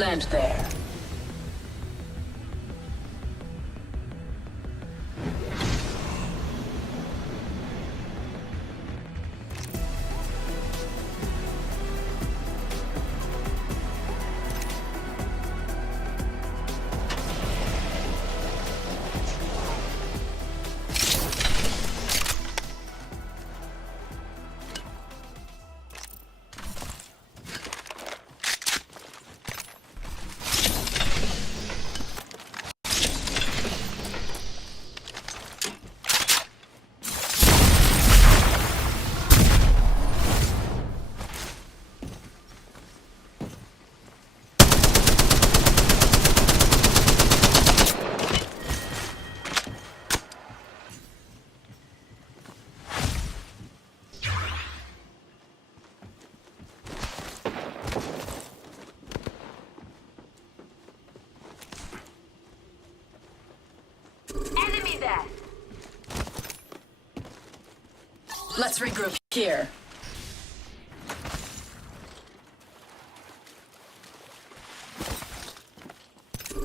Land there. Enemy there! Let's regroup here.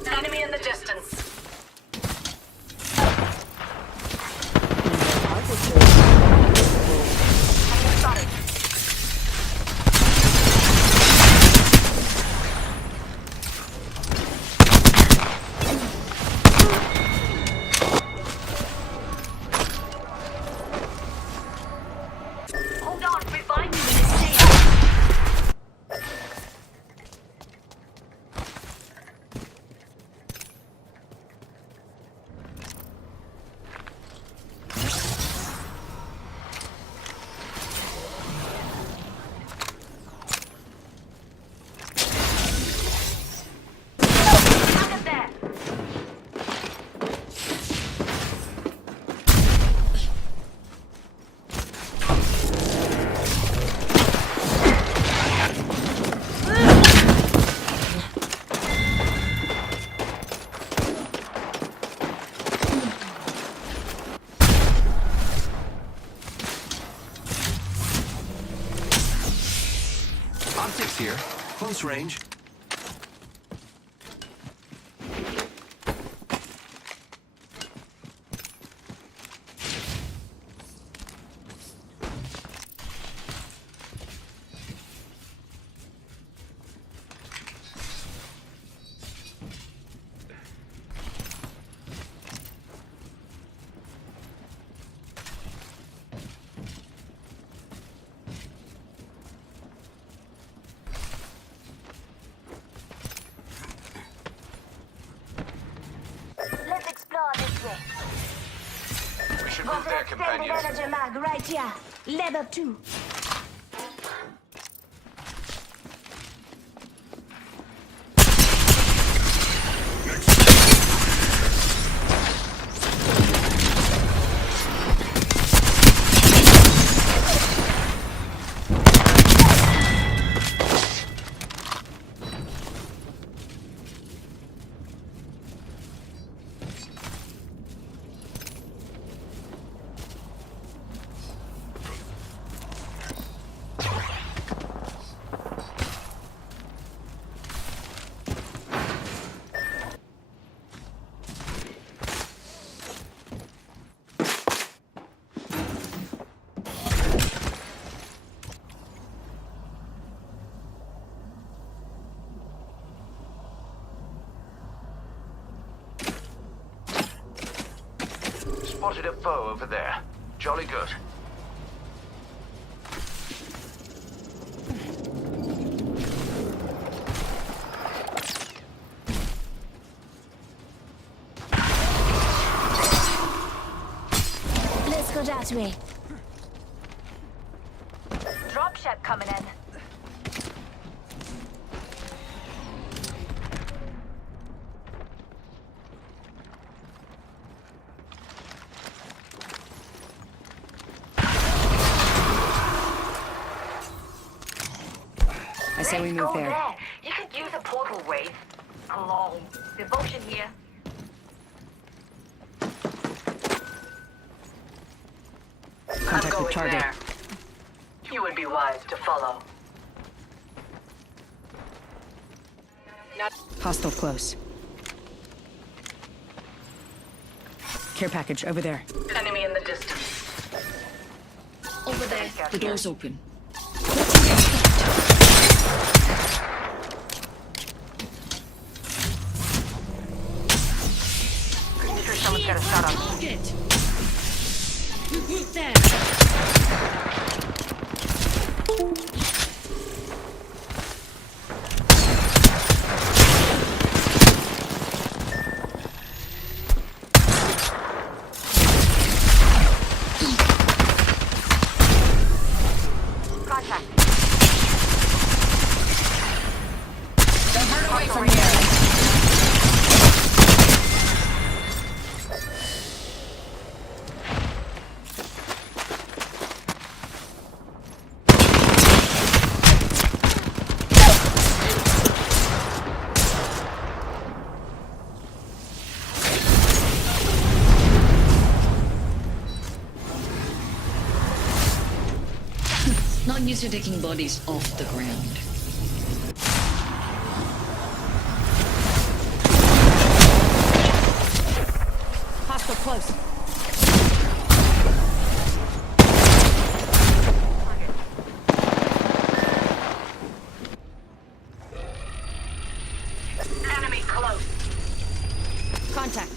Enemy in the distance. Enemy spotted. Hold on, revive me when it's safe. Target there! Optics here. Close range. Let's explore this way. We should Got move an there, extended companions. energy mag right here. Level 2. Spotted a foe over there. Jolly good. Let's go that way. Dropship coming in. I say we move Go there. You could use a portal wave. Along. Devotion here. Contact with target. There. You would be wise to follow. Hostile close. Care package over there. Enemy in the distance. Over there. The door's open. Pretty sure someone's got a shot on me. Target. There. Contact. Divert away from here. Not used to taking bodies off the ground. Hostile close. Enemy close. Contact.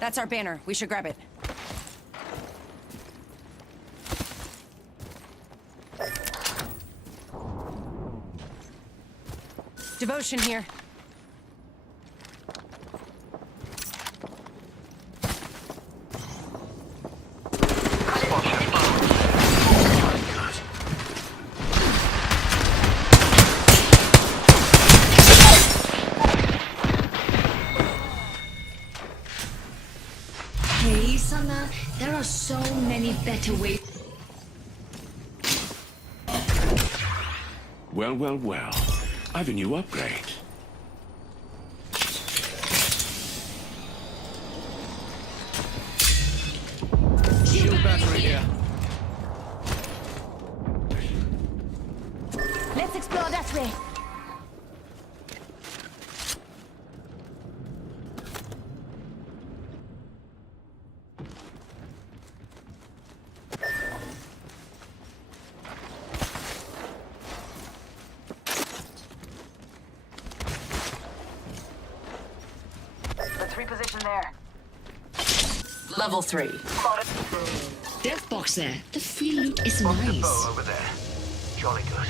That's our banner. We should grab it. Devotion here. Hey, Sana, there are so many better ways. Well, well, well. I've a new upgrade. Shield battery here. Let's explore that way. Let's reposition there. Level 3. Death box there. The free loot is Spotted a nice. bow over there. Jolly good.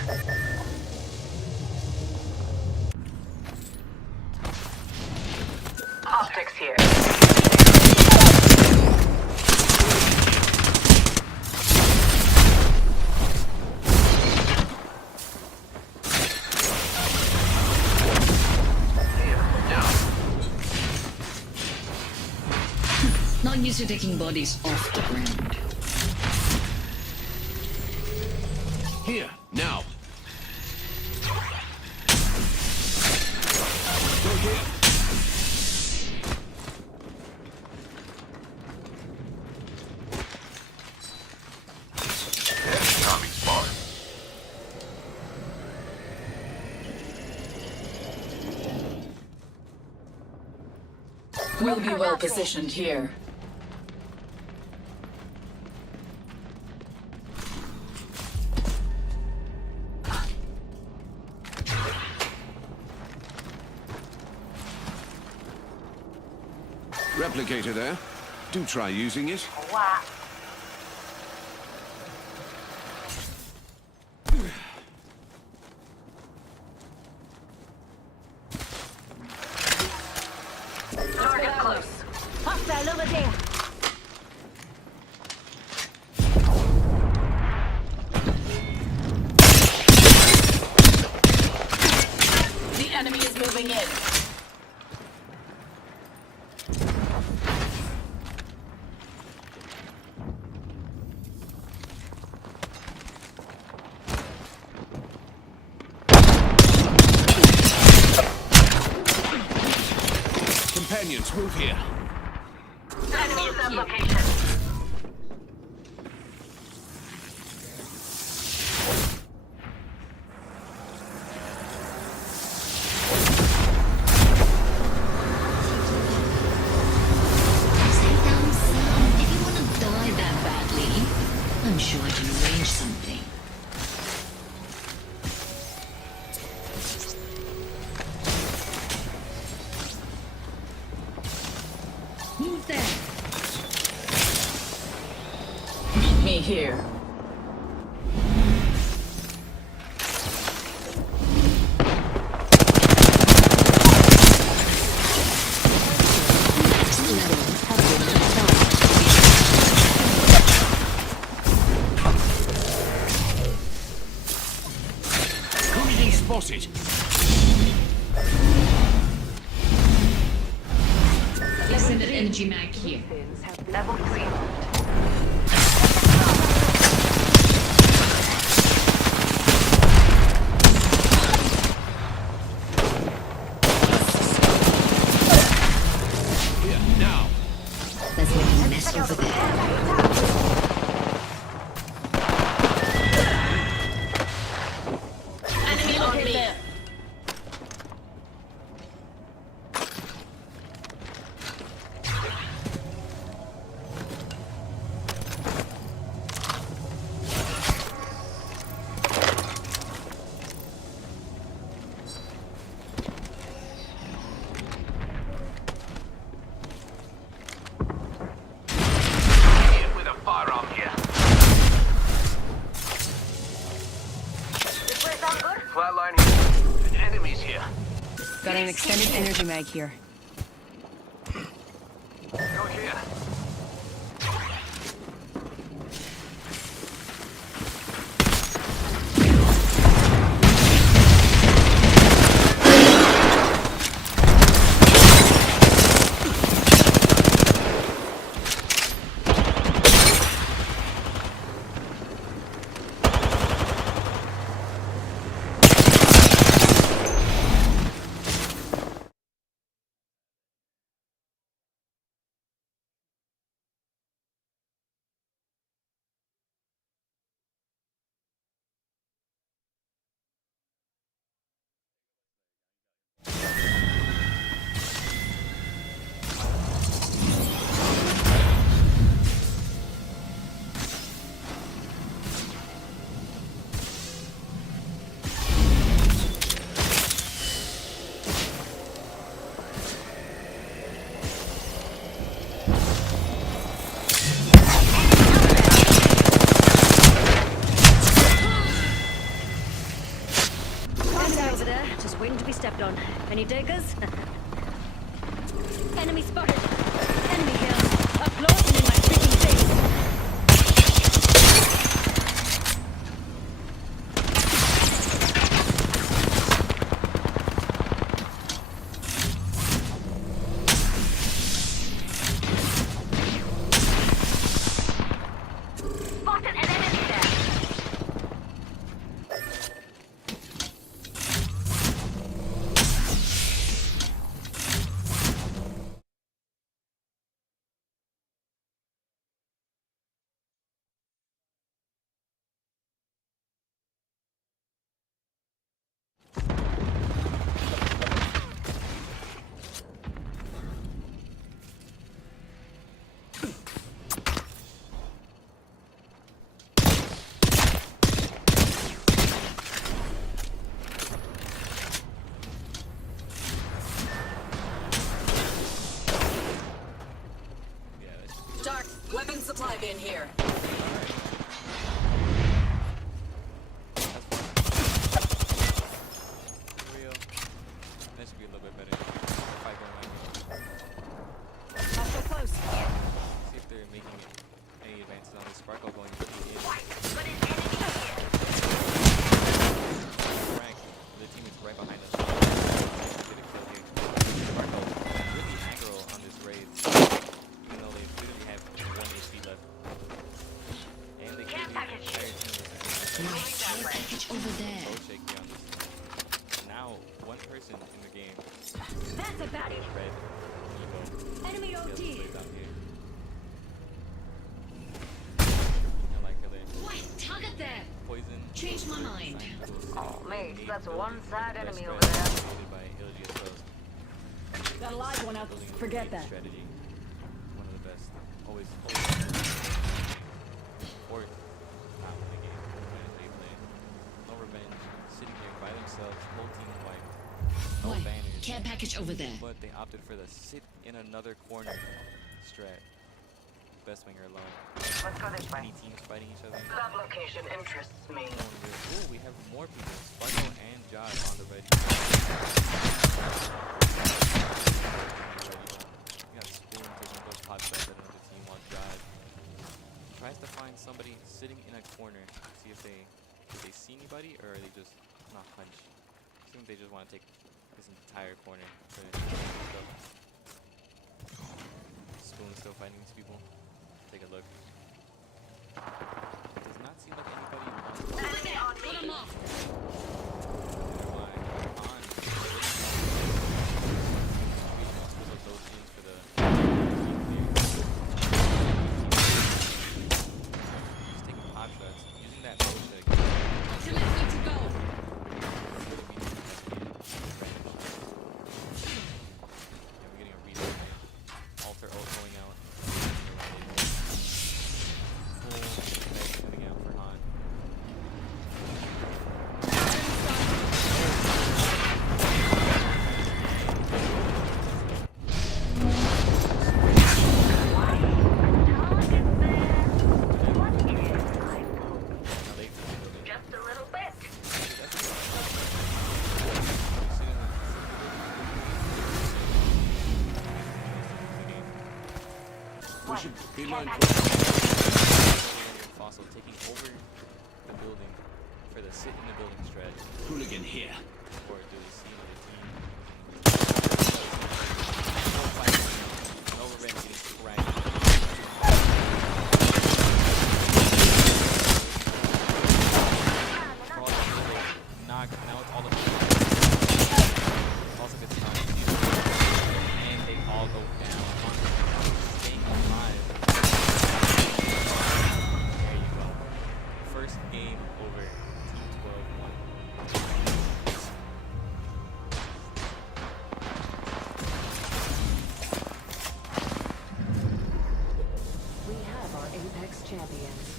Optics here. Here, now. Not used to taking bodies off the ground. Here, now. Go here. Charming spot. We'll be well positioned here. Replicator there. Do try using it. Wow. Target close. Hostile over there. The enemy is moving in. Companions, move here. Enemy is at location. I'm sure I can arrange something. Move there. Meet me here. Next level has been Enemy spotted. extended energy mag here. Level 3. Here, now. Let's make a mess over there. Enemy on me. Idiot with a firearm here. This way sound good? Flatline here. Enemies here. Got an extended energy mag here. Go here. Enemy over there, just waiting to be stepped on. Any takers? Enemy spotted. Enemy here. Up close and in my freaking face. Spotted an enemy there. Dark, weapon supply bin here. Real. That should be a little bit better. Fight going like Not so close. see if they're making any advances on the sparkle going to be in But an enemy here. rank. The team is right behind us. Get a kill here. Sparkle really aggro on this raid, even though they literally have 1 HP left. And they Care could package. Right, care package over there. shake here on this. Now, one person in the game, That's a baddie. red, Evo, Enemy kills OD. plays out here. I like how they Wait, target there. poison. Changed my mind. Oh, mate, that's one sad enemy over Best there. friend created by IHSEA. Got a live one out. Building a Forget great that. strategy. One of the best. Always. Or care package over there. but they opted for the sit in another corner strat. Best winger alone. Let's go this way. Any teams fighting each other? That location interests me. Oh, we have more people. Sparkle and Josh on the ready. We got Spoon taking those pot shots at another team while Josh tries to find somebody sitting in a corner. See if they see anybody or are they just not hunch. I think they just want to take this entire corner. Spoon is still fighting these people. Take a look. Does not seem like anybody wants to. Put him off. Just taking pop shots, using that motion. Ultimate way to go. Yeah, we're getting a read on it. Alter ult going out. Full effect coming out for Han. Now they Just a little bit. We should be mindful. Fossil taking over the building for the sit in the building strategy. Hooligan here. Or do we see another team? No fighting. Nova Red getting scragged. Knock. Now it's all of them. Also gets knocked. And they all go down. Staying alive. There you go. First game over. Team 12 won. We have our Apex champions.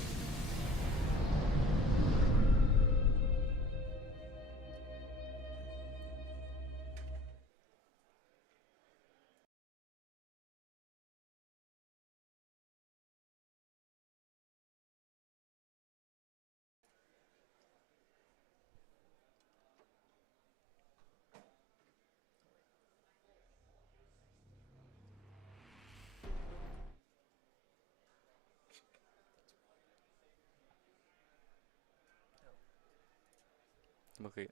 Okay.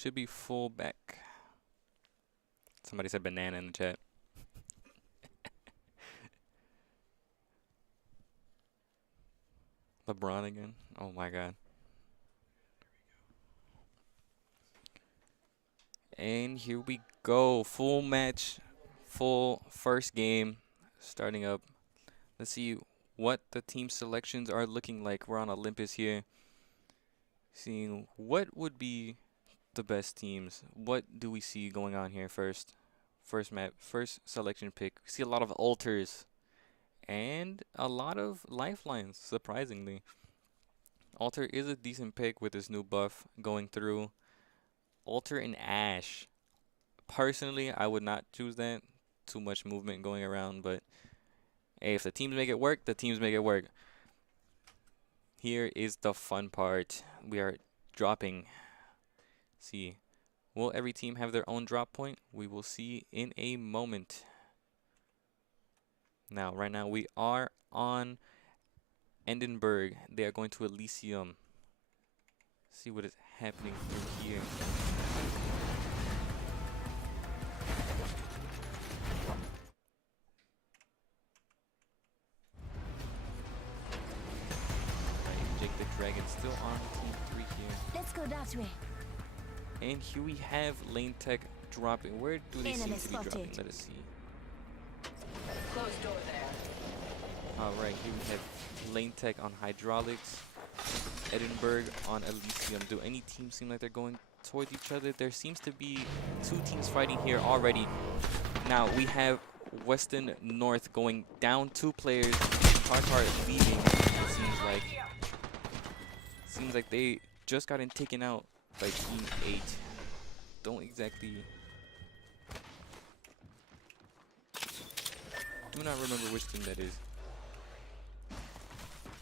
Should be full back. Somebody said banana in the chat. LeBron again. Oh my god. And here we go. Full match. Full first game starting up. Let's see what the team selections are looking like. We're on Olympus here. Seeing what would be the best teams. What do we see going on here first? First map, first selection pick. We see a lot of altars and a lot of lifelines, surprisingly. Altar is a decent pick with this new buff going through. Altar and Ash. Personally, I would not choose that. Too much movement going around, but hey, if the teams make it work, the teams make it work. Here is the fun part. We are dropping. See, will every team have their own drop point? We will see in a moment. Now, right now, we are on Edinburgh. They are going to Elysium. See what is happening through here. Jake the Dragon still on team 3 here. Let's go that way. And here we have Lane Tech dropping. Where do they seem to be dropping? Let us see. Closed door there. Alright, here we have Lane Tech on Hydraulics. Edinburgh on Elysium. Do any teams seem like they're going towards each other? There seems to be 2 teams fighting here already. Now we have Western North going down 2 players. Tartar leaving. It seems like they just gotten taken out by Team 8. Don't exactly... do not remember which team that is.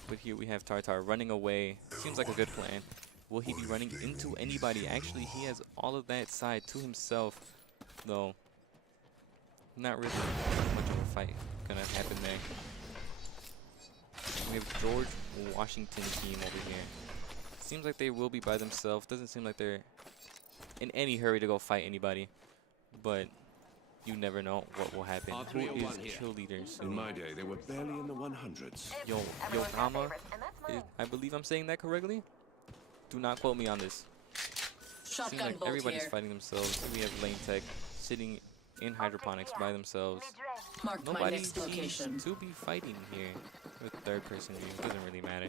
But here we have Tartar running away. Seems like a good plan. Will he be running into anybody? Actually, he has all of that side to himself, though. Not really much of a fight gonna happen there. We have George Washington team over here. Seems like they will be by themselves. Doesn't seem like they're in any hurry to go fight anybody. But you never know what will happen. Who is kill leader soon? In my day, they were barely in the 100s. Yokohama, I believe I'm saying that correctly. Do not quote me on this. Seems Shotgun like bolt everybody's here. fighting themselves. Here we have Lane Tech sitting in hydroponics by themselves. Marked my Nobody next seems location. to be fighting here with third person view. Doesn't really matter.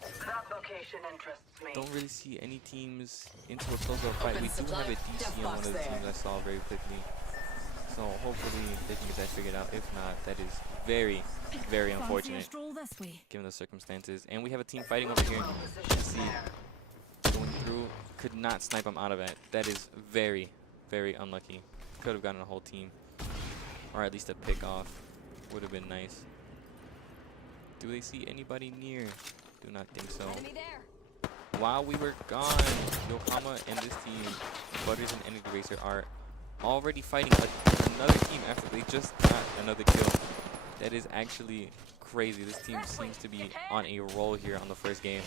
That location interests me. Don't really see any teams into a close-up fight. Open We do supply. have a DC Death on one box of the there. teams I saw very quickly. So hopefully they can get that figured out. If not, that is very, very Fancy a unfortunate stroll this way. given the circumstances. And we have a team fighting over here. Let's see. Going through. Could not snipe him out of it. That is very, very unlucky. Could have gotten a whole team. Or at least a pick off. Would have been nice. Do they see anybody near? Do not think so. Enemy there. While we were gone, Yokohama and this team, Butters and Energy Racer, are already fighting another team after they just got another kill. That is actually crazy. This team seems to be on a roll here on the first game.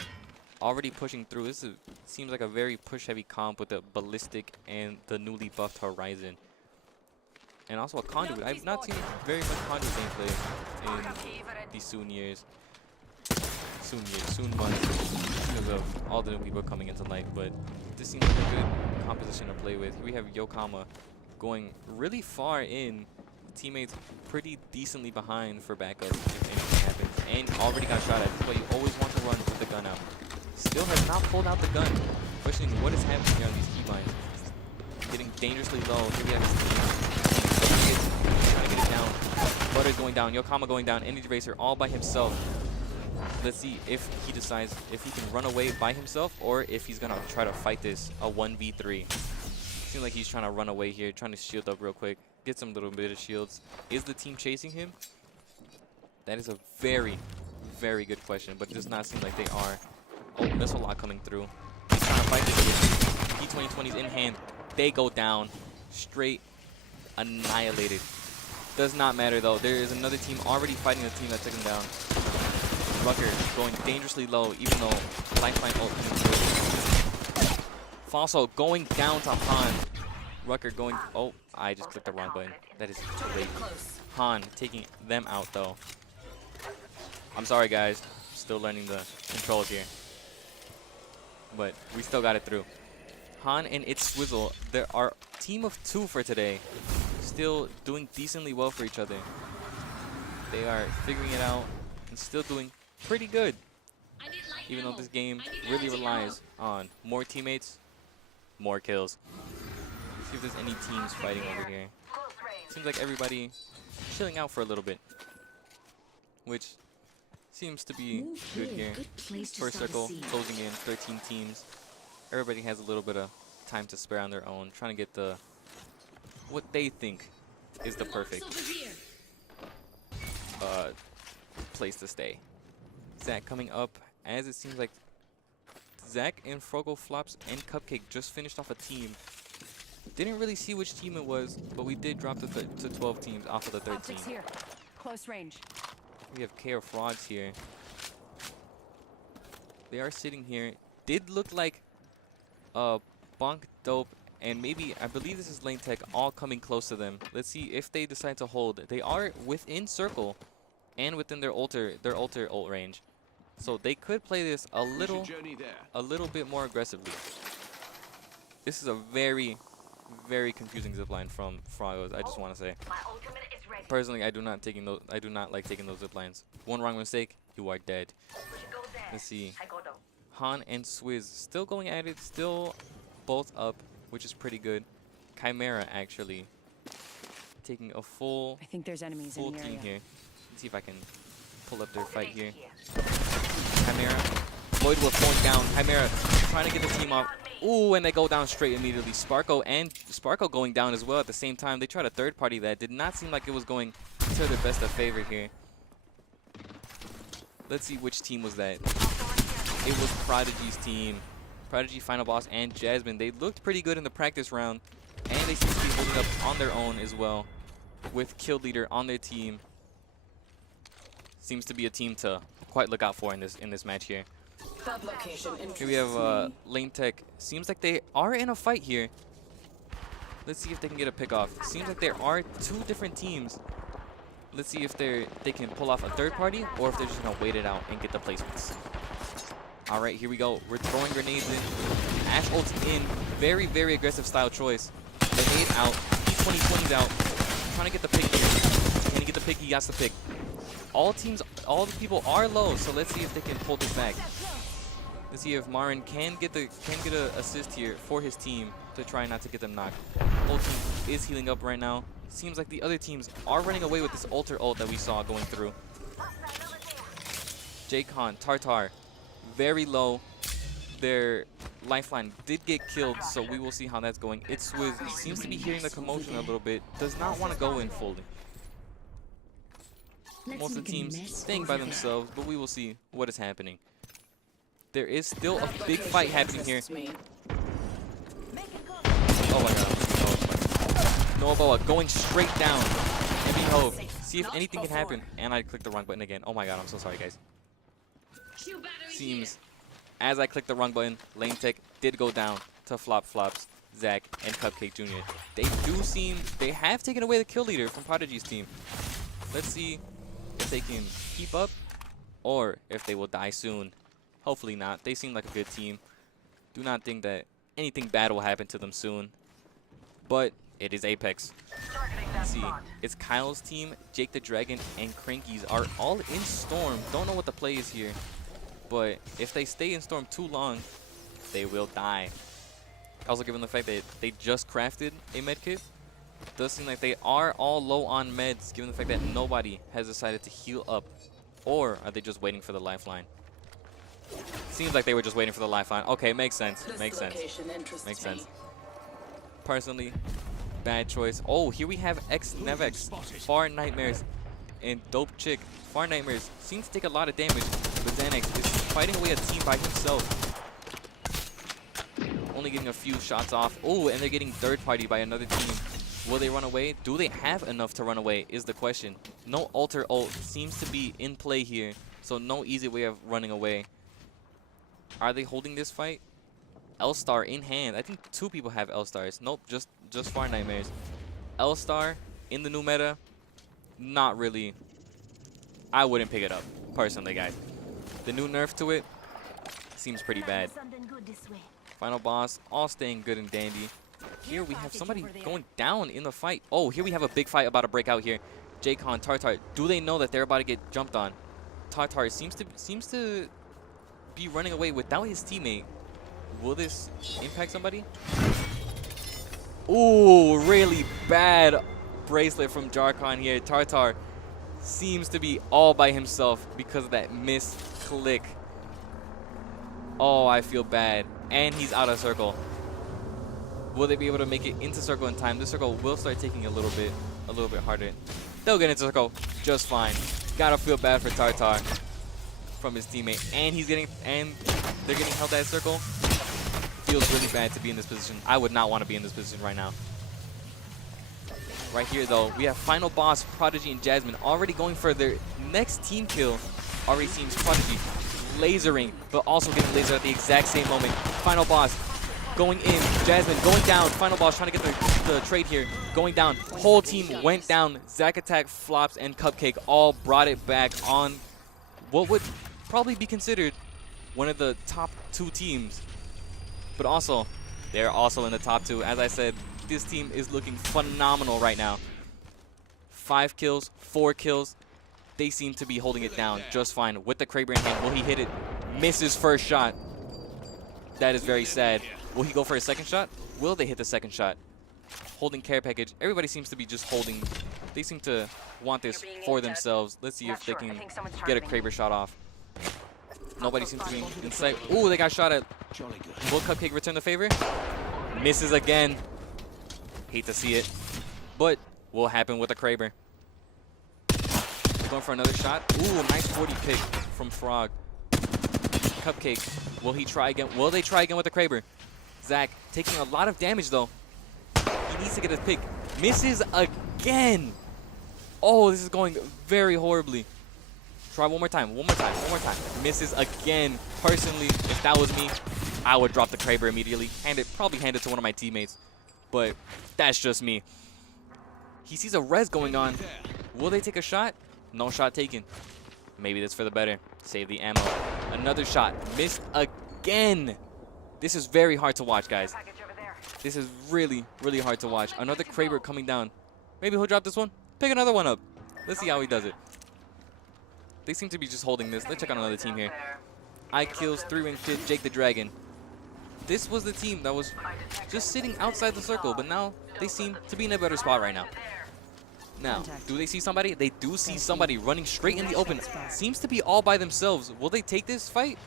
Already pushing through. This seems like a very push-heavy comp with the Ballistic and the newly buffed Horizon. And also a Conduit. I've not seen very much Conduit gameplay in these soon months because of all the new people coming into light. But this seems like a good composition to play with. Here we have Yokohama going really far in. Teammates pretty decently behind for backup if anything happens. And already got shot at. That's why you always want to run with the gun out. Still has not pulled out the gun. Questioning what is happening here on these keybinds. Getting dangerously low. Here we have his team. Trying to get it down. Butter's going down. Yokohama going down. Energy Racer all by himself. Let's see if he decides if he can run away by himself or if he's going to try to fight this a 1v3. Seems like he's trying to run away here. Trying to shield up real quick. Get some little bit of shields. Is the team chasing him? That is a very, very good question, but it does not seem like they are. Oh, missile lock coming through. He's trying to fight this. P2020's in hand. They go down. Straight annihilated. Does not matter though. There is another team already fighting the team that took him down. Rucker going dangerously low, even though Lifeline ult coming through. Fossil going down to Han. Rucker going. Oh, I just clicked the wrong button. That is great. Close. Han taking them out though. I'm sorry guys. Still learning the controls here. But we still got it through. Han and its Swizzle, there are team of 2 for today. Still doing decently well for each other. They are figuring it out and still doing pretty good. Even though this game really relies on more teammates, more kills. See if there's any teams fighting over here. Seems like everybody chilling out for a little bit, which seems to be good here. First circle closing in, 13 teams. Everybody has a little bit of time to spare on their own, trying to get the what they think is the perfect place to stay. Zach coming up, as it seems like Zach and Froggle, Flops, and Cupcake just finished off a team. Didn't really see which team it was, but we did drop to 12 teams off of the 13. Optics here. Close range. We have KO Frauds here. They are sitting here. Did look like Bonk, Dope, and maybe, I believe this is Lane Tech, all coming close to them. Let's see if they decide to hold. They are within circle and within their ult range. So they could play this a little bit more aggressively. This is a very, very confusing zipline from Frogos, I just want to say. My ultimate is ready. Personally, I do not like taking those ziplines. One wrong mistake, you are dead. We should go there. Let's see. I go down. Han and Swizz still going at it, still both up, which is pretty good. Chimera actually taking a full I think there's enemies in the team area. here. Let's see if I can pull up their fight here. Here. Chimera, Lloyd will going down. Chimera trying to get the team off. Ooh, and they go down straight immediately. Sparko going down as well at the same time. They tried a third party that did not seem like it was going to their best of favor here. Let's see which team was that. It was Prodigy's team. Prodigy, Final Boss, and Jasmine. They looked pretty good in the practice round, and they seem to be holding up on their own as well, with Kill Leader on their team. Seems to be a team to quite look out for in this match here. That location Here we have Lane Tech. Seems like they are in a fight here. Let's see if they can get a pick off. Seems like there are 2 different teams. Let's see if they can pull off a third party or if they're just gonna wait it out and get the placements. All right, here we go. We're throwing grenades in. Ash ult's in. Very, very aggressive style choice. Grenade out. T2020's out. Trying to get the pick here. Can he get the pick? He has the pick. All the people are low, so let's see if they can pull this back. Let's see if Marin can get an assist here for his team to try not to get them knocked. Whole team is healing up right now. Seems like the other teams are running away with this ult that we saw going through. J-Con, Tartar, very low. Their lifeline did get killed, so we will see how that's going. It's Swizz. Seems to be hearing the commotion a little bit. Does not want to go in fully. Most of the teams staying by themselves, but we will see what is happening. There is still a big fight happening here. Oh my god. Noah Boa going straight down. Envy Hove. See if anything can happen. And I clicked the wrong button again. Oh my god, I'm so sorry, guys. Seems as I clicked the wrong button, Lane Tech did go down to Flops, Zach, and Cupcake Jr. They have taken away the kill leader from Prodigy's team. Let's see if they can keep up or if they will die soon. Hopefully not. They seem like a good team. Do not think that anything bad will happen to them soon. But it is Apex. Let's see. It's Kyle's team, Jake the Dragon, and Crankies are all in Storm. Don't know what the play is here. But if they stay in Storm too long, they will die. Also, given the fact that they just crafted a medkit, does seem like they are all low on meds, given the fact that nobody has decided to heal up. Or are they just waiting for the lifeline? Seems like they were just waiting for the lifeline. Okay, makes sense. Makes sense. Makes sense. Personally, bad choice. Oh, here we have Nevex, Far Nightmares, and Dope Chick. Far Nightmares seems to take a lot of damage, but Xanax is fighting away a team by himself. Only getting a few shots off. Oh, and they're getting third party by another team. Will they run away? Do they have enough to run away is the question. No alter ult seems to be in play here, so no easy way of running away. Are they holding this fight? L-Star in hand. I think 2 people have L-Stars. Nope, just Far Nightmares. L-Star in the new meta, not really. I wouldn't pick it up, personally, guys. The new nerf to it seems pretty bad. Final boss, all staying good and dandy. Here we have somebody going down in the fight. Oh, here we have a big fight about to break out here. J-Con, Tartar. Do they know that they're about to get jumped on? Tartar seems to be running away without his teammate. Will this impact somebody? Ooh, really bad bracelet from Jarkon here. Tartar seems to be all by himself because of that missed click. Oh, I feel bad. And he's out of circle. Will they be able to make it into circle in time? This circle will start taking a little bit harder. They'll get into circle just fine. Gotta feel bad for Tartar from his teammate. And they're getting held at circle. Feels really bad to be in this position. I would not want to be in this position right now. Right here, though, we have final boss, Prodigy and Jasmine, already going for their next team kill. Already seems Prodigy lasering, but also getting lasered at the exact same moment. Final boss going in, Jasmine going down. Final boss trying to get the trade here. Going down. Whole team went down. Zack Attack, Flops, and Cupcake all brought it back on what would probably be considered one of the top 2 teams. But also, they're also in the top 2. As I said, this team is looking phenomenal right now. 5 kills, 4 kills. They seem to be holding it down just fine. With the Kraber in hand, will he hit it? Misses first shot. That is very sad. Will he go for a second shot? Will they hit the second shot? Holding care package. Everybody seems to be just holding. They seem to want this for themselves. Let's see if they can get a Kraber shot off. Nobody seems to be in sight. Ooh, they got shot at. Will Cupcake return the favor? Misses again. Hate to see it. But will happen with a Kraber. Going for another shot. Ooh, nice 40 pick from Frog. Cupcake. Will he try again? Will they try again with the Kraber? Zack taking a lot of damage, though. He needs to get his pick. Misses again. Oh, this is going very horribly. Try one more time. One more time. One more time. Misses again. Personally, if that was me, I would drop the Kraber immediately. Probably hand it to one of my teammates. But that's just me. He sees a res going on. Will they take a shot? No shot taken. Maybe that's for the better. Save the ammo. Another shot. Missed again. This is very hard to watch, guys. This is really, really hard to watch. Another Kraber coming down. Maybe he'll drop this one. Pick another one up. Let's see how he does it. They seem to be just holding this. Let's check on another team here. IHSEA, 3-Ring Kid, Jake the Dragon. This was the team that was just sitting outside the circle, but now they seem to be in a better spot right now. Now, do they see somebody? They do see somebody running straight in the open. Seems to be all by themselves. Will they take this fight?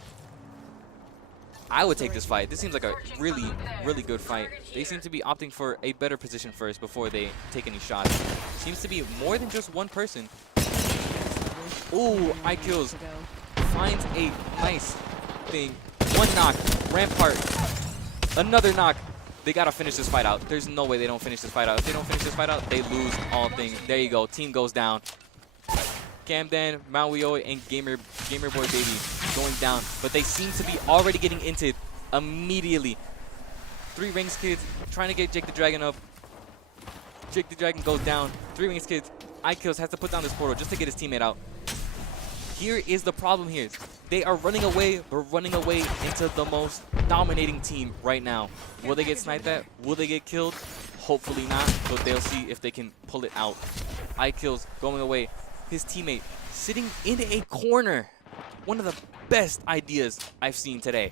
I would take this fight. This seems like a really, really good fight. They seem to be opting for a better position first before they take any shots. Seems to be more than just one person. Ooh, IHSEA finds a nice thing. One knock. Rampart. Another knock. They got to finish this fight out. There's no way they don't finish this fight out. If they don't finish this fight out, they lose all things. There you go. Team goes down. Camden, Mauio, and Gamer Boy Baby going down. But they seem to be already getting into it immediately. 3 Rings Kids trying to get Jake the Dragon up. Jake the Dragon goes down. 3 Rings Kids. IHSEA has to put down this portal just to get his teammate out. Here is the problem here. They are running away, but running away into the most dominating team right now. Will they get sniped at? Will they get killed? Hopefully not, but they'll see if they can pull it out. IHSEA going away. His teammate sitting in a corner. One of the best ideas I've seen today.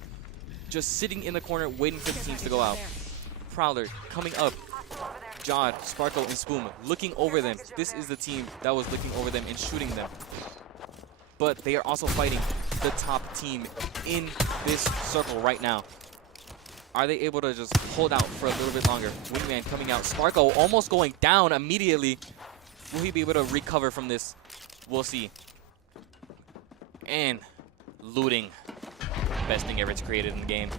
Just sitting in the corner waiting for the teams to go out. Prowler coming up. Jod, Sparkle, and Spoon looking over them. This is the team that was looking over them and shooting them. But they are also fighting the top team in this circle right now. Are they able to just hold out for a little bit longer? Wingman coming out. Sparkle almost going down immediately. Will he be able to recover from this? We'll see. And looting. Best thing ever created in the game.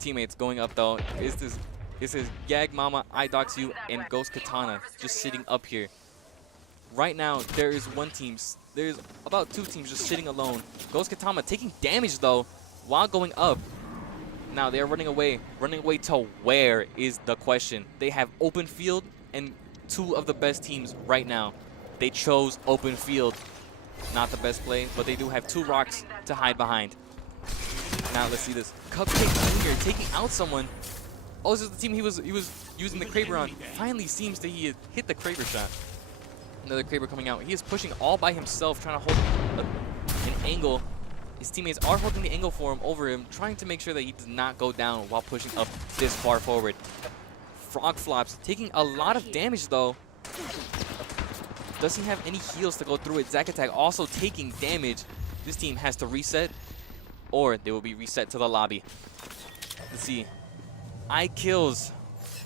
Teammates going up though. This is Yag Mama, I Dox You, and Ghost Katana just sitting up here. Right now, there is one team. There's about 2 teams just sitting alone. Ghost Katana taking damage though while going up. Now they're running away. Running away to where is the question. They have open field and two of the best teams right now. They chose open field. Not the best play, but they do have two rocks to hide behind. Now let's see this. Cupcake Jr. taking out someone. Oh, this is the team he was using the Kraber on. Finally seems that he had hit the Kraber shot. Another Kraber coming out. He is pushing all by himself, trying to hold an angle. His teammates are holding the angle for him over him, trying to make sure that he does not go down while pushing up this far forward. Frog flops, taking a lot of damage though. Doesn't have any heals to go through it. Zack Attack also taking damage. This team has to reset, or they will be reset to the lobby. Let's see. IHSEA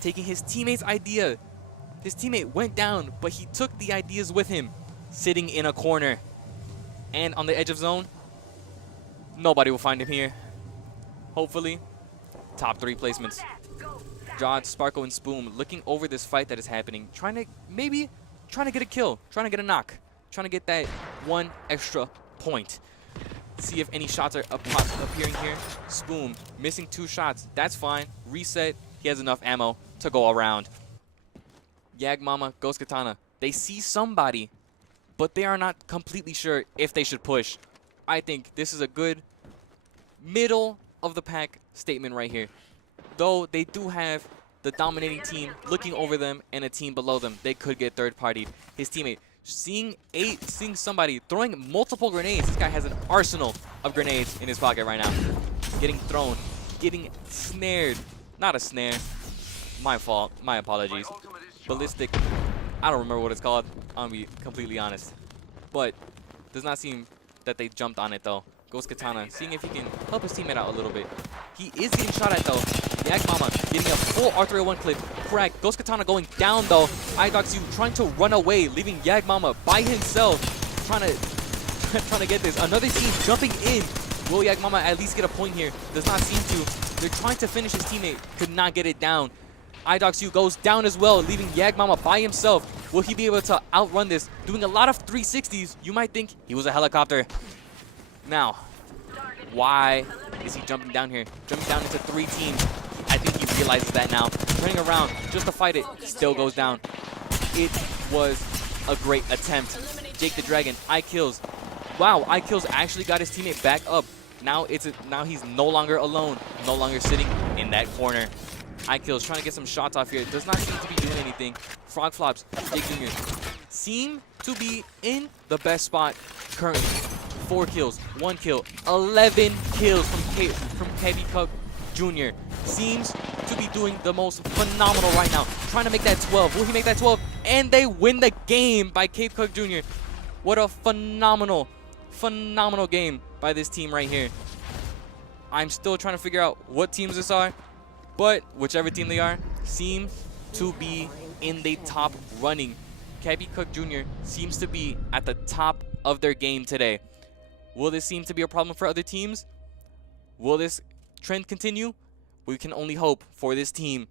taking his teammate's idea. His teammate went down, but he took the ideas with him, sitting in a corner. And on the edge of zone, nobody will find him here. Hopefully, top 3 placements. John, Sparkle, and Spoon looking over this fight that is happening, trying to get a kill, trying to get a knock, trying to get that one extra point. See if any shots are appearing here. Spoon missing 2 shots. That's fine. Reset. He has enough ammo to go around. Yagmama, Ghost Katana. They see somebody, but they are not completely sure if they should push. I think this is a good middle of the pack statement right here. Though they do have the dominating team looking over them and a team below them, they could get third-partied. His teammate seeing somebody throwing multiple grenades. This guy has an arsenal of grenades in his pocket right now. Getting thrown, getting snared. Not a snare. My fault. My apologies. Ballistic. I don't remember what it's called. I'll be completely honest. But does not seem that they jumped on it though. Ghost Katana seeing if he can help his teammate out a little bit. He is getting shot at though. Yagmama getting a full R301 clip. Correct. Ghost Katana going down though. IHSEA trying to run away, leaving Yagmama by himself. Trying to get this. Another team jumping in. Will Yagmama at least get a point here? Does not seem to. They're trying to finish his teammate. Could not get it down. IHSEA goes down as well, leaving Yagmama by himself. Will he be able to outrun this? Doing a lot of 360s. You might think he was a helicopter. Now, why is he jumping down here? Jumping down into 3 teams. I think he realizes that now. Turning around just to fight it. Still goes down. It was a great attempt. Jake the Dragon, IHSEA. Wow, IHSEA actually got his teammate back up. Now he's no longer alone. No longer sitting in that corner. IHSEA trying to get some shots off here. Does not seem to be doing anything. Frog flops. Jake Jr. seem to be in the best spot currently. 4 kills, 1 kill, 11 kills from Heavy Cup Jr. Seems to be doing the most phenomenal right now. Trying to make that 12. Will he make that 12? And they win the game by Cape Cook Jr. What a phenomenal, phenomenal game by this team right here. I'm still trying to figure out what teams this are, but whichever team they are, seem to be in the top running. Cappy Cook Jr. seems to be at the top of their game today. Will this seem to be a problem for other teams? Will this trend continue? We can only hope for this team.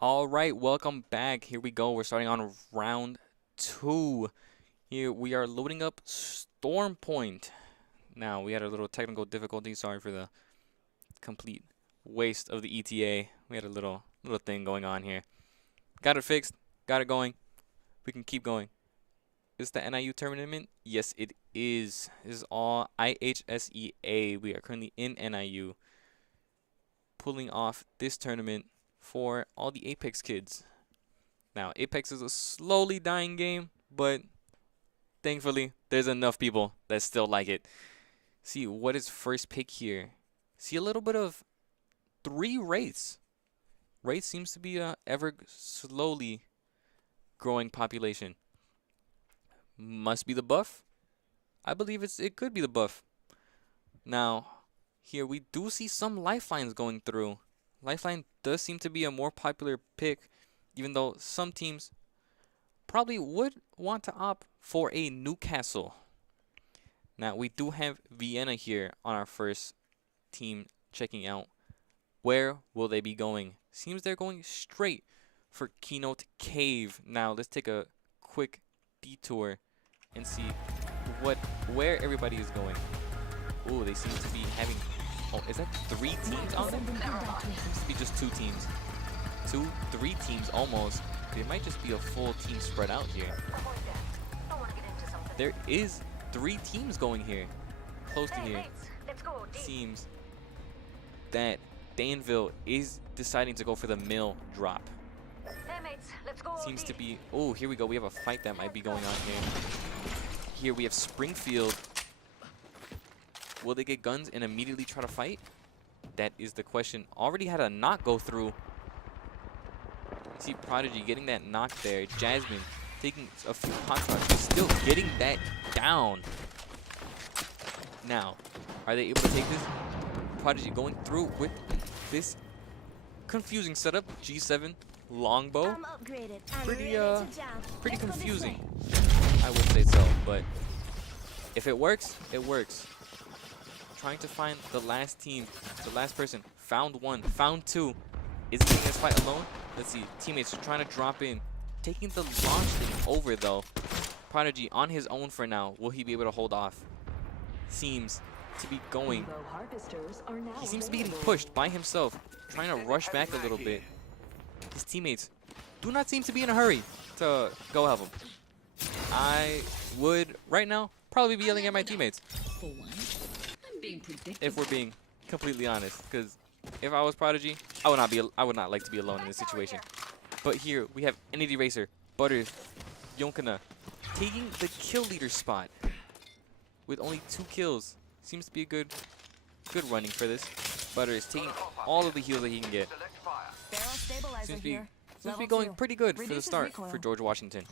All right, welcome back. Here we go. We're starting on round 2. Here we are loading up Storm Point. Now, we had a little technical difficulty. Sorry for the complete waste of the ETA. We had a little thing going on here. Got it fixed. Got it going. We can keep going. Is the NIU tournament? Yes, it is. This is all IHSEA. We are currently in NIU, pulling off this tournament for all the Apex kids. Now, Apex is a slowly dying game, but thankfully, there's enough people that still like it. See, what is first pick here? See a little bit of 3 Wraiths. Wraith seems to be a ever slowly growing population. Must be the buff? I believe it could be the buff. Now, here we do see some lifelines going through. Lifeline does seem to be a more popular pick, even though some teams probably would want to opt for a Newcastle. Now, we do have Vienna here on our first team checking out. Where will they be going? Seems they're going straight for Keynote Cave. Now, let's take a quick detour and see where everybody is going. Ooh, they seem to be having... Oh, is that 3 teams on them? Seems to be just 2 teams. 3 teams almost. It might just be a full team spread out here. There is 3 teams going here. Close to here. Seems that Danville is deciding to go for the mill drop. Seems to be... Oh, here we go. We have a fight that might be going on here. Here we have Springfield. Will they get guns and immediately try to fight? That is the question. Already had a knock go through. See Prodigy getting that knock there. Jasmine taking a few pot shots. She's still getting that down. Now, are they able to take this? Prodigy going through with this confusing setup. G7 longbow. Pretty confusing, I would say so. But if it works, it works. Trying to find the last team, the last person. Found 1, found 2. Is he getting this fight alone? Let's see. Teammates are trying to drop in. Taking the launch thing over, though. Prodigy on his own for now. Will he be able to hold off? Seems to be going. He seems to be getting pushed by himself. Trying to rush back a little bit. His teammates do not seem to be in a hurry to go help him. I would, right now, probably be yelling at my teammates. For one, I'm being predictable. If we're being completely honest, because if I was Prodigy, I would not like to be alone in this situation. But here we have Entity Racer, Butters, Yonkana taking the kill leader spot with only 2 kills. Seems to be a good running for this. Butters taking all of the heals that he can get. Seems to be going pretty good for the start for George Washington.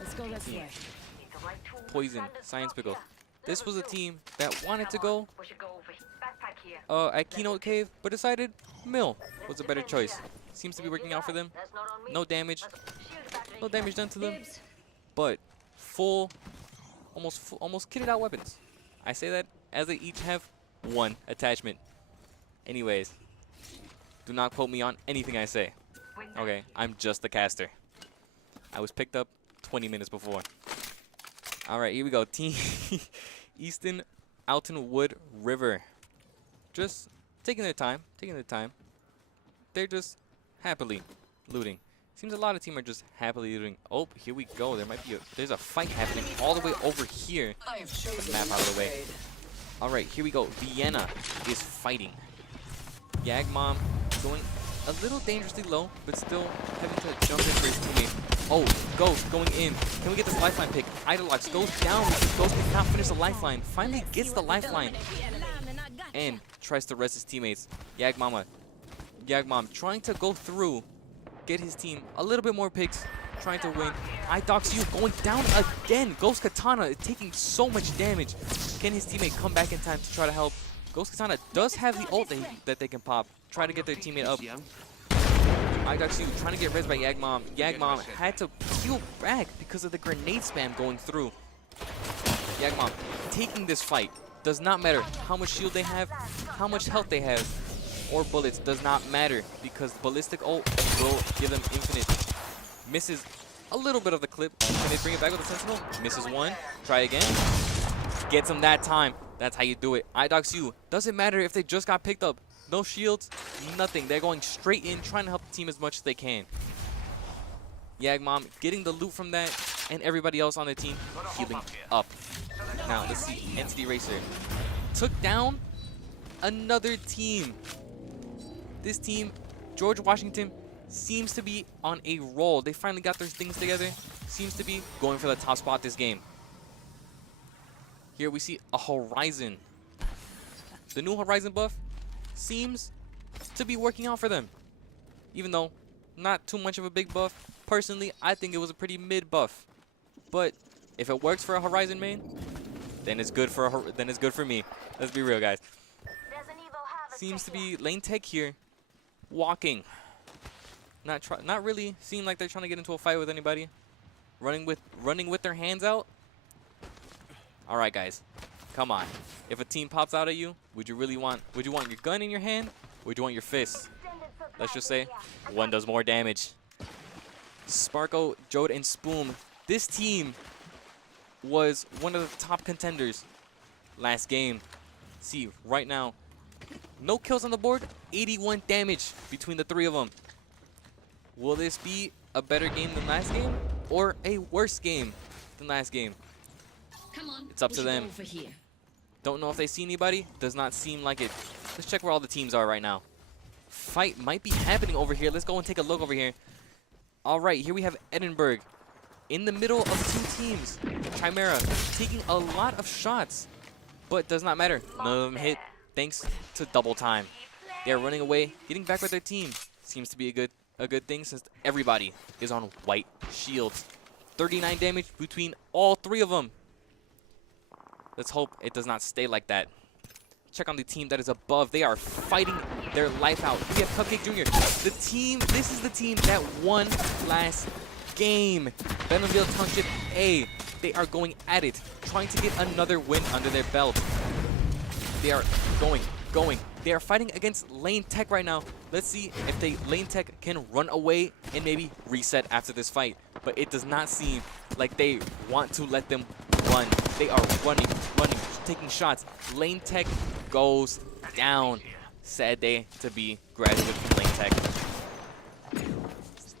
Let's go this way. Poison, Science Pickle. This was a team that wanted to go at Keynote Cave, but decided Mill was a better choice. Seems to be working out for them. No damage done to them, but almost kitted out weapons. I say that as they each have 1 attachment. Anyways, do not quote me on anything I say. Okay, I'm just the caster. I was picked up 20 minutes before. All right, here we go. Team Easton Altonwood River. Just taking their time. They're just happily looting. Seems a lot of team are just happily looting. Oh, here we go. There's a fight happening all the way over here. Put the map out of the way. All right, here we go. Vienna is fighting. Yagmom going a little dangerously low, but still having to jump in for his teammate. Oh, Ghost going in. Can we get this lifeline pick? Idolox goes down. Ghost cannot finish the lifeline. Finally gets the lifeline and tries to rest his teammates. Yagmom trying to go through, get his team a little bit more picks, trying to win. IHSEA going down again. Ghost Katana is taking so much damage. Can his teammate come back in time to try to help? Ghost Katana does have the ult that they can pop. Try to get their teammate up. IHSEA trying to get res by Yagmom. Yagmom had to heal back because of the grenade spam going through. Yagmom taking this fight. Does not matter how much shield they have, how much health they have. or bullets does not matter because ballistic ult will give them infinite. Misses a little bit of the clip. Can they bring it back with a sentinel? Misses one. Try again. Gets him that time. That's how you do it. IHSEA. Doesn't matter if they just got picked up. No shields, nothing. They're going straight in, trying to help the team as much as they can. Yagmom getting the loot from that, and everybody else on the team healing up. Now, let's see. Entity Racer took down another team. This team, George Washington, seems to be on a roll. They finally got their things together. Seems to be going for the top spot this game. Here we see a Horizon. The new Horizon buff seems to be working out for them. Even though not too much of a big buff. Personally, I think it was a pretty mid buff. But if it works for a Horizon main, then it's good for me. Let's be real, guys. Seems to be lane tech here, walking. Not really seem like they're trying to get into a fight with anybody. Running with their hands out. All right, guys, come on. If a team pops out at you, would you want your gun in your hand? Or would you want your fist? Let's just say one does more damage. Sparko, Jode, and Spoom. This team was one of the top contenders last game. See, right now, no kills on the board, 81 damage between the three of them. Will this be a better game than last game or a worse game than last game? Come on, it's up to them. over here. Don't know if they see anybody. Does not seem like it. Let's check where all the teams are right now. Fight might be happening over here. Let's go and take a look over here. All right, here we have Edinburgh in the middle of two teams. Chimera taking a lot of shots, but does not matter. None of them hit thanks to double time. They're running away, getting back with their team. Seems to be a good thing since everybody is on white shields. 39 damage between all three of them. Let's hope it does not stay like that. Check on the team that is above. They are fighting their life out. We have Cupcake Jr. This is the team that won last game. Bentonville Township A. They are going at it, trying to get another win under their belt. They are going. They are fighting against Lane Tech right now. Let's see if Lane Tech can run away and maybe reset after this fight. But it does not seem like they want to let them run. They are running, taking shots. Lane Tech goes down. Sad day to be graduate from Lane Tech.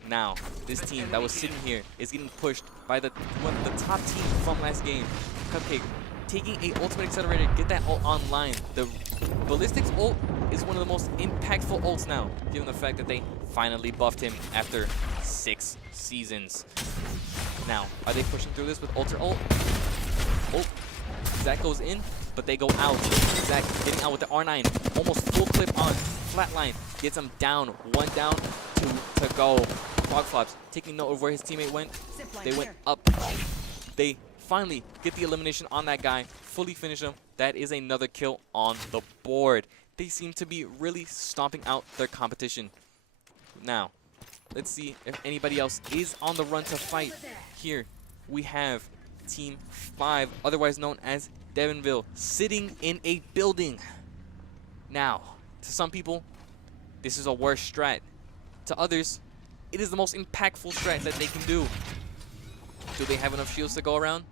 Now, this team that was sitting here is getting pushed by one of the top teams from last game. Cupcake taking a ultimate accelerator, get that ult online. The ballistics ult is one of the most impactful ults now, given the fact that they finally buffed him after 6 seasons. Now, are they pushing through this with Ultra ult? Oh, Zach goes in, but they go out. Zach getting out with the R9, almost full clip on. Flatline gets him down. 1 down, 2 to go. Frog Flops taking note of where his teammate went. They went up. They finally get the elimination on that guy. Fully finish him. That is another kill on the board. They seem to be really stomping out their competition. Now, let's see if anybody else is on the run to fight. Here we have Team 5, otherwise known as Devonville, sitting in a building. Now, to some people, this is a worse strat. To others, it is the most impactful strat that they can do. Do they have enough shields to go around?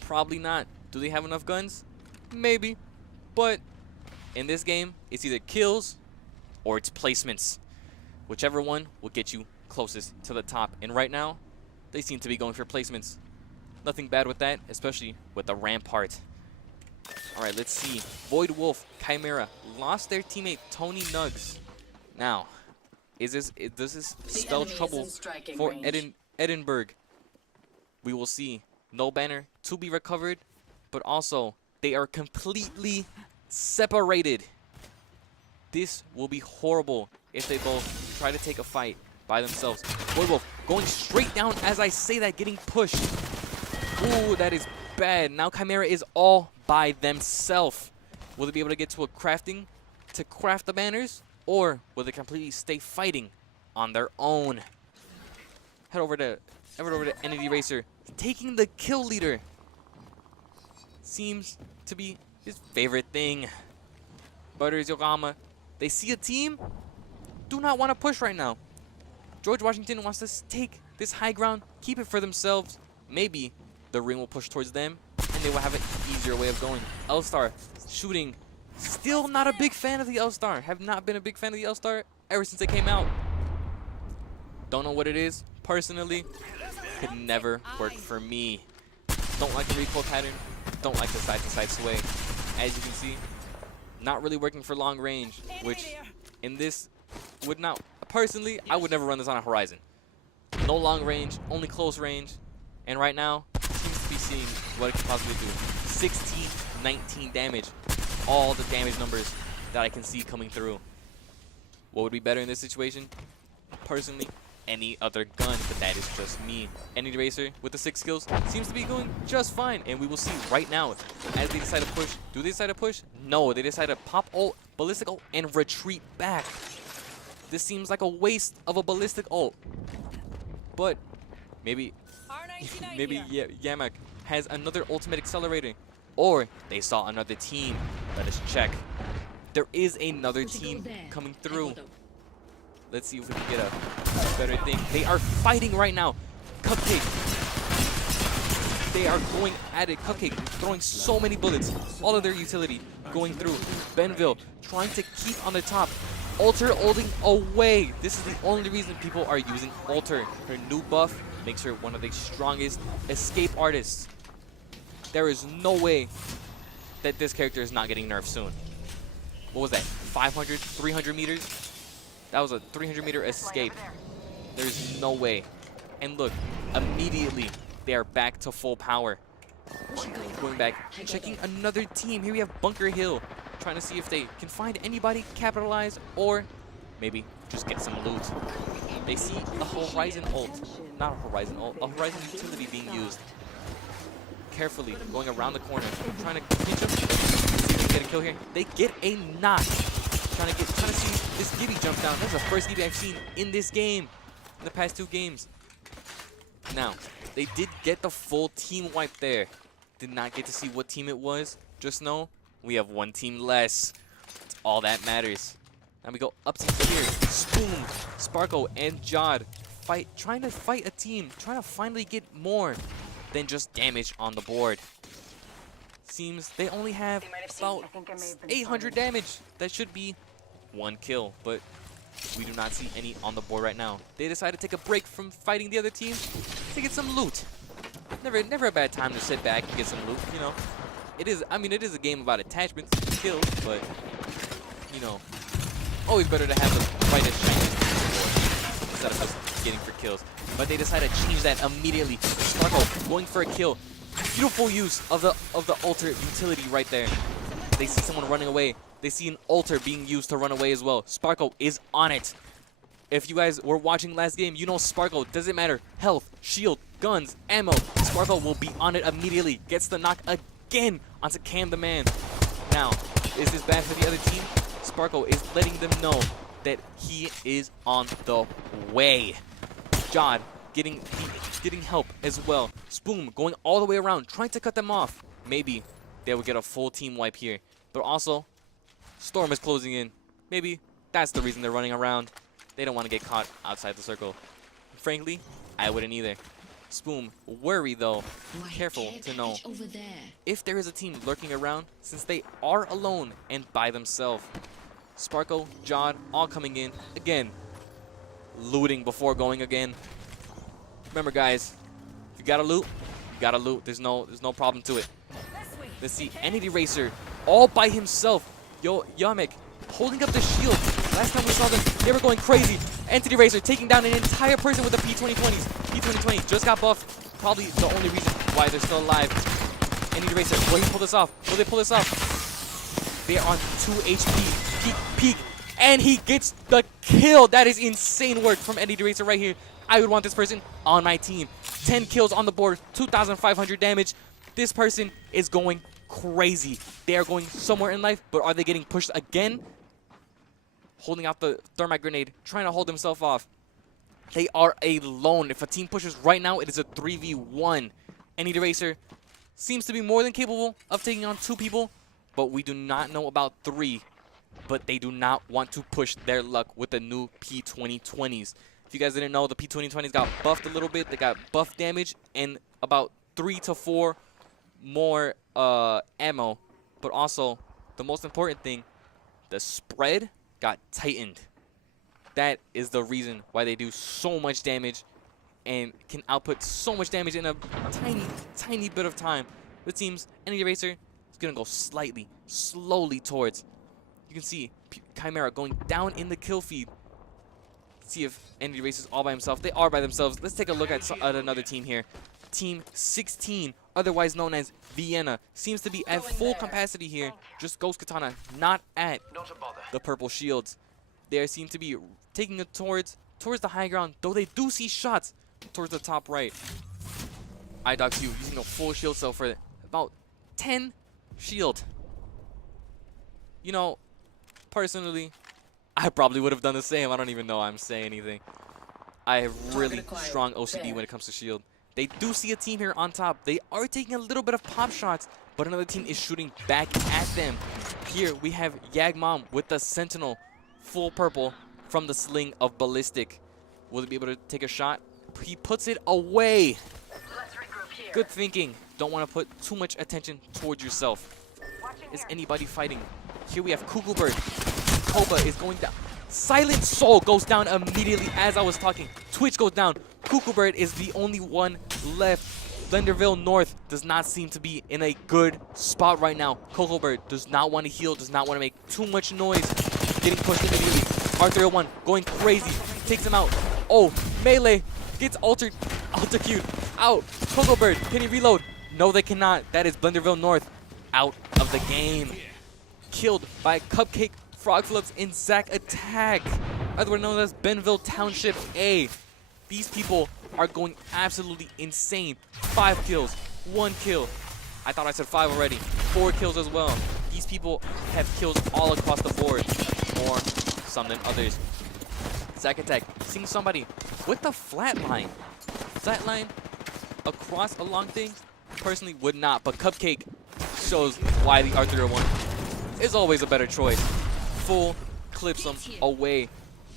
Probably not. Do they have enough guns? Maybe. But in this game, it's either kills or it's placements. Whichever one will get you closest to the top. And right now, they seem to be going for placements. Nothing bad with that, especially with the Rampart. All right, let's see. Void Wolf, Chimera, lost their teammate Tony Nugs. Now, does this spell trouble for Edinburgh? We will see. No banner to be recovered, but also they are completely separated. This will be horrible if they both try to take a fight by themselves. Void Wolf going straight down as I say that, getting pushed. Ooh, that is bad. Now Chimera is all by themselves. Will they be able to get to a crafting to craft the banners, or will they completely stay fighting on their own? Head over to Entity Racer, taking the kill leader. Seems to be his favorite thing. Butters Yokohama They see a team, do not want to push right now. George Washington wants to take this high ground, keep it for themselves. Maybe the ring will push towards them, and they will have an easier way of going. L-Star shooting. Still not a big fan of the L-Star. Have not been a big fan of the L-Star ever since they came out. Don't know what it is. Personally, could never work for me. Don't like the recoil pattern. Don't like the side-to-side sway. As you can see, not really working for long range, which in this would not, personally, I would never run this on a Horizon. No long range, only close range. And right now, seems to be seeing what it can possibly do. 16, 19 damage. All the damage numbers that I can see coming through. What would be better in this situation? Personally, any other gun, but that is just me. Any Racer with the 6 kills seems to be going just fine, and we will see right now as they decide to push. Do they decide to push? No, they decide to pop ult, ballistic ult, and retreat back. This seems like a waste of a ballistic ult, but maybe Yamak has another ultimate accelerator, or they saw another team. Let us check. There is another team coming through. Let's see if we can get a better thing. They are fighting right now. Cupcake. They are going at it. Cupcake throwing so many bullets. All of their utility going through. Benville trying to keep on the top. Alter ulting away. This is the only reason people are using Alter. Her new buff makes her one of the strongest escape artists. There is no way that this character is not getting nerfed soon. What was that? 500, 300 meters? That was a 300-meter escape. There's no way. And look, immediately they are back to full power. Going back, checking another team. Here we have Bunker Hill, trying to see if they can find anybody, capitalize, or maybe just get some loot. They see a Horizon ult. Not a Horizon ult, a Horizon utility being used. Carefully going around the corner, trying to pinch him. See if they can get a kill here. They get a knock. Trying to see this Gibby jump down. That's the first Gibby I've seen in this game, in the past 2 games. Now, they did get the full team wipe there. Did not get to see what team it was. Just know we have 1 team less. That's all that matters. Now we go up to here. Spoon, Sparko, and Jod trying to fight a team, trying to finally get more than just damage on the board. Seems they only have about 800 damage. That should be 1 kill, but we do not see any on the board right now. They decided to take a break from fighting the other team to get some loot. Never a bad time to sit back and get some loot, you know. It is a game about attachments, kills, but you know, always better to have the brightest shiny instead of just getting for kills. But they decided to change that immediately. Sparko going for a kill. Beautiful use of the Alter utility right there. They see someone running away. They see an Alter being used to run away as well. Sparko is on it. If you guys were watching last game, you know Sparko doesn't matter. Health, shield, guns, ammo. Sparko will be on it immediately. Gets the knock again onto Cam the Man. Now, is this bad for the other team? Sparko is letting them know that he is on the way. Jod getting help as well. Spoon going all the way around, trying to cut them off. Maybe they will get a full team wipe here. But also, Storm is closing in. Maybe that's the reason they're running around. They don't want to get caught outside the circle. Frankly, I wouldn't either. Spoon, worry though. Careful to know if there is a team lurking around, since they are alone and by themselves. Sparko, Jod, all coming in. Again, looting before going again. Remember guys, if you gotta loot, you gotta loot. There's no problem to it. Let's see, Entity Racer all by himself. Yo, Yamek holding up the shield. Last time we saw them, they were going crazy. Entity Racer taking down an entire person with the P2020s. P2020 just got buffed. Probably the only reason why they're still alive. Entity Racer, will he pull this off? Will they pull this off? They are on 2 HP. Peak. And he gets the kill. That is insane work from Entity Racer right here. I would want this person on my team. 10 kills on the board, 2,500 damage. This person is going crazy. They are going somewhere in life, but are they getting pushed again? Holding out the thermite grenade, trying to hold himself off. They are alone. If a team pushes right now, it is a 3v1. Entity Racer seems to be more than capable of taking on 2 people, but we do not know about 3. but they do not want to push their luck with the new P2020s. If you guys didn't know, the P2020s got buffed a little bit. They got buff damage and about 3 to 4 more ammo. But also, the most important thing, the spread got tightened. That is the reason why they do so much damage and can output so much damage in a tiny, tiny bit of time. It seems Energy Racer is going to go slowly towards. You can see Chimera going down in the kill feed. See if Energy Racer is all by himself. They are by themselves. Let's take a look at another team here. Team 16, otherwise known as Vienna, seems to be at full capacity here. Just Ghost Katana, not at Not a bother. the purple shields. They seem to be taking it towards the high ground, though they do see shots towards the top right. IHSEA using a full shield cell for about 10 shield. You know, personally, I probably would have done the same. I don't even know I'm saying anything. I have really strong OCD when it comes to shield. They do see a team here on top. They are taking a little bit of pop shots, but another team is shooting back at them. Here we have Yagmom with the Sentinel, full purple from the sling of Ballistic. Will he be able to take a shot? He puts it away. Let's regroup here. Good thinking. Don't want to put too much attention towards yourself. Is anybody fighting? Here we have Cuckoo Bird. Koba is going down. Silent Soul goes down immediately as I was talking. Twitch goes down. Cuckoo Bird is the only one left. Blenderville North does not seem to be in a good spot right now. Coco Bird does not want to heal, does not want to make too much noise. Getting pushed immediately. R301 going crazy. Takes him out. Oh, Melee gets altered. Alter-Q'd. Out. Coco Bird, can he reload? No, they cannot. That is Blenderville North out of the game. Killed by Cupcake, Frog Flips, and Zack Attack. Otherwise known as Benville Township A. These people are going absolutely insane. 5 kills, 1 kill. I thought I said 5 already. 4 kills as well. These people have kills all across the board. More some than others. Zack Attack, seeing somebody with the flatline. Flatline across a long thing, personally would not, but Cupcake shows why the R301 is always a better choice. Full clips him away.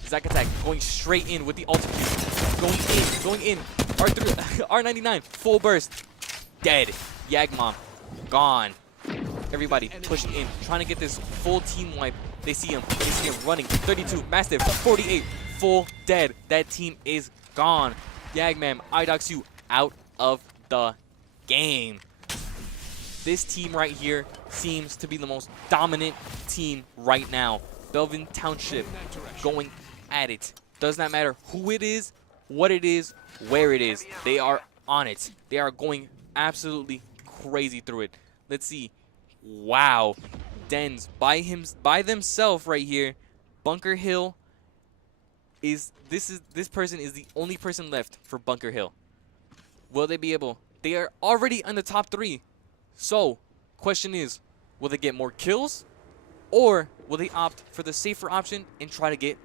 Zack Attack going straight in with the ultimate. Going in. R99, full burst. Dead. Yagmom, gone. Everybody pushing in, trying to get this full team wipe. They see him running. 32, Mastiff, 48, full dead. That team is gone. Yagmam, IHSEA out of the game. This team right here seems to be the most dominant team right now. Belvin Township going at it. Does not matter who it is, what it is, where it is. They are on it. They are going absolutely crazy through it. Let's see. Wow. Dens by themselves right here. Bunker Hill this person is the only person left for Bunker Hill. Will they be able? They are already on the top 3. So, question is, will they get more kills? Or will they opt for the safer option and try to get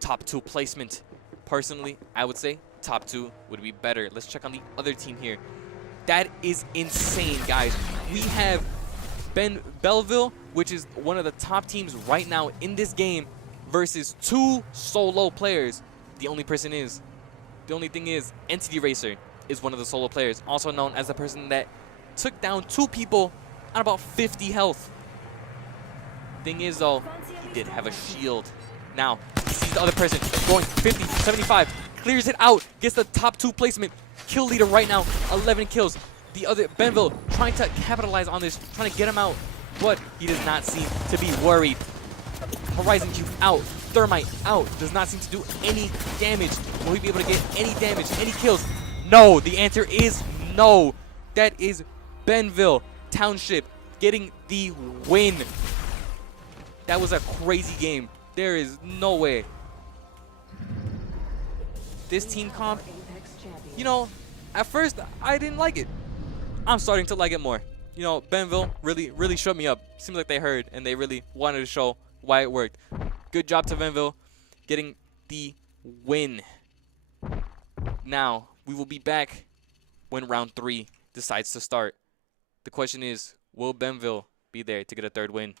top 2 placement? Personally, I would say top 2 would be better. Let's check on the other team here. That is insane, guys. We have Belleville, which is one of the top teams right now in this game, versus 2 solo players. The only thing is, Entity Racer is one of the solo players, also known as the person that took down 2 people on about 50 health. Thing is, though, he did have a shield. Now, he sees the other person going 50, 75, clears it out, gets the top 2 placement. Kill leader right now, 11 kills. The other, Benville, trying to capitalize on this, trying to get him out, but he does not seem to be worried. Horizon Cube out, Thermite out, does not seem to do any damage. Will he be able to get any damage, any kills? No, the answer is no. That is Benville Township getting the win. That was a crazy game. There is no way. This team comp, you know, at first I didn't like it. I'm starting to like it more. You know, Benville really shut me up. Seems like they heard and they really wanted to show why it worked. Good job to Benville getting the win. Now, we will be back when round 3 decides to start. The question is, will Benville be there to get a 3rd win?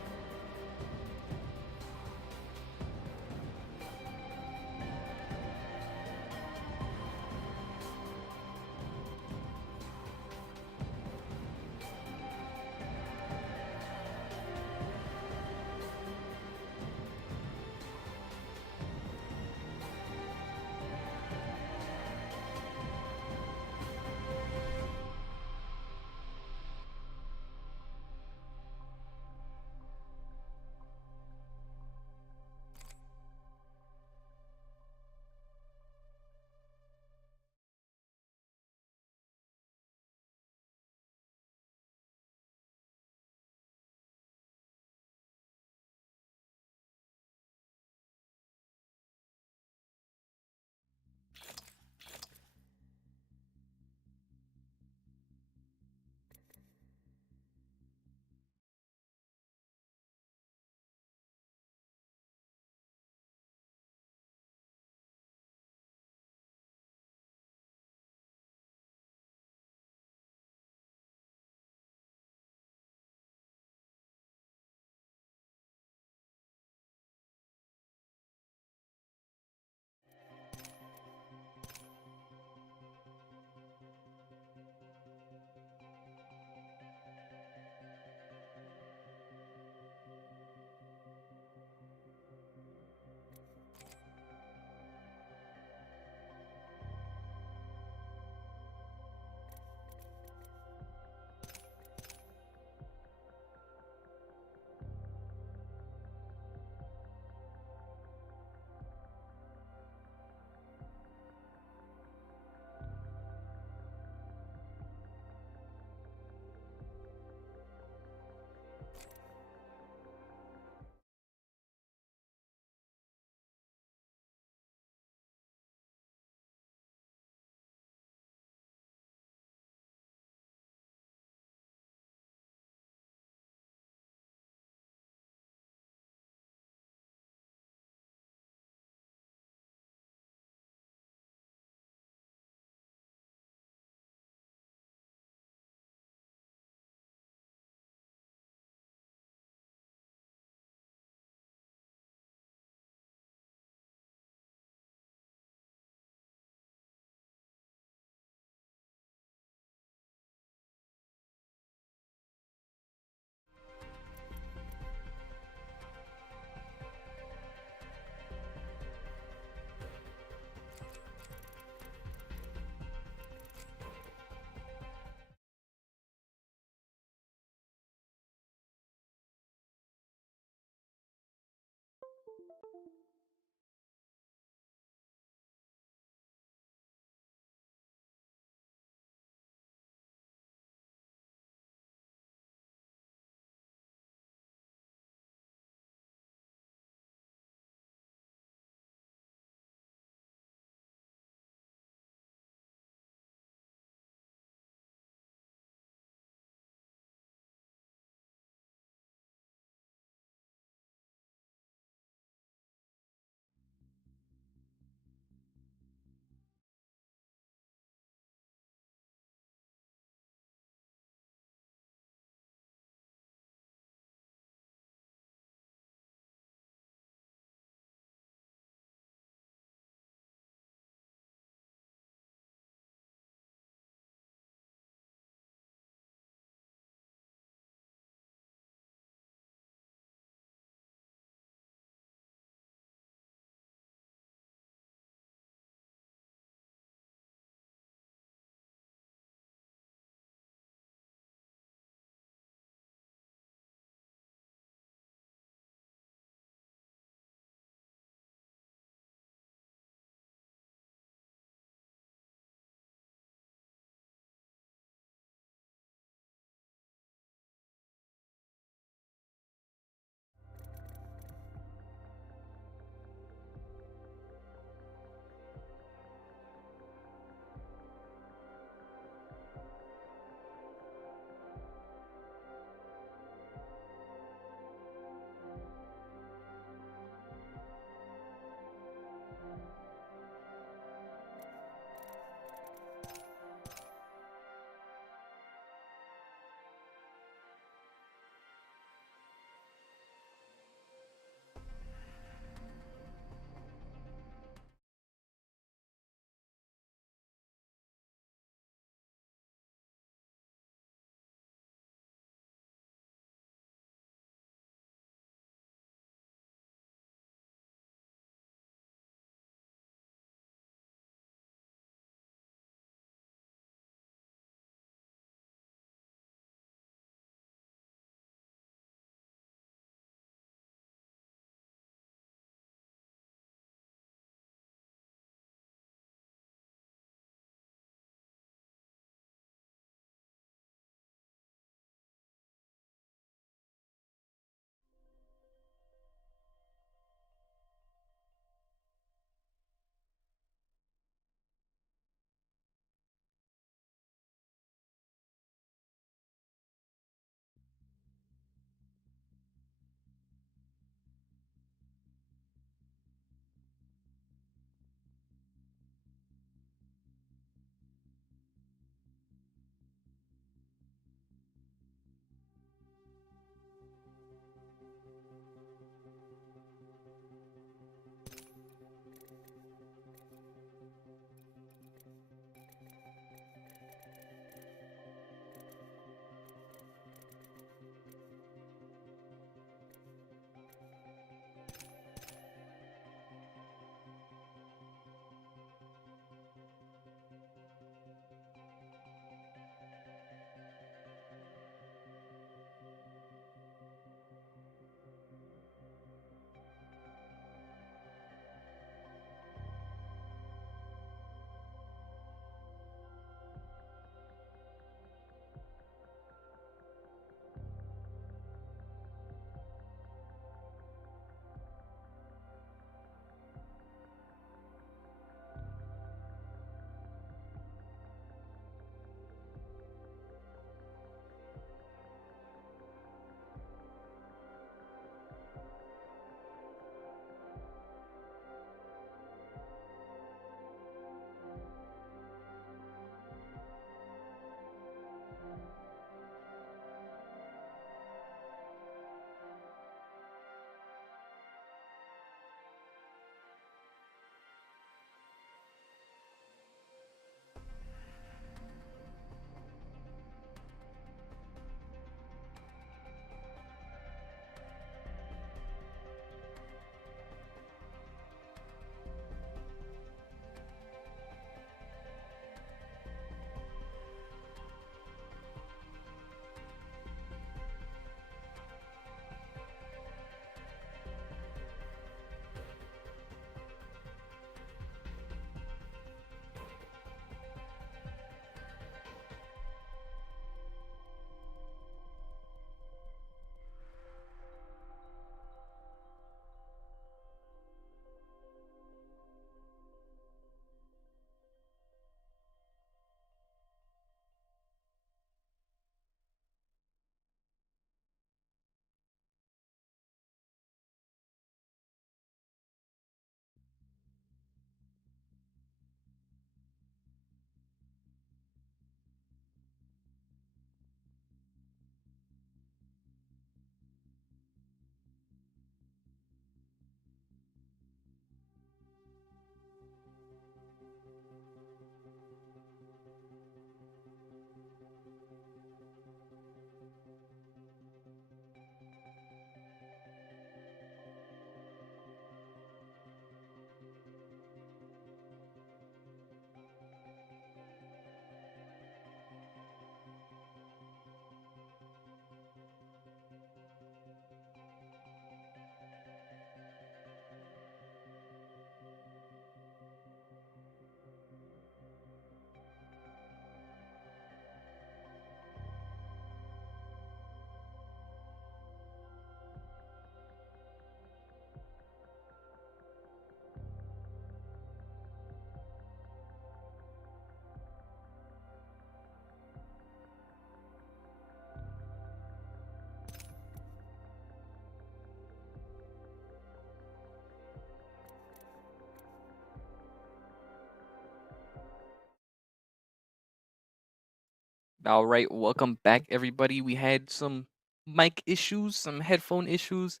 All right, welcome back, everybody. We had some mic issues, some headphone issues.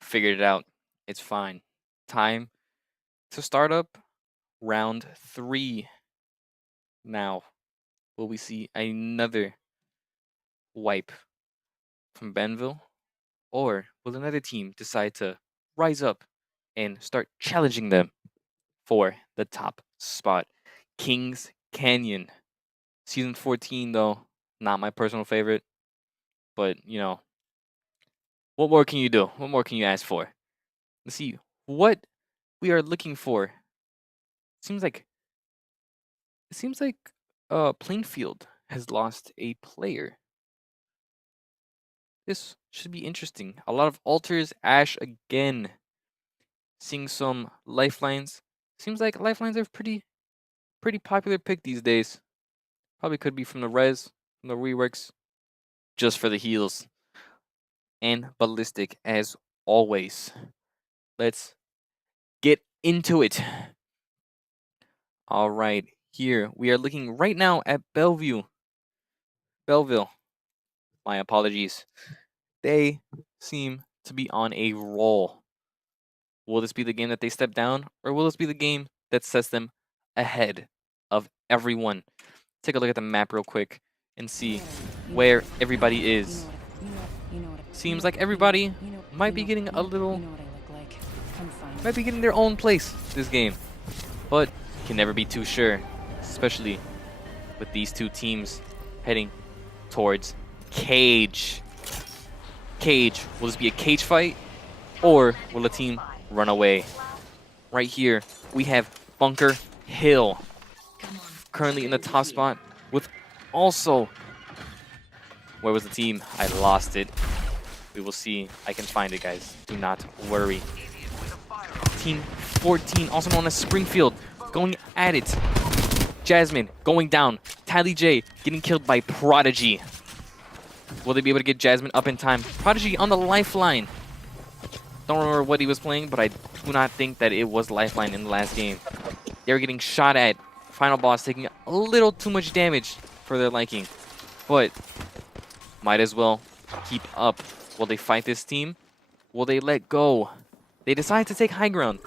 Figured it out. It's fine. Time to start up round 3. Now, will we see another wipe from Benville? Or will another team decide to rise up and start challenging them for the top spot? Kings Canyon. Season 14, though, not my personal favorite. But, you know, what more can you do? What more can you ask for? Let's see what we are looking for. Seems like Plainfield has lost a player. This should be interesting. A lot of altars. Ash again. Seeing some lifelines. Seems like lifelines are pretty popular pick these days. Probably could be from the res, from the reworks, just for the heals. And ballistic as always. Let's get into it. All right, here we are looking right now at Belleville. My apologies. They seem to be on a roll. Will this be the game that they step down, or will this be the game that sets them ahead of everyone? Take a look at the map real quick and see where everybody is. Seems like everybody might be getting a little, might be getting their own place this game, but can never be too sure, especially with these two teams heading towards cage. Will this be a cage fight, or will a team run away? Right here, we have Bunker Hill, currently in the top spot with also... Where was the team? I lost it. We will see. I can find it, guys. Do not worry. Team 14, also known as Springfield, going at it. Jasmine going down. Tally J getting killed by Prodigy. Will they be able to get Jasmine up in time? Prodigy on the lifeline. Don't remember what he was playing, but I do not think that it was lifeline in the last game. They were getting shot at. Final boss taking a little too much damage for their liking, but might as well keep up. Will they fight this team? Will they let go? They decide to take high ground.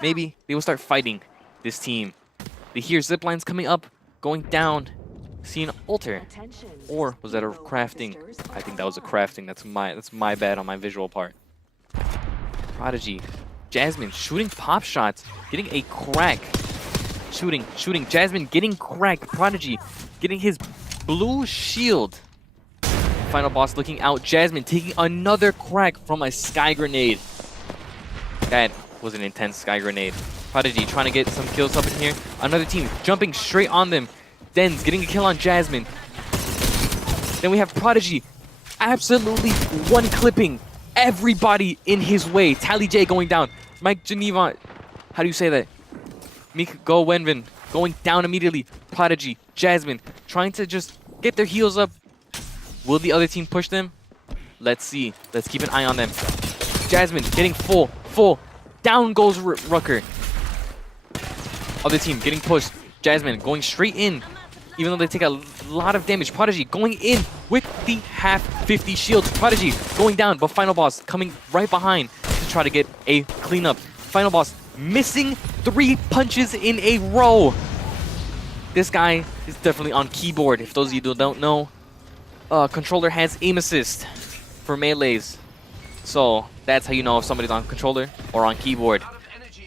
Maybe they will start fighting this team. They hear ziplines coming up, going down. See an altar, or was that a crafting? I think that was a crafting. That's my bad on my visual part. Prodigy, Jasmine shooting pop shots, getting a crack. Shooting. Jasmine getting cracked. Prodigy getting his blue shield. Final boss looking out. Jasmine taking another crack from a sky grenade. That was an intense sky grenade. Prodigy trying to get some kills up in here. Another team jumping straight on them. Den's getting a kill on Jasmine. Then we have Prodigy absolutely one-clipping everybody in his way. Tally J going down. Mike Geneva, how do you say that? Meek Go Wenvin going down immediately. Prodigy, Jasmine trying to just get their heels up. Will the other team push them? Let's see. Let's keep an eye on them. Jasmine getting full. Down goes Rucker. Other team getting pushed. Jasmine going straight in, even though they take a lot of damage. Prodigy going in with the half 50 shields. Prodigy going down, but Final Boss coming right behind to try to get a cleanup. Final Boss missing 3 punches in a row. This guy is definitely on keyboard. If those of you who don't know, controller has aim assist for melees. So that's how you know if somebody's on controller or on keyboard.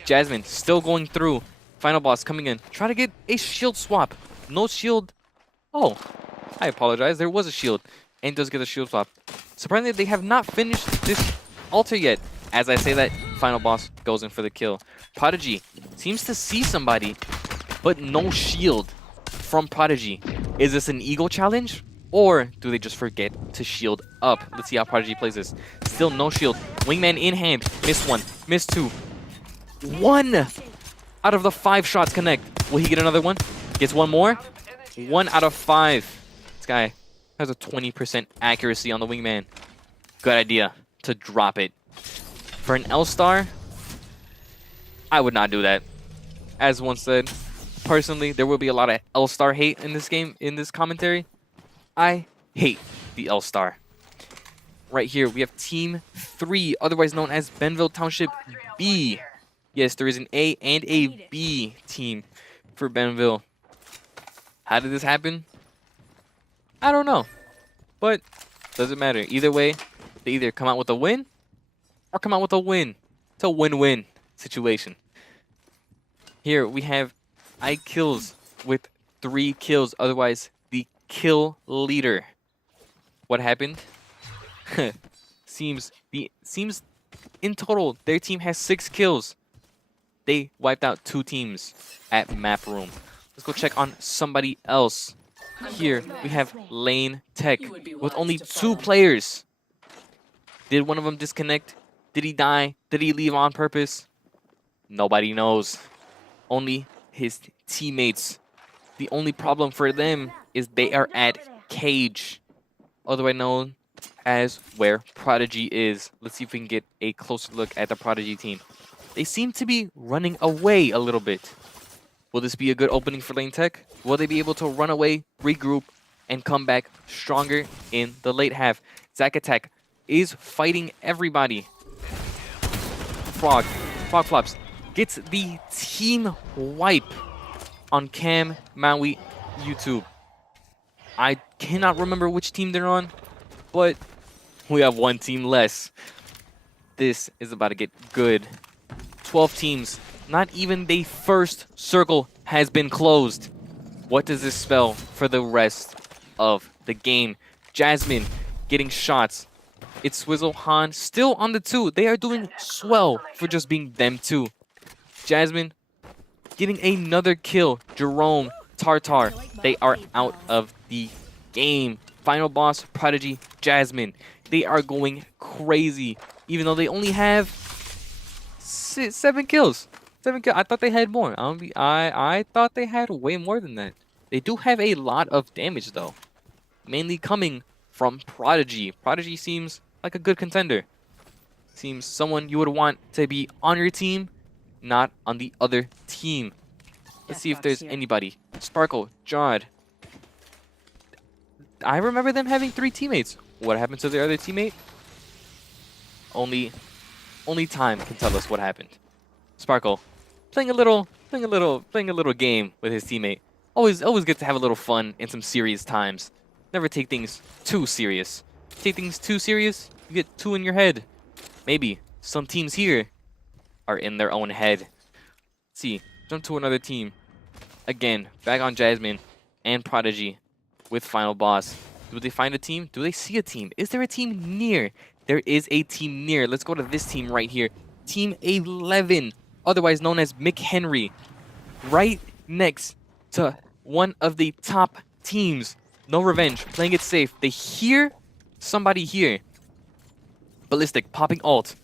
Jasmine still going through. Final boss coming in. Try to get a shield swap. No shield. Oh, I apologize. There was a shield. And does get a shield swap. Surprisingly, they have not finished this altar yet. As I say that, final boss goes in for the kill. Prodigy seems to see somebody, but no shield from Prodigy. Is this an Eagle challenge? Or do they just forget to shield up? Let's see how Prodigy plays this. Still no shield. Wingman in hand. Missed 1. Missed 2. 1 out of the 5 shots connect. Will he get another one? Gets 1 more. 1 out of 5. This guy has a 20% accuracy on the Wingman. Good idea to drop it. For an L-Star, I would not do that. As once said, personally, there will be a lot of L-Star hate in this game, in this commentary. I hate the L-Star. Right here, we have Team 3, otherwise known as Benville Township B. Yes, there is an A and a B team for Benville. How did this happen? I don't know. But doesn't matter. Either way, they either come out with a win or come out with a win. It's a win-win situation. Here we have iKills with 3 kills, otherwise the kill leader. What happened? seems in total their team has 6 kills. They wiped out 2 teams at map room. Let's go check on somebody else. Here we have Lane Tech with only 2 players. Did one of them disconnect? Did he die? Did he leave on purpose? Nobody knows. Only his teammates. The only problem for them is they are at Cage, otherwise known as where Prodigy is. Let's see if we can get a closer look at the Prodigy team. They seem to be running away a little bit. Will this be a good opening for Lane Tech? Will they be able to run away, regroup, and come back stronger in the late half? Zack Attack is fighting everybody. Frog Flops gets the team wipe on Cam Maui YouTube. I cannot remember which team they're on, but we have 1 team less. This is about to get good. 12 teams. Not even the first circle has been closed. What does this spell for the rest of the game? Jasmine getting shots. It's Swizzle Han still on the 2. They are doing swell for just being them 2. Jasmine getting another kill. Jerome, Tartar, they are out of the game. Final boss, Prodigy, Jasmine. They are going crazy, even though they only have 7 kills. 7 kills. I thought they had more. I thought they had way more than that. They do have a lot of damage though, mainly coming from Prodigy. Prodigy seems like a good contender. Seems someone you would want to be on your team, not on the other team. Let's see if there's anybody. Sparkle, Jod. I remember them having 3 teammates. What happened to their other teammate? Only time can tell us what happened. Sparkle, playing a little game with his teammate. Always good to have a little fun in some serious times. Never take things too serious. Take things too serious, you get 2 in your head. Maybe some teams here are in their own head. Let's see, jump to another team. Again, back on Jasmine and Prodigy with Final Boss. Do they find a team? Do they see a team? Is there a team near? There is a team near. Let's go to this team right here. Team 11, otherwise known as McHenry. Right next to one of the top teams. No revenge, playing it safe. They hear somebody here. Ballistic, popping ult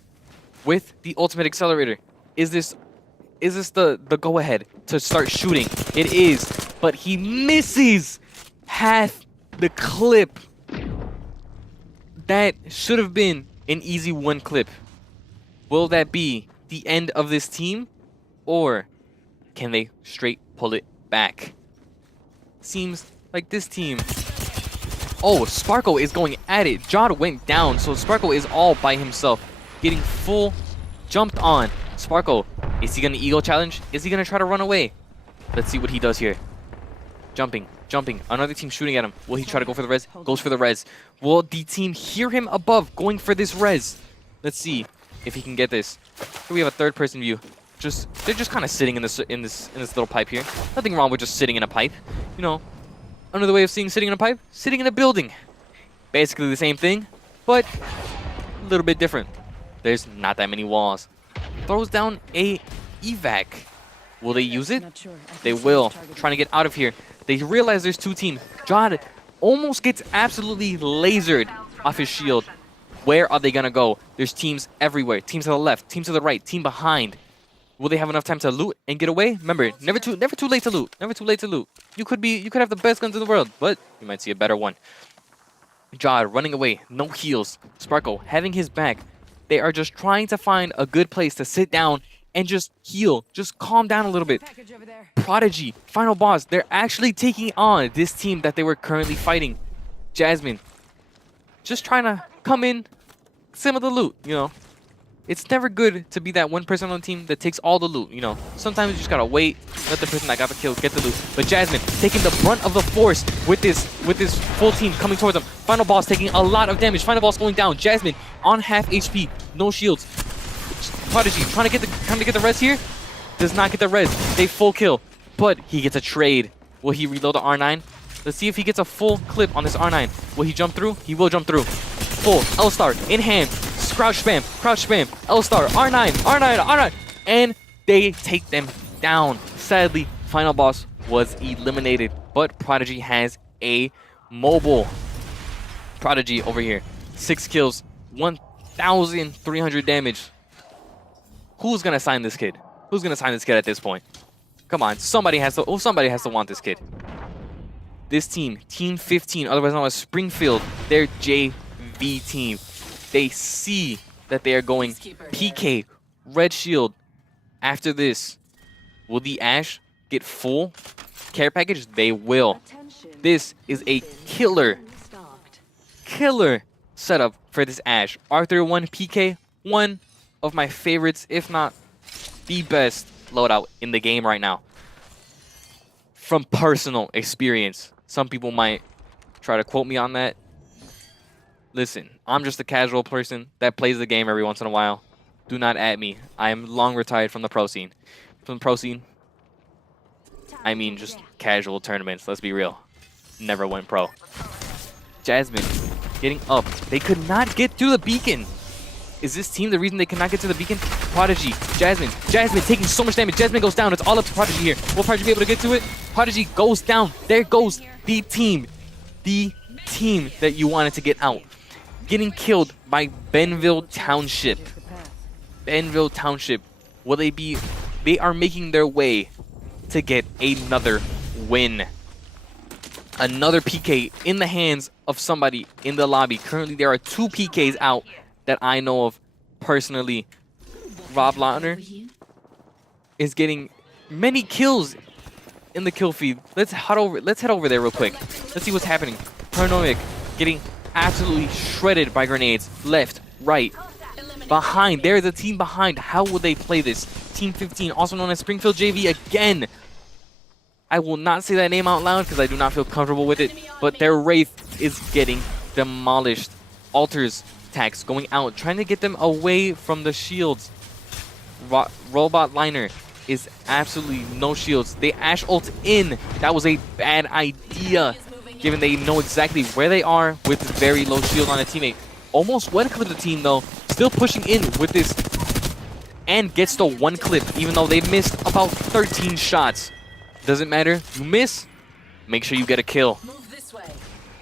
with the ultimate accelerator. Is this the go-ahead to start shooting? It is, but he misses half the clip. That should have been an easy 1 clip. Will that be the end of this team, or can they straight pull it back? Seems like this team. Oh, Sparkle is going at it. Jod went down, so Sparkle is all by himself, getting full jumped on. Sparkle, is he gonna ego challenge? Is he gonna try to run away? Let's see what he does here. Jumping. Another team shooting at him. Will he try to go for the res? Goes for the res. Will the team hear him above going for this res? Let's see if he can get this. Here we have a 3rd-person view. They're just kind of sitting in this little pipe here. Nothing wrong with just sitting in a pipe. You know, another way of seeing sitting in a pipe, sitting in a building. Basically the same thing, but a little bit different. There's not that many walls. Throws down a evac. Will they use it? They will. Trying to get out of here. They realize there's 2 teams. Jod almost gets absolutely lasered off his shield. Where are they gonna go? There's teams everywhere. Teams to the left, team to the right, team behind. Will they have enough time to loot and get away? Remember, never too late to loot. Never too late to loot. You could have the best guns in the world, but you might see a better one. Jod running away, no heals. Sparkle having his back. They are just trying to find a good place to sit down and just heal. Just calm down a little bit. Prodigy, Final Boss, they're actually taking on this team that they were currently fighting. Jasmine just trying to come in, some of the loot, you know. It's never good to be that one person on the team that takes all the loot, you know. Sometimes you just gotta wait, let the person that got the kill get the loot. But Jasmine taking the brunt of the force with this full team coming towards them. Final boss taking a lot of damage. Final boss going down. Jasmine on half HP, no shields. Prodigy trying to get the res here. Does not get the res. They full kill, but he gets a trade. Will he reload the R9? Let's see if he gets a full clip on this R9. Will he jump through? He will jump through. Full L-star in hand. Crouch spam, L-star, R9, R9, R9. And they take them down. Sadly, final boss was eliminated, but Prodigy has a mobile. Prodigy over here, 6 kills, 1,300 damage. Who's gonna sign this kid? Who's gonna sign this kid at this point? Come on, somebody has to want this kid. This team, Team 15, otherwise known as Springfield, their JV team. They see that they are going PK, red shield. After this, will the Ashe get full care package? They will. This is a killer setup for this Ashe. Arthur 1 PK, one of my favorites, if not the best loadout in the game right now. From personal experience, some people might try to quote me on that. Listen, I'm just a casual person that plays the game every once in a while. Do not at me. I am long retired from the pro scene. From the pro scene, I mean just casual tournaments, let's be real. Never went pro. Jasmine getting up. They could not get through the beacon. Is this team the reason they cannot get to the beacon? Prodigy, Jasmine taking so much damage. Jasmine goes down. It's all up to Prodigy here. Will Prodigy be able to get to it? Prodigy goes down. There goes the team. The team that you wanted to get out. Getting killed by Benville Township. Benville Township. Will they be... They are making their way to get another win. Another PK in the hands of somebody in the lobby. Currently, there are 2 PKs out that I know of personally. Rob Lautner is getting many kills in the kill feed. Let's head over there real quick. Let's see what's happening. Paranoic getting absolutely shredded by grenades. Left, right, behind. There's a team behind. How will they play this? Team 15, also known as Springfield JV again. I will not say that name out loud because I do not feel comfortable with it, but their Wraith is getting demolished. Alters attacks going out, trying to get them away from the shields. Robot Liner is absolutely no shields. They Ashe ult in. That was a bad idea, given they know exactly where they are with very low shield on a teammate. Almost one clip of the team though, still pushing in with this, and gets the 1 clip, even though they missed about 13 shots. Doesn't matter, you miss, make sure you get a kill.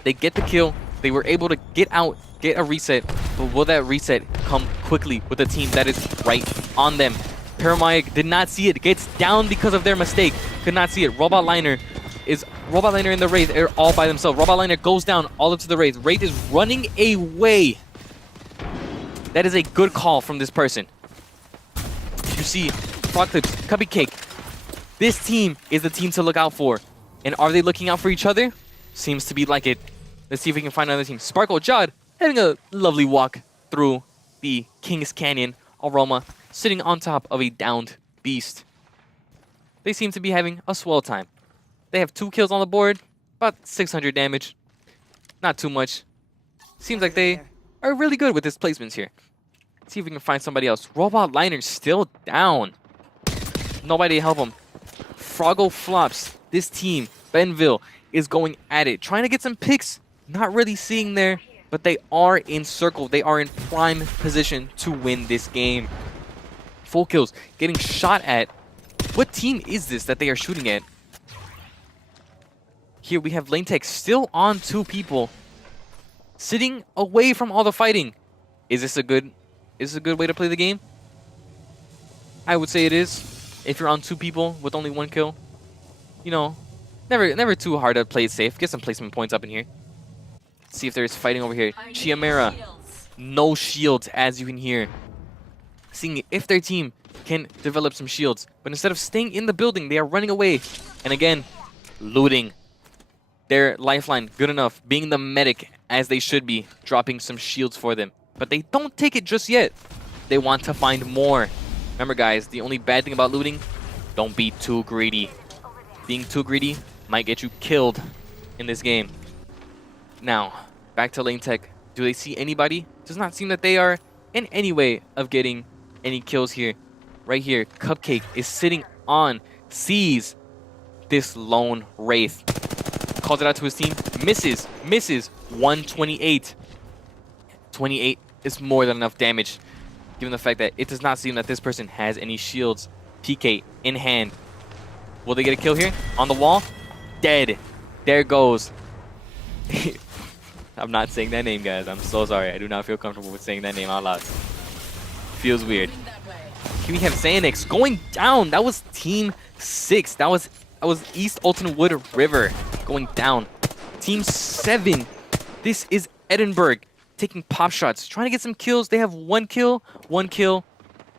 They get the kill, they were able to get out, get a reset, but will that reset come quickly with a team that is right on them? Paranoic did not see it, gets down because of their mistake, could not see it. Robot Liner in the Wraith are all by themselves. Robot Liner goes down all up to the Wraith. Wraith is running away. That is a good call from this person. You see, frog clips, cupcake. This team is the team to look out for. And are they looking out for each other? Seems to be like it. Let's see if we can find another team. Sparkle Jod having a lovely walk through the King's Canyon. Aroma sitting on top of a downed beast. They seem to be having a swell time. They have 2 kills on the board, about 600 damage. Not too much. Seems like they are really good with his placements here. Let's see if we can find somebody else. Robot Liner still down. Nobody to help him. Froggo flops. This team, Benville, is going at it. Trying to get some picks. Not really seeing there, but they are in circle. They are in prime position to win this game. Full kills. Getting shot at. What team is this that they are shooting at? Here we have Lane Tech still on 2 people. Sitting away from all the fighting. Is this a good way to play the game? I would say it is. If you're on 2 people with only 1 kill. You know, never too hard to play it safe. Get some placement points up in here. See if there's fighting over here. Chiamera, no shields as you can hear. Seeing if their team can develop some shields. But instead of staying in the building, they are running away. And again, looting. their lifeline good enough, being the medic as they should be, dropping some shields for them. But they don't take it just yet. They want to find more. Remember, guys, the only bad thing about looting, don't be too greedy. Being too greedy might get you killed in this game. Now, back to lane tech. Do they see anybody? Does not seem that they are in any way of getting any kills here. Right here, Cupcake is sitting on, sees this lone Wraith. Calls it out to his team, misses, 128. 28 is more than enough damage, given the fact that it does not seem that this person has any shields. PK in hand. Will they get a kill here? On the wall? Dead. There goes. I'm not saying that name, guys. I'm so sorry. I do not feel comfortable with saying that name out loud. Feels weird. Here we have Xanax going down. That was Team 6. That was East Alton Wood River going down. Team 7. This is Edinburgh taking pop shots, trying to get some kills. They have 1 kill.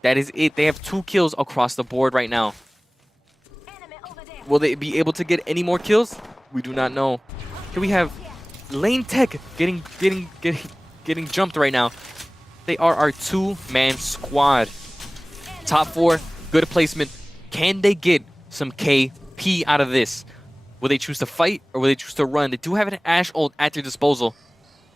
That is it. They have 2 kills across the board right now. Will they be able to get any more kills? We do not know. Here we have Lane Tech getting jumped right now. They are our 2-man squad. Top 4, good placement. Can they get some KP out of this? Will they choose to fight or will they choose to run? They do have an Ashe ult at their disposal.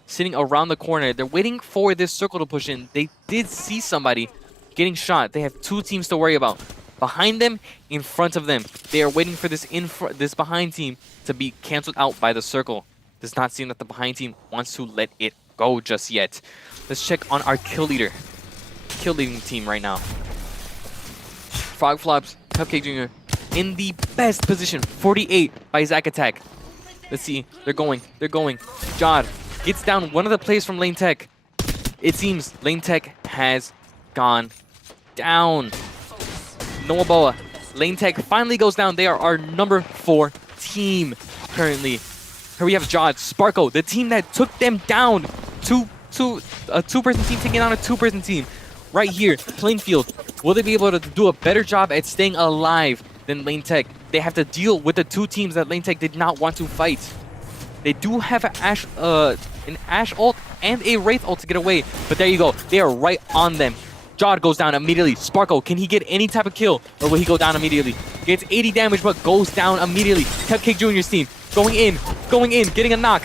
Sitting around the corner. They're waiting for this circle to push in. They did see somebody getting shot. They have 2 teams to worry about. Behind them, in front of them. They are waiting for this this behind team to be canceled out by the circle. Does not seem that the behind team wants to let it go just yet. Let's check on our kill leading team right now. Frog Flops, Cupcake Jr. in the best position, 48 by Zack Attack. Let's see, they're going. Jod gets down one of the players from Lane Tech. It seems Lane Tech has gone down. Noah Boa, Lane Tech finally goes down. They are our number 4 team currently. Here we have Jod, Sparko, the team that took them down. A 2-person team taking on a 2-person team. Right here, Plainfield. Will they be able to do a better job at staying alive than Lane Tech? They have to deal with the 2 teams that Lane Tech did not want to fight. They do have an Ashe ult and a Wraith ult to get away, but there you go. They are right on them. Jod goes down immediately. Sparko, can he get any type of kill, or will he go down immediately? Gets 80 damage, but goes down immediately. Cupcake Jr.'s team going in, getting a knock,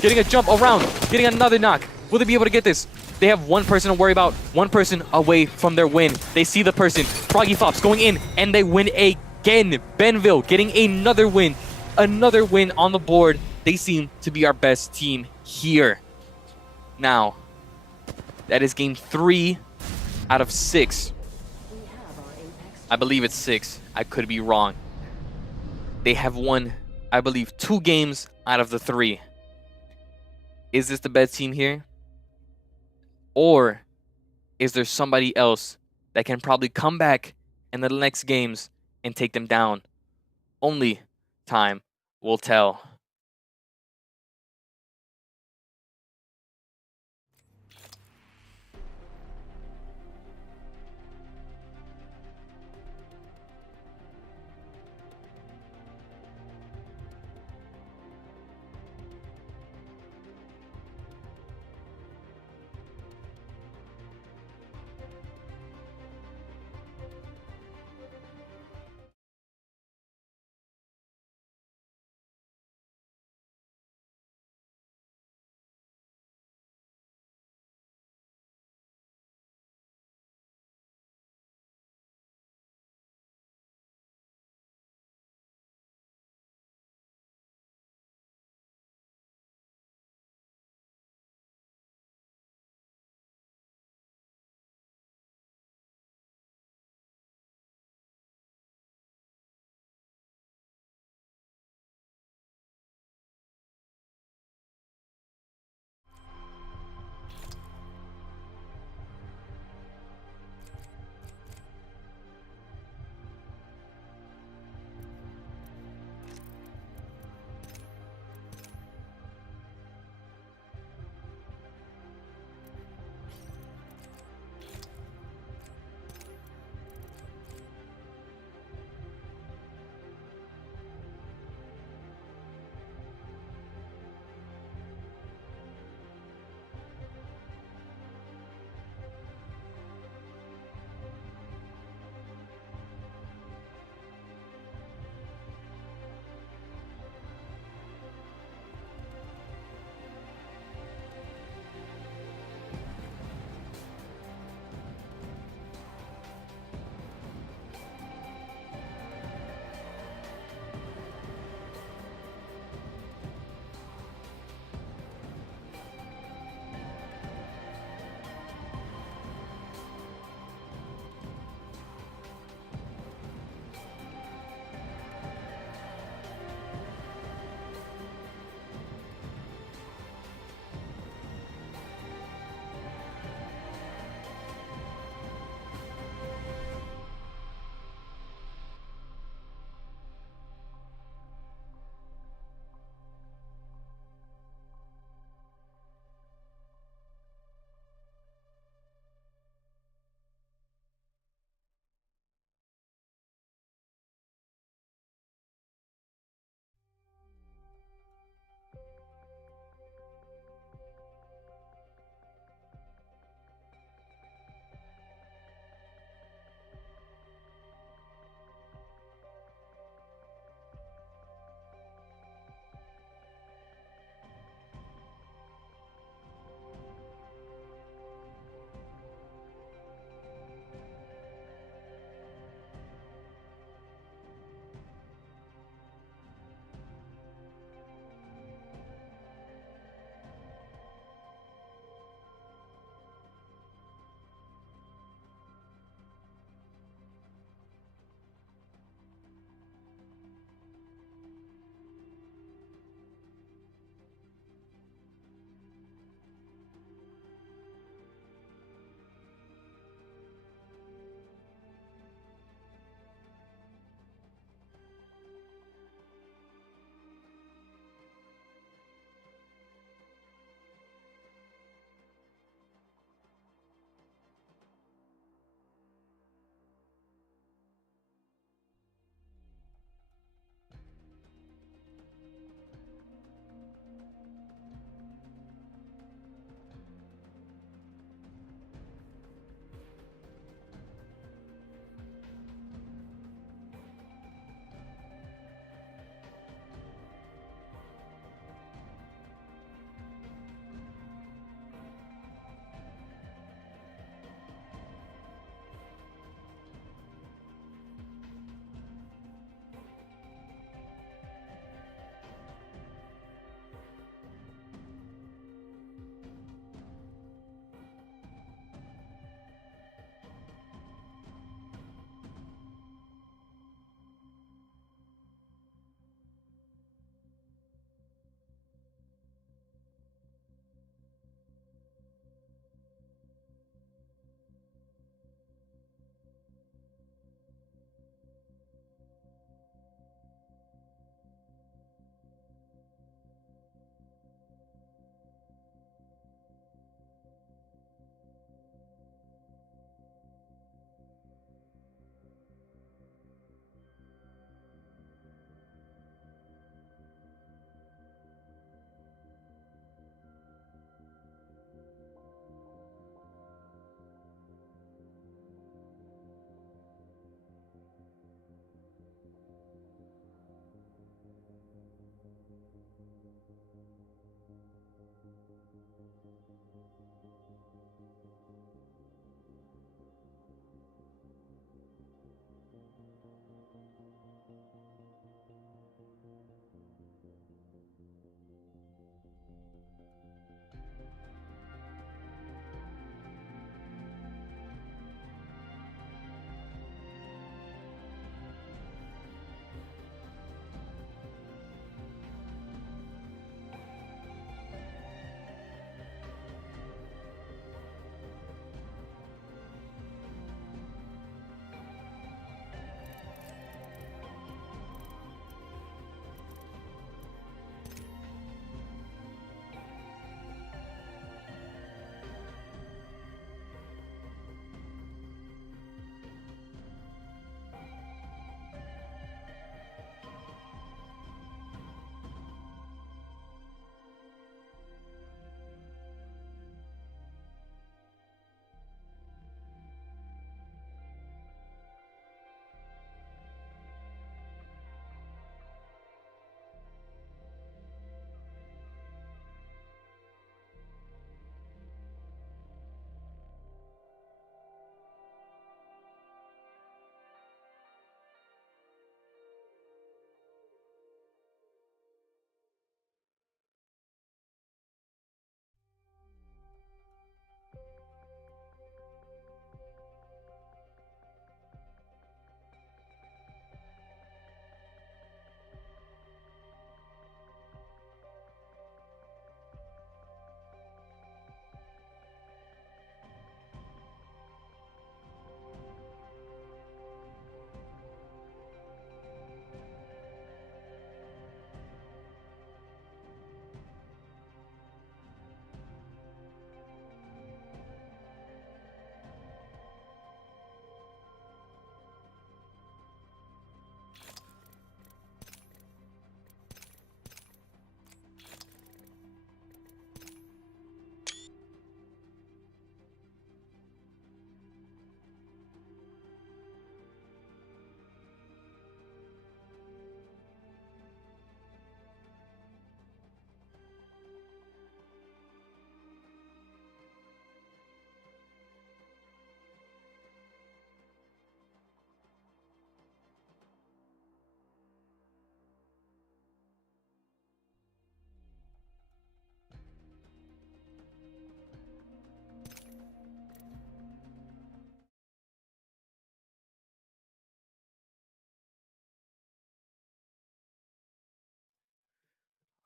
getting a jump around, getting another knock. Will they be able to get this? They have 1 person to worry about, 1 person away from their win. They see the person. Froggy Flops going in, and they win again. Benville getting another win on the board. They seem to be our best team here. Now, that is game 3 out of 6. I believe it's 6. I could be wrong. They have won, I believe, 2 games out of the 3. Is this the best team here? Or is there somebody else that can probably come back in the next games and take them down? Only time will tell.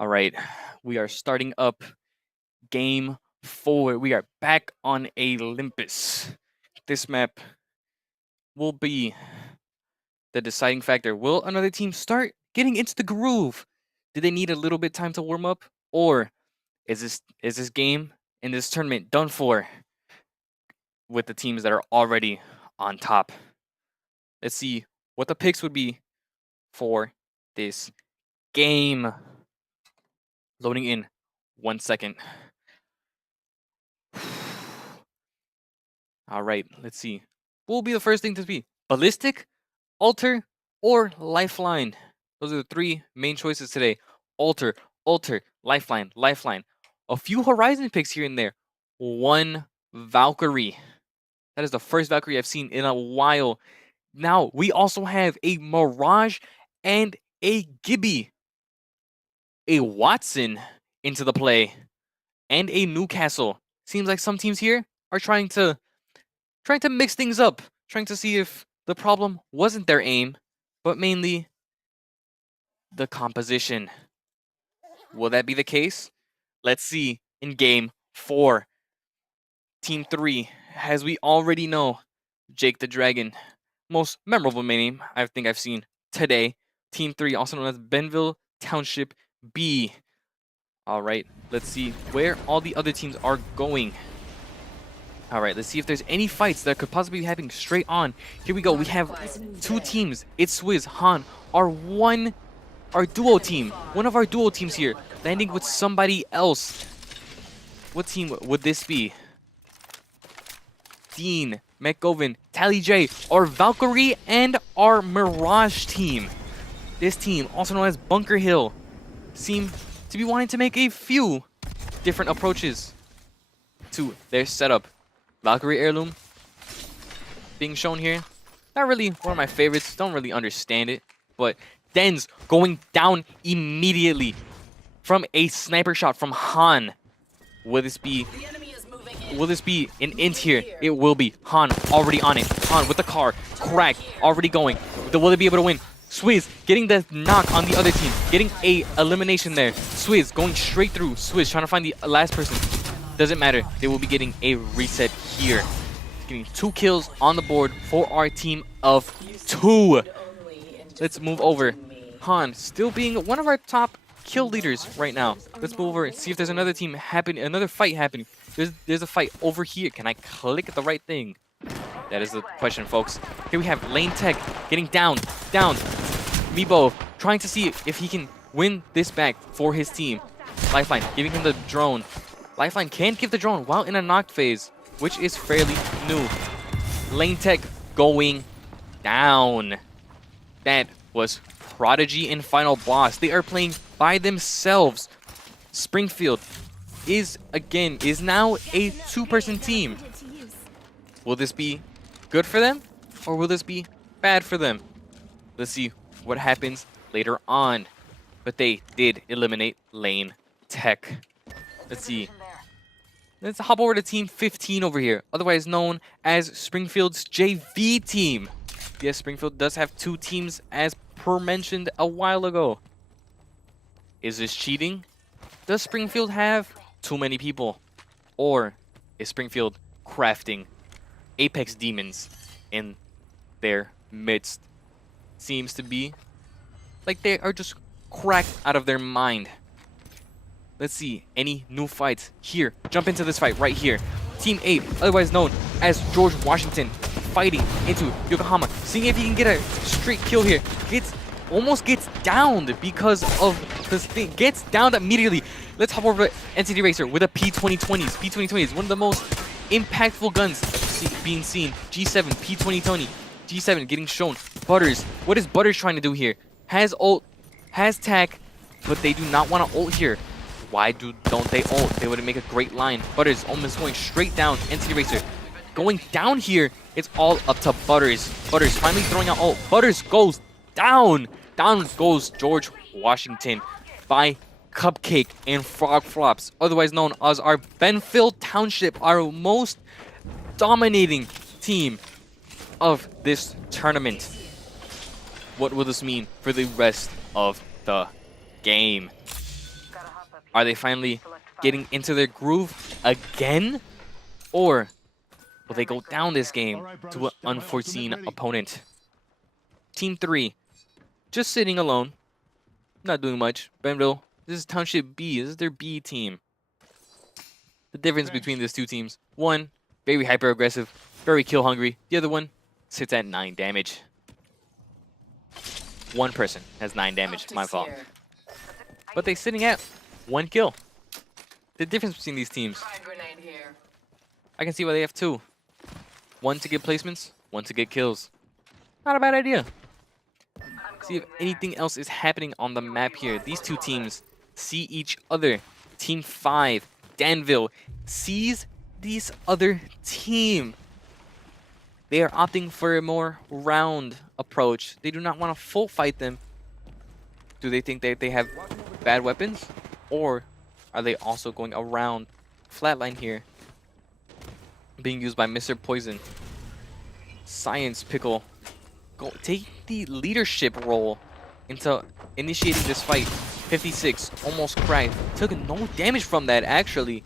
All right, we are starting up game 4. We are back on Olympus. This map will be the deciding factor. Will another team start getting into the groove? Do they need a little bit time to warm up, or is this game in this tournament done for with the teams that are already on top? Let's see what the picks would be for this game. Loading in 1 second. All right, let's see. What will be the first thing to be? Ballistic, Altar, or Lifeline? Those are the 3 main choices today. Altar, Altar, Lifeline, Lifeline. A few Horizon picks here and there. 1 Valkyrie. That is the first Valkyrie I've seen in a while. Now, we also have a Mirage and a Gibby. A Watson into the play. And a Newcastle. Seems like some teams here are trying to mix things up. Trying to see if the problem wasn't their aim, but mainly the composition. Will that be the case? Let's see in game 4. Team 3, as we already know, Jake the Dragon. Most memorable name I think I've seen today. Team 3, also known as Benville Township B. All right, let's see where all the other teams are going. All right, let's see if there's any fights that could possibly be happening straight on. Here we go. We have 2 teams. It's Swizz, Han, our duo team. One of our duo teams here, landing with somebody else. What team would this be? Dean, McGovern, Tally J, our Valkyrie, and our Mirage team. This team, also known as Bunker Hill, seem to be wanting to make a few different approaches to their setup. Valkyrie Heirloom being shown here. Not really one of my favorites. Don't really understand it. But Denz going down immediately from a sniper shot from Han. Will this be an int here? It will be. Han already on it. Han with the car. Crack. Already going. Will they be able to win? Swizz getting the knock on the other team. Getting a elimination there. Swizz going straight through. Swizz trying to find the last person. Doesn't matter. They will be getting a reset here. Getting 2 kills on the board for our team of 2. Let's move over. Han still being one of our top kill leaders right now. Let's move over and see if there's another team happening, another fight happening. There's a fight over here. Can I click the right thing? That is the question, folks. Here we have Lane Tech getting down. Meebo trying to see if he can win this back for his team. Lifeline giving him the drone. Lifeline can give the drone while in a knocked phase, which is fairly new. Lane Tech going down. That was Prodigy and Final Boss. They are playing by themselves. Springfield is now a 2-person team. Will this be good for them, or will this be bad for them? Let's see what happens later on. But they did eliminate Lane Tech. Let's see. Let's hop over to Team 15 over here, otherwise known as Springfield's JV team. Yes, Springfield does have 2 teams, as per mentioned a while ago. Is this cheating? Does Springfield have too many people? Or is Springfield crafting Apex demons in their midst? Seems to be like they are just cracked out of their mind. Let's see, any new fights here. Jump into this fight right here. Team 8, otherwise known as George Washington, fighting into Yokohama. Seeing if he can get a straight kill here. Almost gets downed because of this thing. Gets downed immediately. Let's hop over to NCT Racer with a P2020s. P2020 is one of the most impactful guns being seen. G7, P2020. G7 getting shown. Butters. What is Butters trying to do here? Has ult, has tack, but they do not want to ult here. Why don't they ult? They would make a great line. Butters almost going straight down. NCT Racer going down here. It's all up to Butters. Butters finally throwing out ult. Butters goes down. Down goes George Washington by Cupcake and Frog Flops, otherwise known as our Benville Township, our most dominating team of this tournament. What will this mean for the rest of the game? Are they finally getting into their groove again? Or will they go down this game to an unforeseen opponent? Team 3, just sitting alone, not doing much. Benville, this is Township B. This is their B team. The difference between these two teams: one, very hyper aggressive, very kill hungry. The other one sits at 9 damage. One person has 9 damage. My fault. Here. But they're sitting at 1 kill. The difference between these teams: Frag grenade here. I can see why they have 2. 1 to get placements, 1 to get kills. Not a bad idea. See if anything else is happening on the map here. These two teams see each other. Team 5, Danville, sees this other team. They are opting for a more round approach. They do not want to full fight them. Do they think that they have bad weapons? Or are they also going around? Flatline here, being used by Mr. Poison. Science Pickle, take the leadership role into initiating this fight. 56, almost cracked. Took no damage from that, actually.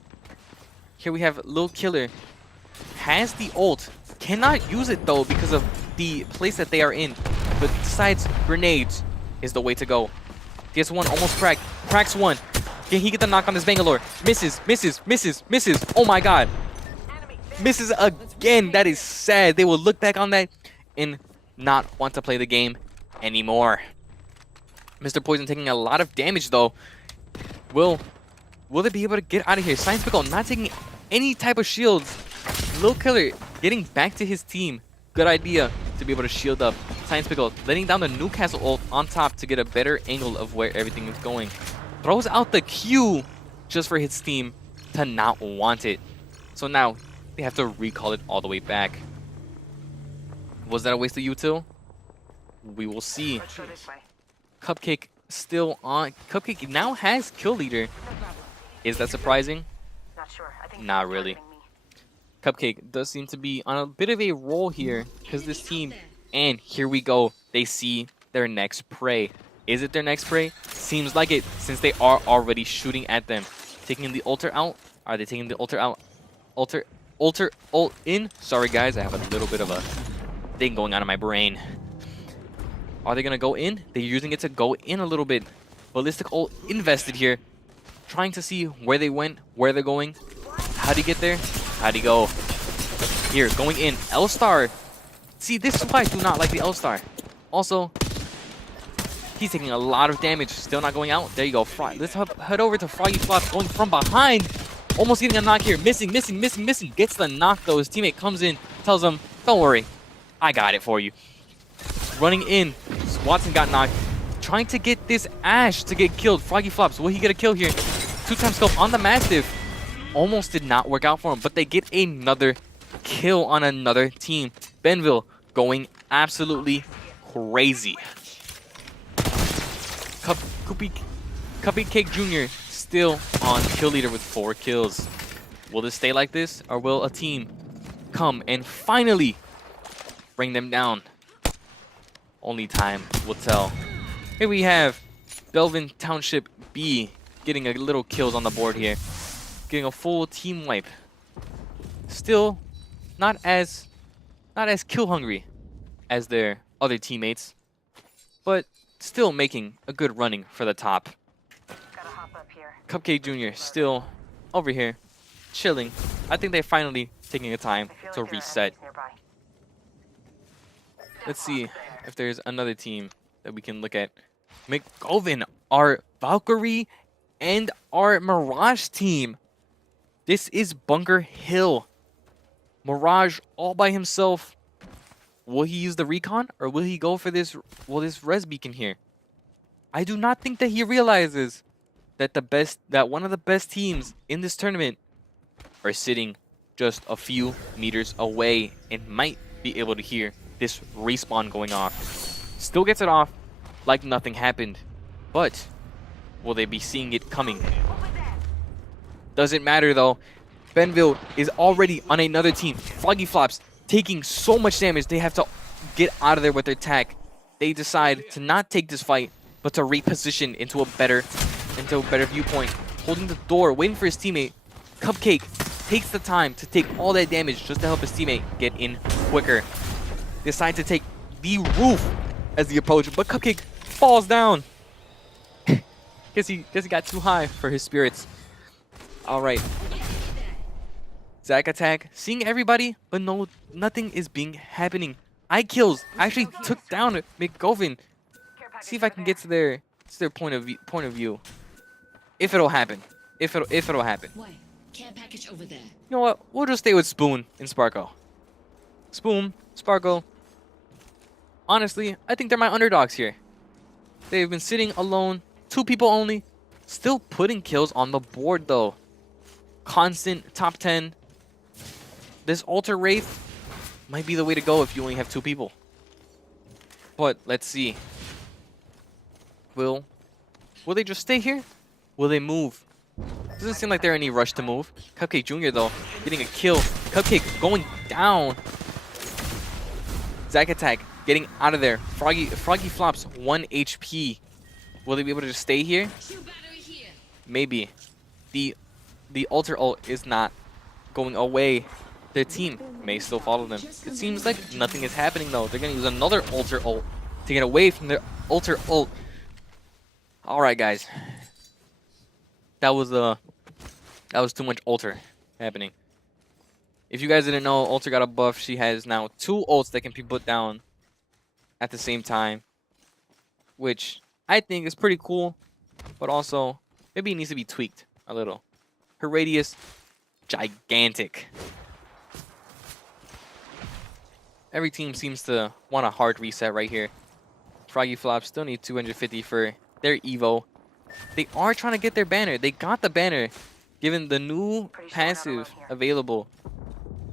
Here we have Lil Killer. Has the ult. Cannot use it, though, because of the place that they are in. But decides grenades is the way to go. Gets one, almost cracked. Cracks one. Can he get the knock on this Bangalore? Misses, misses, misses, misses. Oh my god. Misses again. That is sad. They will look back on that and not want to play the game anymore. Mr. Poison taking a lot of damage, though. Will they be able to get out of here? Science Pickle not taking any type of shields. Lil Killer getting back to his team. Good idea to be able to shield up. Science Pickle letting down the Newcastle ult on top to get a better angle of where everything is going. Throws out the Q just for his team to not want it. So now they have to recall it all the way back. Was that a waste of util? We will see. Let's go this way. Cupcake still on. Cupcake now has kill leader. Is that surprising? Not sure. I think Not he's really. targeting me. Cupcake does seem to be on a bit of a roll here because this team. And here we go. They see their next prey. Is it their next prey? Seems like it, since they are already shooting at them. Taking the altar out. Are they taking the altar out? Ult in. Sorry guys, I have a little bit of a thing going on in my brain. Are they gonna go in? They're using it to go in a little bit. Ballistic ult invested here. Trying to see where they went, where they're going. How'd he get there? How'd he go? Here, going in. L-Star. See, this is why I do not like the L-Star. Also, he's taking a lot of damage. Still not going out. There you go. Let's head over to Froggy Flops, going from behind. Almost getting a knock here. Missing. Gets the knock, though. His teammate comes in, tells him, don't worry. I got it for you. Running in. Watson got knocked. Trying to get this Ash to get killed. Froggy Flops. Will he get a kill here? 2-time scope on the Mastiff. Almost did not work out for him, but they get another kill on another team. Benville going absolutely crazy. Cupcake Jr. still on kill leader with 4 kills. Will this stay like this, or will a team come and finally bring them down? Only time will tell. Here we have Belvin Township B getting a little kills on the board here. Getting a full team wipe. Still not as kill hungry as their other teammates, but still making a good running for the top. Gotta hop up here. Cupcake Jr. still over here, chilling. I think they're finally taking a time I feel to like there are reset. enemies nearby. Let's see if there's another team that we can look at. McGovern, our Valkyrie and our Mirage team. This is Bunker Hill. Mirage all by himself. Will he use the recon, or will he go for this res beacon here? I do not think that he realizes that one of the best teams in this tournament are sitting just a few meters away and might be able to hear this respawn going off. Still gets it off like nothing happened, but will they be seeing it coming? Doesn't matter though. Benville is already on another team. Froggy Flops taking so much damage. They have to get out of there with their attack. They decide to not take this fight, but to reposition into a better viewpoint. holding the door, waiting for his teammate. Cupcake takes the time to take all that damage just to help his teammate get in quicker. Decide to take the roof as the approach, but Cupcake falls down. guess he got too high for his spirits. All right. Zack attack, seeing everybody, but no, nothing is happening. I kills actually took down McGovern. See if I can get to their point of view. If it'll happen. If it'll happen. Why? Care package over there. You know what? We'll just stay with Spoon and Sparko. Spoon, Sparko. Honestly, I think they're my underdogs here. They've been sitting alone, 2 people only, still putting kills on the board though. Constant top 10. This Alter Wraith might be the way to go if you only have 2 people. But let's see. Will they just stay here? Will they move? Doesn't seem like they're in any rush to move. Cupcake Jr. though, getting a kill. Cupcake going down. Zack attack, getting out of there. Froggy flops 1 HP. Will they be able to just stay here? Maybe. The Alter ult is not going away. Their team may still follow them. It seems like nothing is happening though. They're gonna use another Alter ult to get away from their Alter ult. Alright guys. That was too much Alter happening. If you guys didn't know, Alter got a buff. She has now 2 ults that can be put down at the same time, which I think is pretty cool, but also maybe it needs to be tweaked a little. Her radius, gigantic. Every team seems to want a hard reset right here. Froggy Flop still need 250 for their Evo. They are trying to get their banner. They got the banner, given the new passive available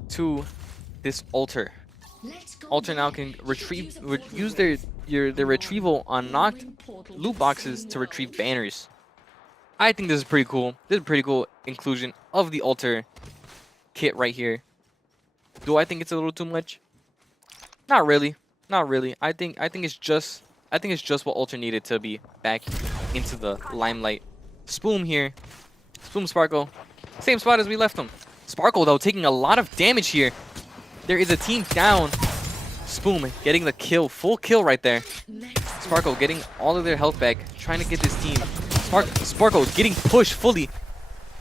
to this Alter. Alter now can use their retrieval on knocked loot boxes to retrieve banners. I think this is pretty cool. This is a pretty cool inclusion of the Alter kit right here. Do I think it's a little too much? Not really. Not really. I think it's just what Alter needed to be back into the limelight. Spoon here. Spoon Sparkle. Same spot as we left him. Sparkle though taking a lot of damage here. There is a team down. Spoon getting the kill. Full kill right there. Sparkle getting all of their health back. Trying to get this team. Sparkle getting pushed fully.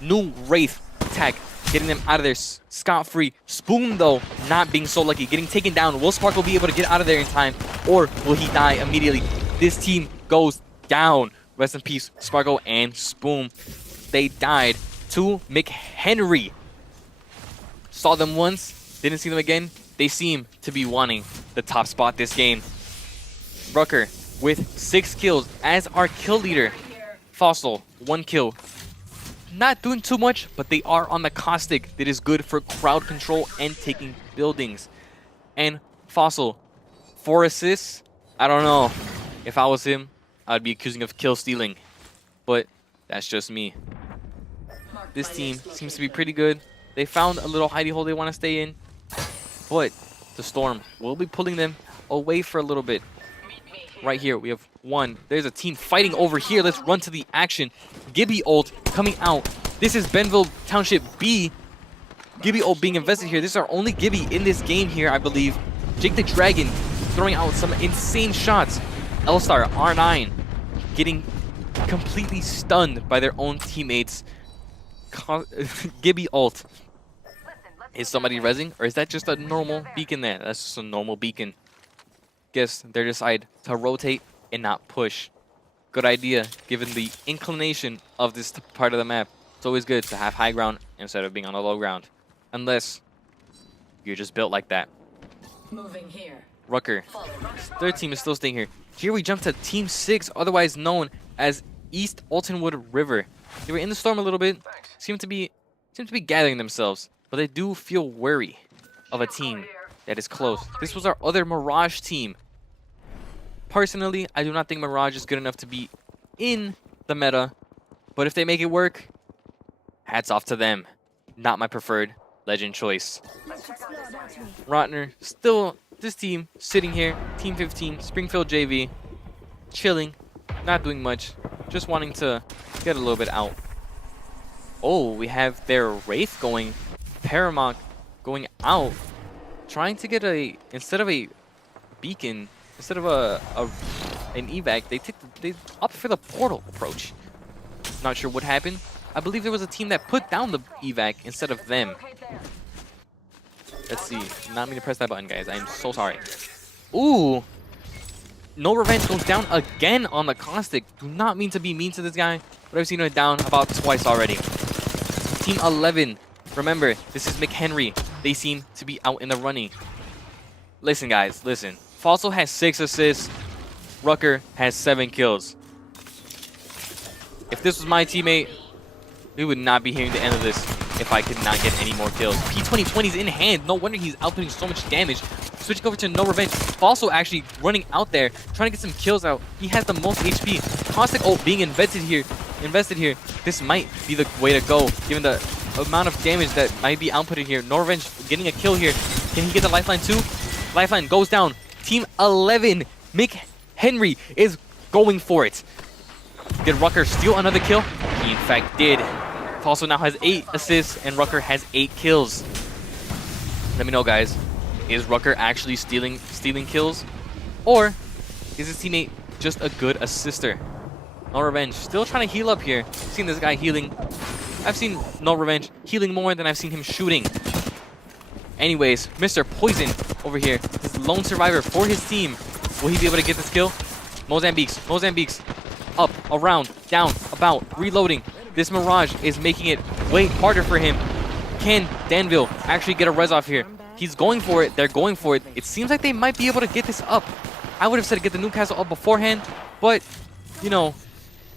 New Wraith attack. Getting them out of there scot-free. Spoon, though, not being so lucky. Getting taken down. Will Sparkle be able to get out of there in time? Or will he die immediately? This team goes down. Rest in peace, Sparkle and Spoon. They died to McHenry. Saw them once. Didn't see them again. They seem to be wanting the top spot this game. Rucker with 6 kills as our kill leader. Fossil, 1 kill. Not doing too much, but they are on the caustic that is good for crowd control and taking buildings. And Fossil, 4 assists. I don't know. If I was him, I would be accusing of kill stealing. But that's just me. This team seems to be pretty good. They found a little hidey hole they want to stay in. But the Storm will be pulling them away for a little bit. Right here, we have 1. There's a team fighting over here. Let's run to the action. Gibby ult coming out. This is Benville Township B. Gibby ult being invested here. This is our only Gibby in this game here, I believe. Jake the Dragon throwing out some insane shots. L-Star, R9, getting completely stunned by their own teammates. Gibby ult. Is somebody rezzing? Or is that just a normal beacon there? That's just a normal beacon. Guess they decide to rotate and not push. Good idea, given the inclination of this part of the map. It's always good to have high ground instead of being on the low ground. Unless you're just built like that. Moving here. Rucker. Their team is still staying here. Here we jump to Team 6, otherwise known as East Altonwood River. They were in the storm a little bit. Seem to be gathering themselves. But they do feel wary of a team that is close. This was our other Mirage team. Personally, I do not think Mirage is good enough to be in the meta. But if they make it work, hats off to them. Not my preferred legend choice. Rotner, still this team sitting here. Team 15, Springfield JV. Chilling, not doing much. Just wanting to get a little bit out. Oh, we have their Wraith going, Paramount going out, trying to get instead of a beacon, instead of an evac, they opt for the portal approach. Not sure what happened. I believe there was a team that put down the evac instead of them. Let's see. Not me to press that button, guys. I'm so sorry. Ooh. No Revenge goes down again on the Caustic. Do not mean to be mean to this guy, but I've seen him down about twice already. Team 11. Remember, this is McHenry. They seem to be out in the running. Listen, guys. Listen. Fossil has 6 assists. Rucker has 7 kills. If this was my teammate, we would not be hearing the end of this if I could not get any more kills. P2020's in hand. No wonder he's outputting so much damage. Switching over to No Revenge. Fossil actually running out there, trying to get some kills out. He has the most HP. Caustic ult being invested here. This might be the way to go, given the amount of damage that might be outputted here. No Revenge getting a kill here. Can he get the lifeline too? Lifeline goes down. Team 11. Mick Henry is going for it. Did Rucker steal another kill? He in fact did. Fossil now has 8 assists and Rucker has 8 kills. Let me know, guys. Is Rucker actually stealing kills? Or is his teammate just a good assister? No Revenge still trying to heal up here. I've seen this guy healing. I've seen No Revenge healing more than I've seen him shooting. Anyways, Mr. Poison over here, his lone survivor for his team. Will he be able to get this kill? Mozambique's up, around, down, about, reloading. This Mirage is making it way harder for him. Can Danville actually get a res off here? He's going for it. They're going for it. It seems like they might be able to get this up. I would have said get the Newcastle up beforehand, but, you know,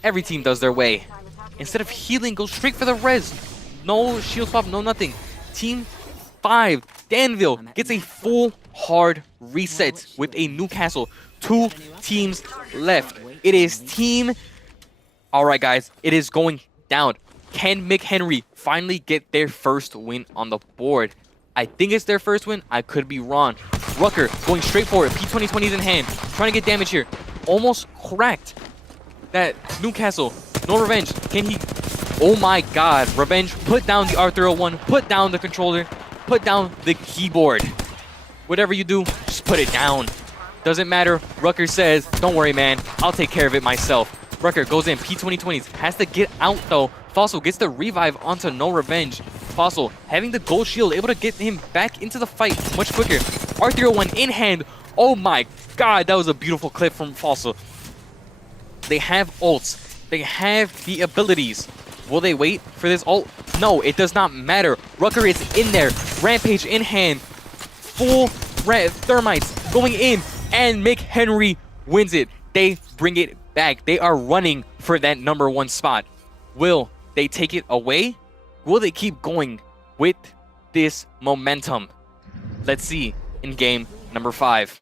every team does their way. Instead of healing, go straight for the res. No shield swap, no nothing. Team 5, Danville, gets a full hard reset with a Newcastle. 2 teams left. It is team... Alright, guys, it is going down. Can McHenry finally get their first win on the board? I think it's their first win. I could be wrong. Rucker going straight for it. P2020's in hand. Trying to get damage here. Almost cracked that Newcastle. No Revenge. Can he... Oh my god. Revenge put down the R301. Put down the controller. Put down the keyboard. Whatever you do, just put it down. Doesn't matter. Rucker says, don't worry, man. I'll take care of it myself. Rucker goes in. P2020's has to get out, though. Fossil gets the revive onto No Revenge. Fossil having the gold shield, able to get him back into the fight much quicker. R301 in hand. Oh my god, that was a beautiful clip from Fossil. They have ults. They have the abilities. Will they wait for this ult? No, it does not matter. Rucker is in there. Rampage in hand. Full thermites going in. And McHenry wins it. They bring it back. They are running for that #1 spot. Will they take it away? Will they keep going with this momentum? Let's see in game number 5.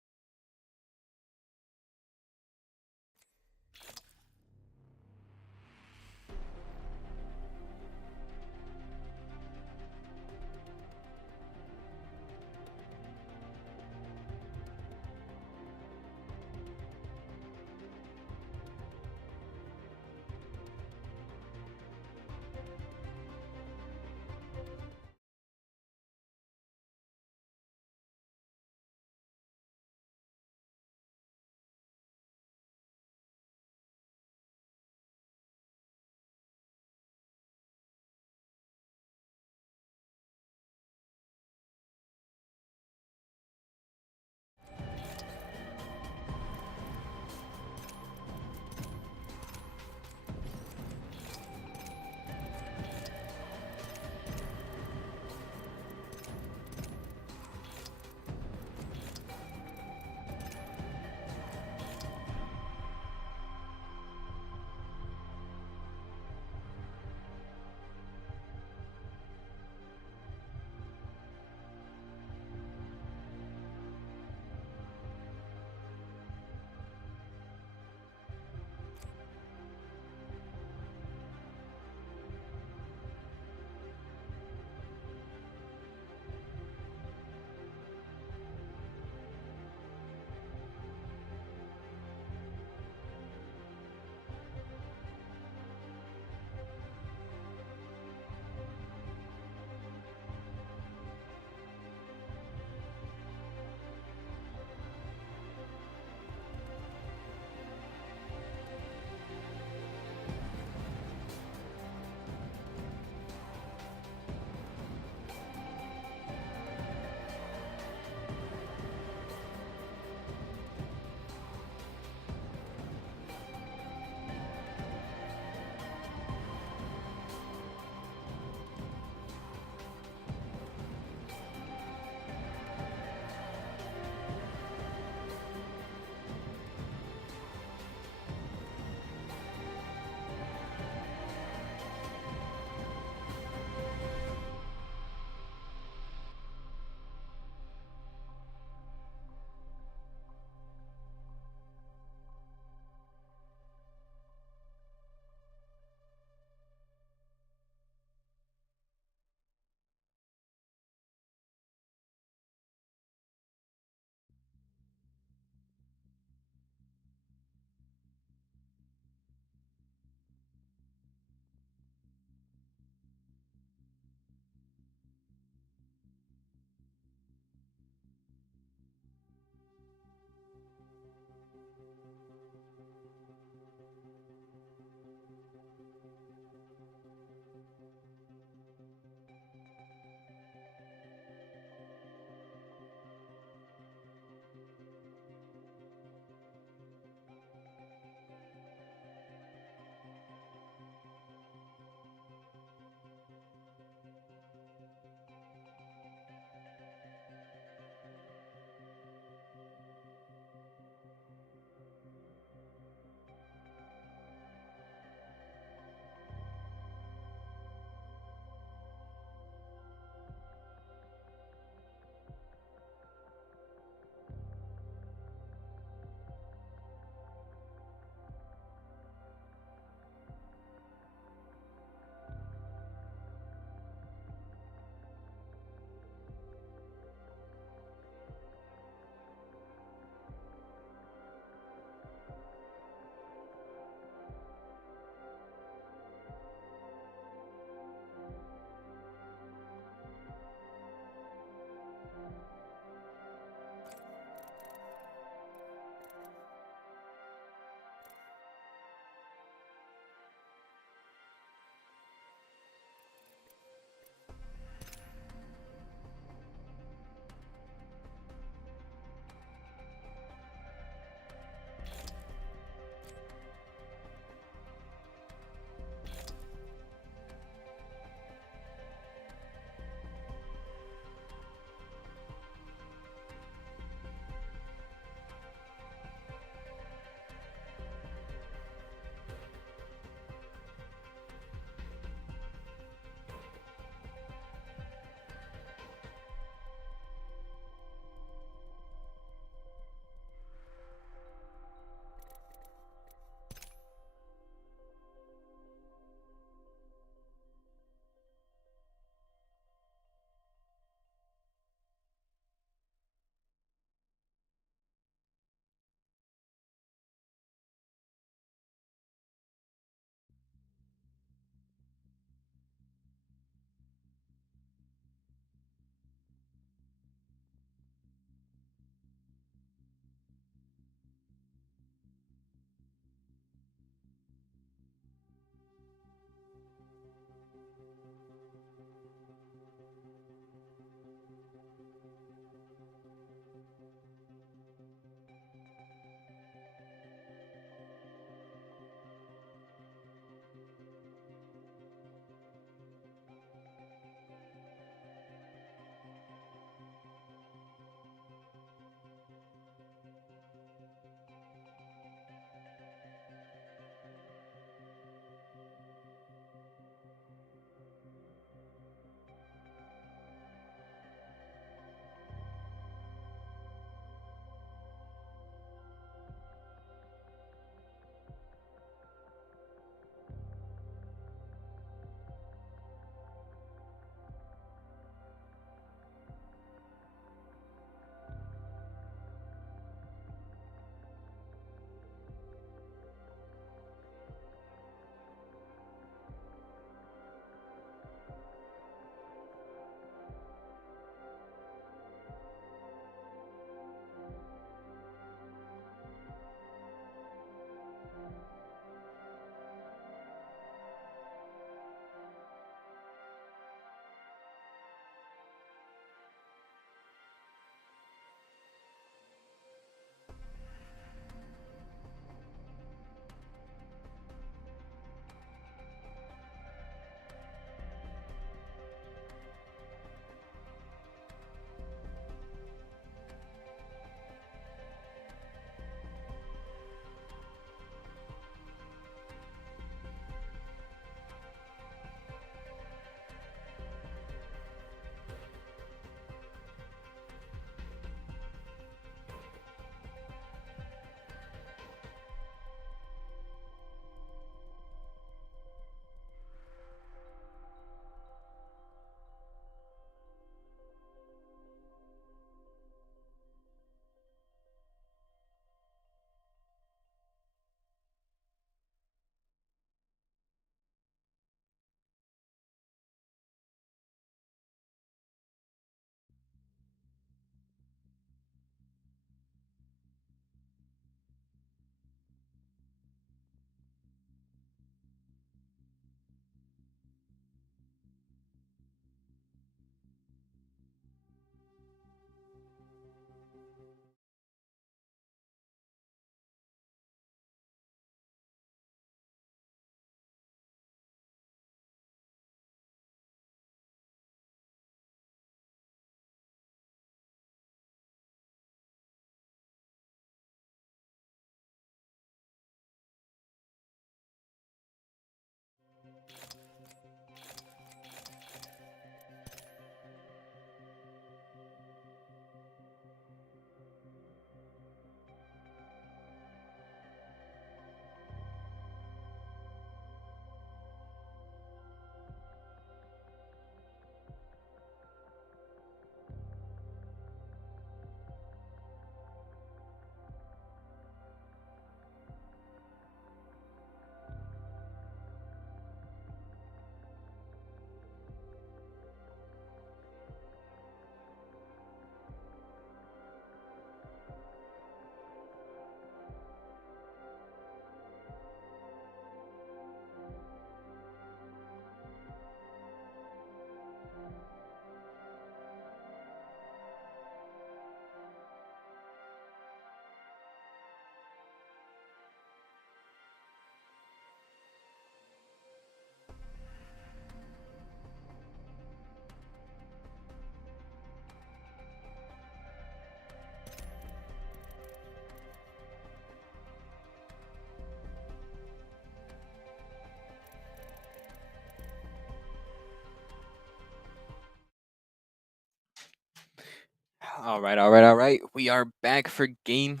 All right, all right, all right. We are back for game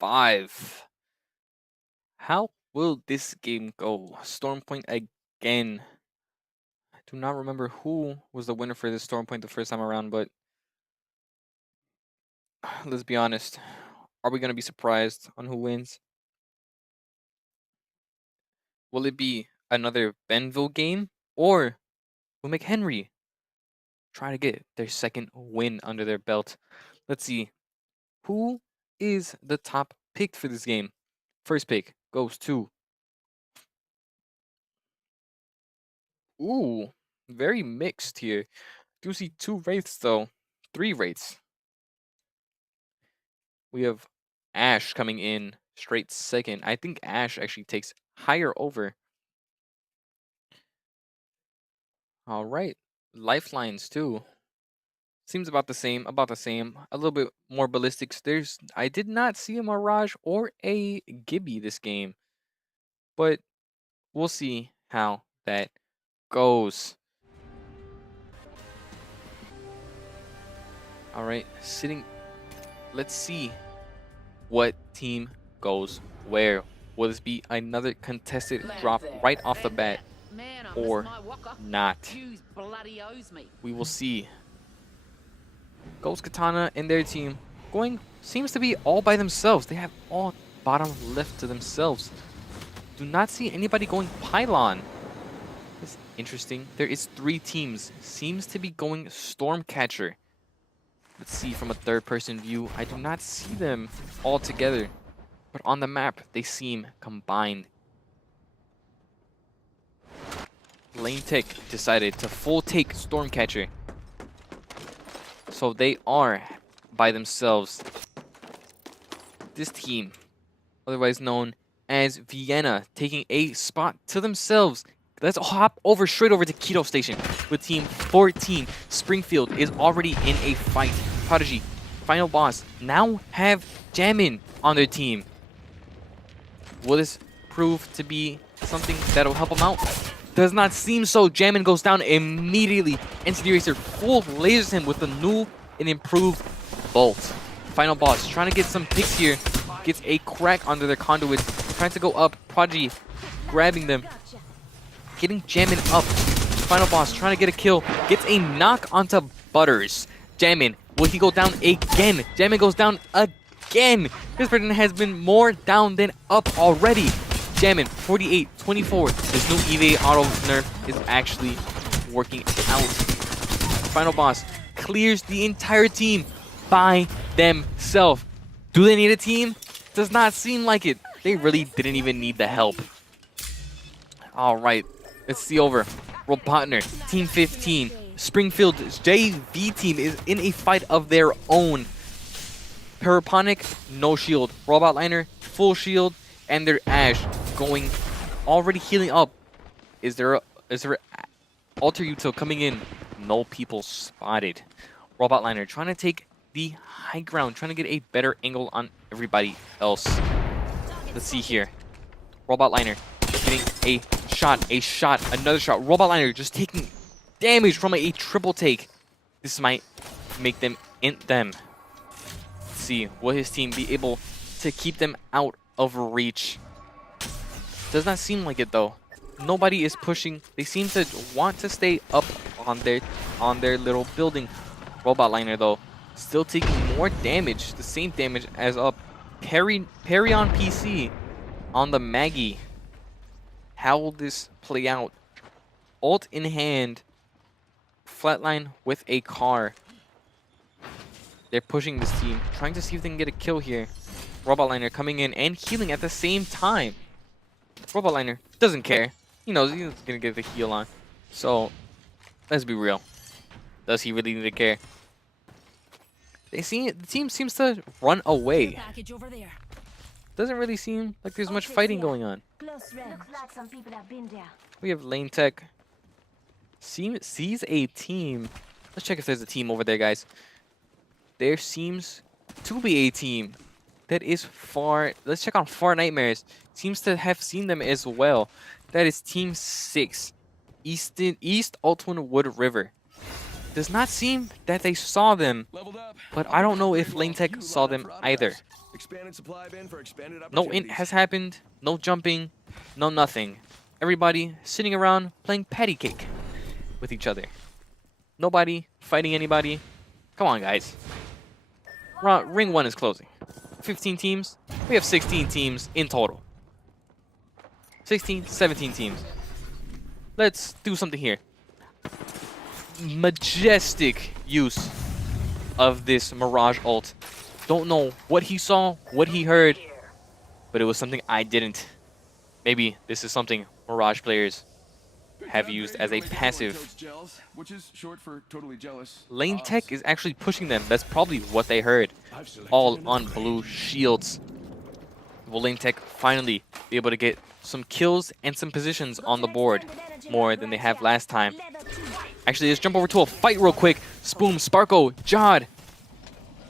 5. How will this game go? Storm Point again. I do not remember who was the winner for this Storm Point the first time around, but let's be honest. Are we going to be surprised on who wins? Will it be another Benville game, or will McHenry try to get their second win under their belt? Let's see. Who is the top pick for this game? First pick goes to... Ooh, very mixed here. Do see 2 Wraiths though. 3 Wraiths. We have Ash coming in straight second. I think Ash actually takes higher over. All right. Lifelines too. Seems about the same, about the same. A little bit more ballistics. I did not see a Mirage or a Gibby this game. But we'll see how that goes. All right, let's see what team goes where. Will this be another contested drop right off the bat or not? We will see. Ghost Katana and their team seems to be all by themselves. They have all bottom left to themselves. Do not see anybody going pylon. It's interesting. There is 3 teams. Seems to be going Stormcatcher. Let's see from a third-person view. I do not see them all together, but on the map, they seem combined. Lane Tech decided to full take Stormcatcher. So they are by themselves. This team, otherwise known as Vienna, taking a spot to themselves. Let's hop straight over to Keto Station with Team 14. Springfield is already in a fight. Prodigy, final boss, now have Jammin on their team. Will this prove to be something that'll help them out? Does not seem so. Jammin goes down immediately. NCD Racer full lasers him with a new and improved bolt. Final boss, trying to get some picks here. Gets a crack under their conduits. Trying to go up. Prodigy grabbing them. Getting Jammin up. Final boss trying to get a kill. Gets a knock onto Butters. Jammin, will he go down again? Jammin goes down again. This person has been more down than up already. Jammin, 48-24. This new EVA auto nerf is actually working out. Final boss clears the entire team by themselves. Do they need a team? Does not seem like it. They really didn't even need the help. All right. Let's see over. Robotner, Team 15. Springfield's JV team is in a fight of their own. Paraponic, no shield. Robot Liner, full shield. And their Ash going, already healing up. Is there Alter Util coming in? No people spotted. Robot Liner trying to take the high ground. Trying to get a better angle on everybody else. Let's see here. Robot Liner getting a shot, another shot. Robot Liner just taking damage from a triple take. This might make them int them. Let's see, will his team be able to keep them out of reach? Does not seem like it though. Nobody is pushing. They seem to want to stay up on their little building. Robot Liner though, still taking more damage, the same damage as up. Parry on PC on the Maggie. How will this play out? Ult in hand. Flatline with a car. They're pushing this team, trying to see if they can get a kill here. Robot Liner coming in and healing at the same time. Robot Liner doesn't care. He knows he's gonna get the heal on. So, let's be real. Does he really need to care? The team seems to run away. Doesn't really seem like there's much fighting going on. Looks like some people have been there. We have Lane Tech. Sees a team. Let's check if there's a team over there, guys. There seems to be a team that is far. Let's check on Far Nightmares. Seems to have seen them as well. That is Team 6. East Altwin Wood River. does not seem that they saw them, but I don't know if Lane Tech saw them either. Expanded supply bin for expanded No int opportunities. has happened, no jumping, no nothing. Everybody sitting around playing patty cake with each other. Nobody fighting anybody. Come on, guys. Ring 1 is closing. 15 teams. We have 16 teams in total. 16, 17 teams. Let's do something here. Majestic use of this Mirage ult. Don't know what he saw, what he heard, but it was something I didn't. Maybe this is something Mirage players have used as a passive. Which is short for totally jealous. Lane Tech is actually pushing them. That's probably what they heard. All on blue shields. Will Lane Tech finally be able to get some kills and some positions on the board more than they have last time? Actually, let's jump over to a fight real quick. Spoom, Sparko, Jod.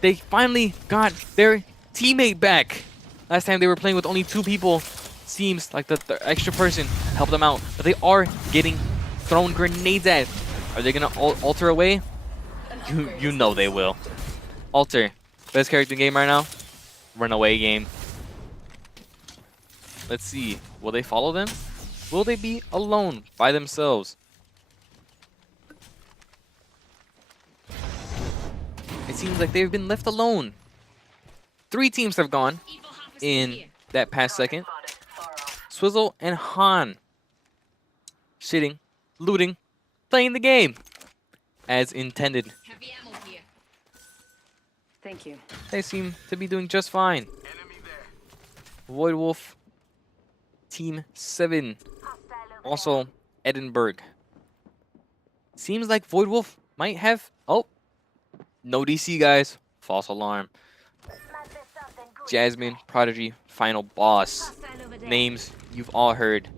They finally got their teammate back. Last time they were playing with only 2 people. Seems like the extra person helped them out. But they are getting thrown grenades at. Are they going to alter away? You know they will. Alter. Best character in the game right now. Runaway game. Let's see. Will they follow them? Will they be alone by themselves? It seems like they've been left alone. 3 teams have gone in that past second. Swizzle and Han sitting, looting, playing the game as intended. Heavy ammo here. Thank you. They seem to be doing just fine. Void Wolf, Team 7, also Edinburgh. Seems like Void Wolf might have... Oh, no DC, guys. False alarm. Jasmine, Prodigy, Final Boss. Names you've all heard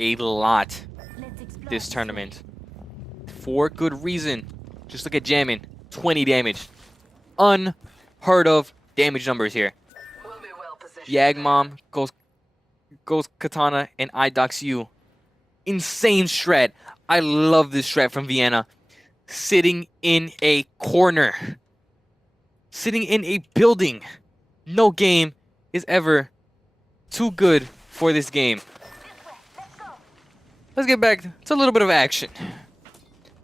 a lot this tournament. For good reason. Just look at Jammin. 20 damage. Unheard of damage numbers here. We'll be well positioned. Yagmom, Ghost Katana, and IDoxU. Insane strat. I love this strat from Vienna. Sitting in a corner. Sitting in a building. No game is ever too good for this game. Let's get back to a little bit of action.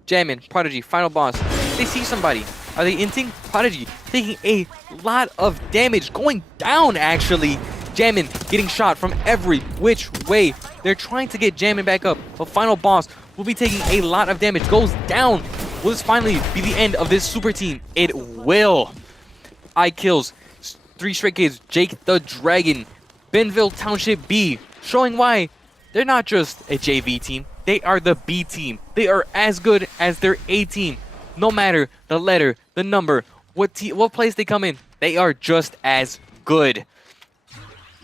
Jammin, Prodigy, Final Boss. They see somebody. Are they inting? Prodigy taking a lot of damage. Going down, actually. Jammin getting shot from every which way. They're trying to get Jammin back up. But Final Boss will be taking a lot of damage. Goes down. Will this finally be the end of this super team? It will. I kills. 3 straight kills. Jake the Dragon. Benville Township B. Showing why they're not just a JV team. They are the B team. They are as good as their A team. No matter the letter, the number, what place they come in, they are just as good.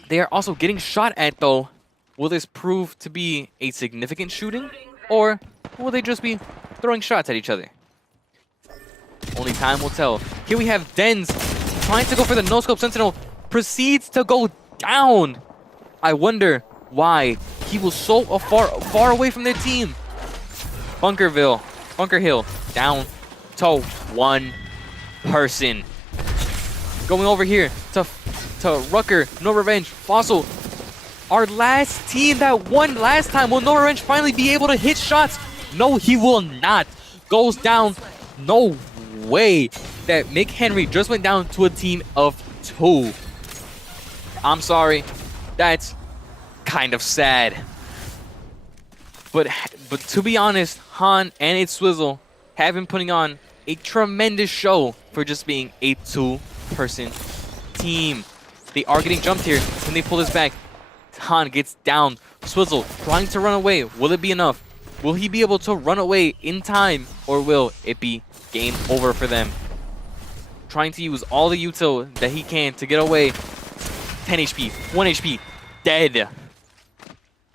They are also getting shot at, though. Will this prove to be a significant shooting? Or will they just be throwing shots at each other? Only time will tell. Here we have Dens trying to go for the no-scope Sentinel. Proceeds to go down. I wonder why he was so far away from their team. Bunker Hill down to 1 person. Going over here to Rucker, No Revenge, Fossil. Our last team that won last time. Will No Revenge finally be able to hit shots? No, he will not. Goes down. No way that Mick Henry just went down to a team of 2. I'm sorry. That's kind of sad. But to be honest, Han and its Swizzle have been putting on a tremendous show for just being a 2-person team. They are getting jumped here. Can they pull this back? Han gets down. Swizzle trying to run away. Will it be enough? Will he be able to run away in time? Or will it be game over for them? Trying to use all the util that he can to get away. 10 HP, 1 HP, dead.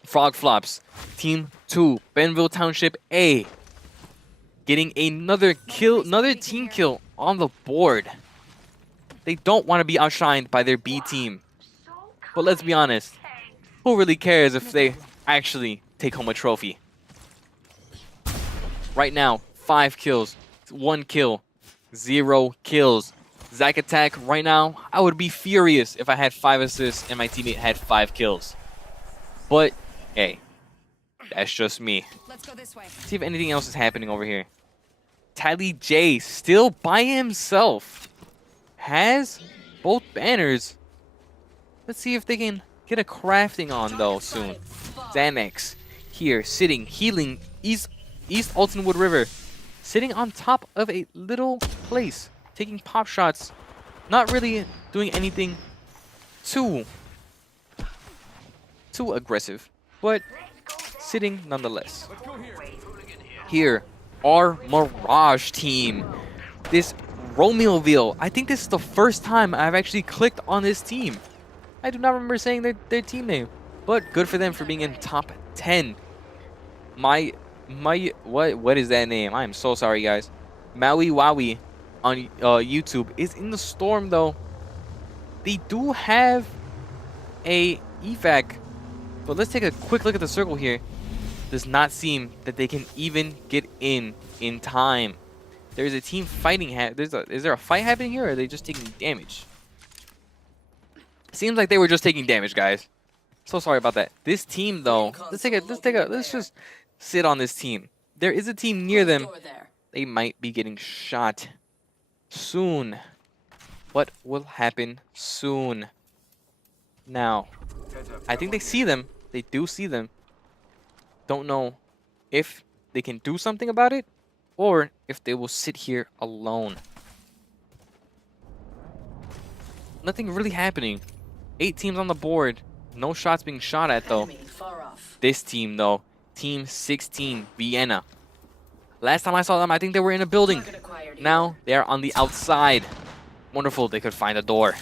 Frog Flops, Team 2, Benville Township A. Getting another kill, another team kill on the board. They don't want to be outshined by their B team. But let's be honest, who really cares if they actually take home a trophy? Right now, 5 kills 1 kill. 0 kills. Zack Attack right now, I would be furious if I had 5 assists and my teammate had 5 kills. But, hey, that's just me. Let's go this way. See if anything else is happening over here. Tally J still by himself. Has both banners. Let's see if they can get a crafting on though soon. Xanax here sitting, healing East Altonwood River. Sitting on top of a little place. Taking pop shots. Not really doing anything too aggressive. But sitting nonetheless. Here, our Mirage team. This Romeoville. I think this is the first time I've actually clicked on this team. I do not remember saying their team name. But good for them for being in top 10. What is that name? I am so sorry, guys. Maui Wawi on YouTube is in the storm though. They do have a evac, but let's take a quick look at the circle here. Does not seem that they can even get in time. There's a team fighting. Is there a fight happening here, or are they just taking damage? Seems like they were just taking damage, guys. So sorry about that. This team though, let's just sit on this team. There is a team near them. They might be getting shot soon. What will happen soon? Now, I think they see them. They do see them. Don't know if they can do something about it or if they will sit here alone. Nothing really happening. 8 teams on the board. No shots being shot at though. This team though, Team 16 Vienna. Last time I saw them, I think they were in a building. Now they are on the outside. Wonderful, they could find a door.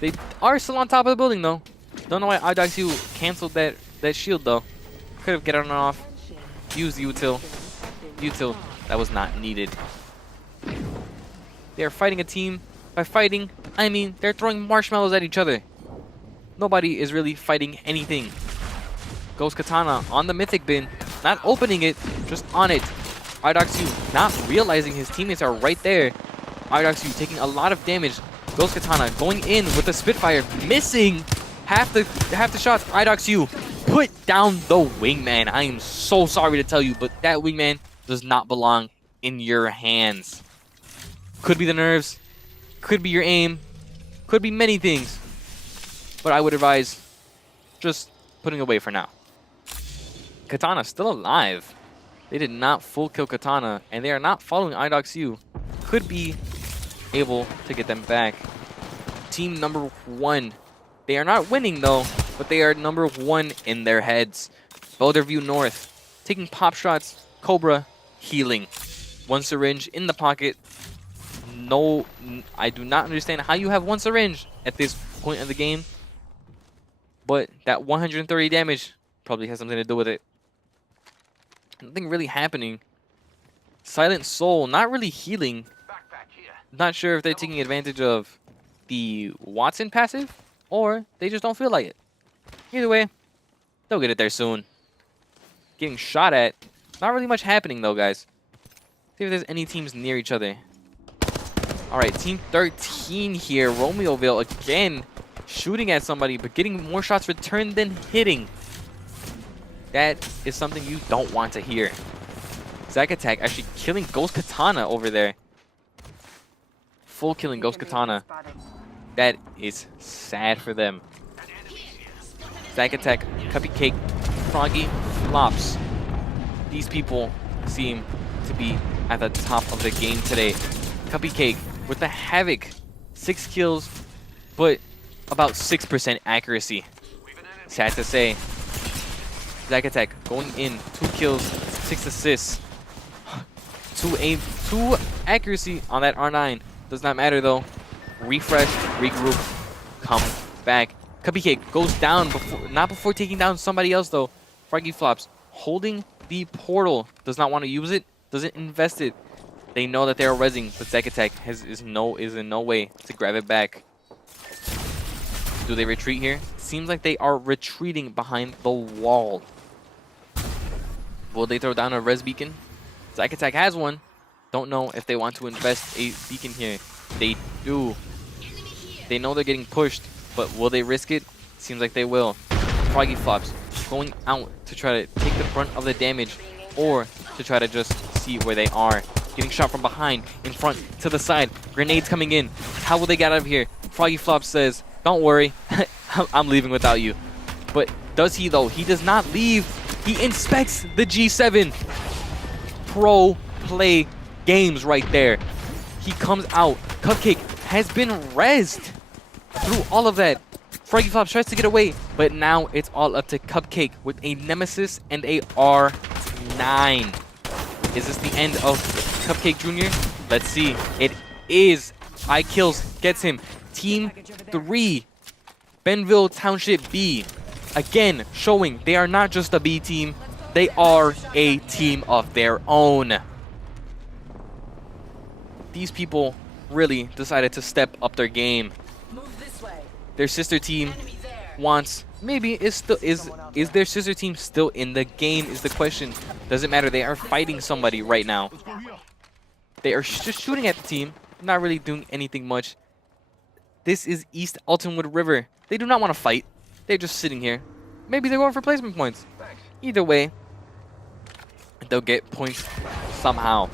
They are still on top of the building though. Don't know why IHSEA canceled that shield though. Could have gotten it off. Use util. Util. That was not needed. They are fighting a team. By fighting, I mean they're throwing marshmallows at each other. Nobody is really fighting anything. Ghost Katana on the Mythic bin. Not opening it, just on it. IHSEA not realizing his teammates are right there. IHSEA taking a lot of damage. Ghost Katana going in with the Spitfire, missing half the shots. IHSEA put down the wingman. I am so sorry to tell you, but that wingman does not belong in your hands. Could be the nerves, could be your aim, could be many things. But I would advise just putting away for now. Katana still alive. They did not full kill Katana, and they are not following IHSEA. Could be able to get them back. Team number 1. They are not winning though, but they are number 1 in their heads. Boulderview North taking pop shots. Cobra healing. 1 syringe in the pocket. No, I do not understand how you have 1 syringe at this point of the game. But that 130 damage probably has something to do with it. Nothing really happening. Silent Soul not really healing. Not sure if they're taking advantage of the Watson passive or they just don't feel like it. Either way, they'll get it there soon. Getting shot at. Not really much happening though, guys. See if there's any teams near each other. Alright, Team 13 here. Romeoville again shooting at somebody, but getting more shots returned than hitting. That is something you don't want to hear. Zack Attack actually killing Ghost Katana over there. Full killing Ghost Katana. That is sad for them. Zack Attack, Cupcake, Froggy, Flops. These people seem to be at the top of the game today. Cupcake with the Havoc. 6 kills, but about 6% accuracy. Sad to say. Zack Attack going in. 2 kills, 6 assists. 2 aim, 2 accuracy on that R9. Does not matter though. Refresh, regroup, come back. Cupcake goes down before, not before taking down somebody else though. Froggy Flops holding the portal. Does not want to use it. Doesn't invest it. They know that they're rezzing, but Zack Attack is in no way to grab it back. Do they retreat here? Seems like they are retreating behind the wall. Will they throw down a res beacon? Zyke Attack has one. Don't know if they want to invest a beacon here. They do. They know they're getting pushed, but will they risk it? Seems like they will. Froggy Flops going out to try to take the brunt of the damage, or to try to just see where they are. Getting shot from behind, in front, to the side. Grenades coming in. How will they get out of here? Froggy Flops says, don't worry, I'm leaving without you. But does he though? He does not leave. He inspects the G7. Pro play games right there. He comes out. Cupcake has been rezzed through all of that. Froggy Flops tries to get away, but now it's all up to Cupcake with a Nemesis and a R9. Is this the end of Cupcake Jr.? Let's see. It is. IKills gets him. Team 3, Benville Township B. Again, showing they are not just a B team. They are a team of their own. These people really decided to step up their game. Move this way. Their sister team Enemy there. wants, maybe is their sister team still in the game is the question. Doesn't matter. They are fighting somebody right now. They are just shooting at the team, not really doing anything much. This is East Altonwood River. They do not want to fight. They're just sitting here. Maybe they're going for placement points. Either way, they'll get points somehow.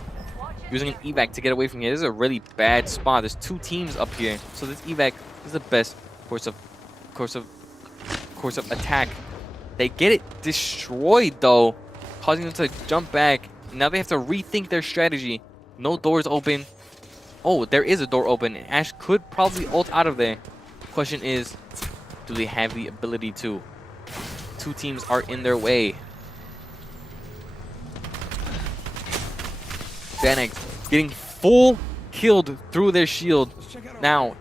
Using an evac to get away from here. This is a really bad spot. There's 2 teams up here, so this evac is the best course of attack. They get it destroyed though, causing them to jump back. Now they have to rethink their strategy. No doors open. Oh, there is a door open. Ash could probably ult out of there. Question is, do they have the ability to? 2 teams are in their way. Xanax getting full killed through their shield. Now,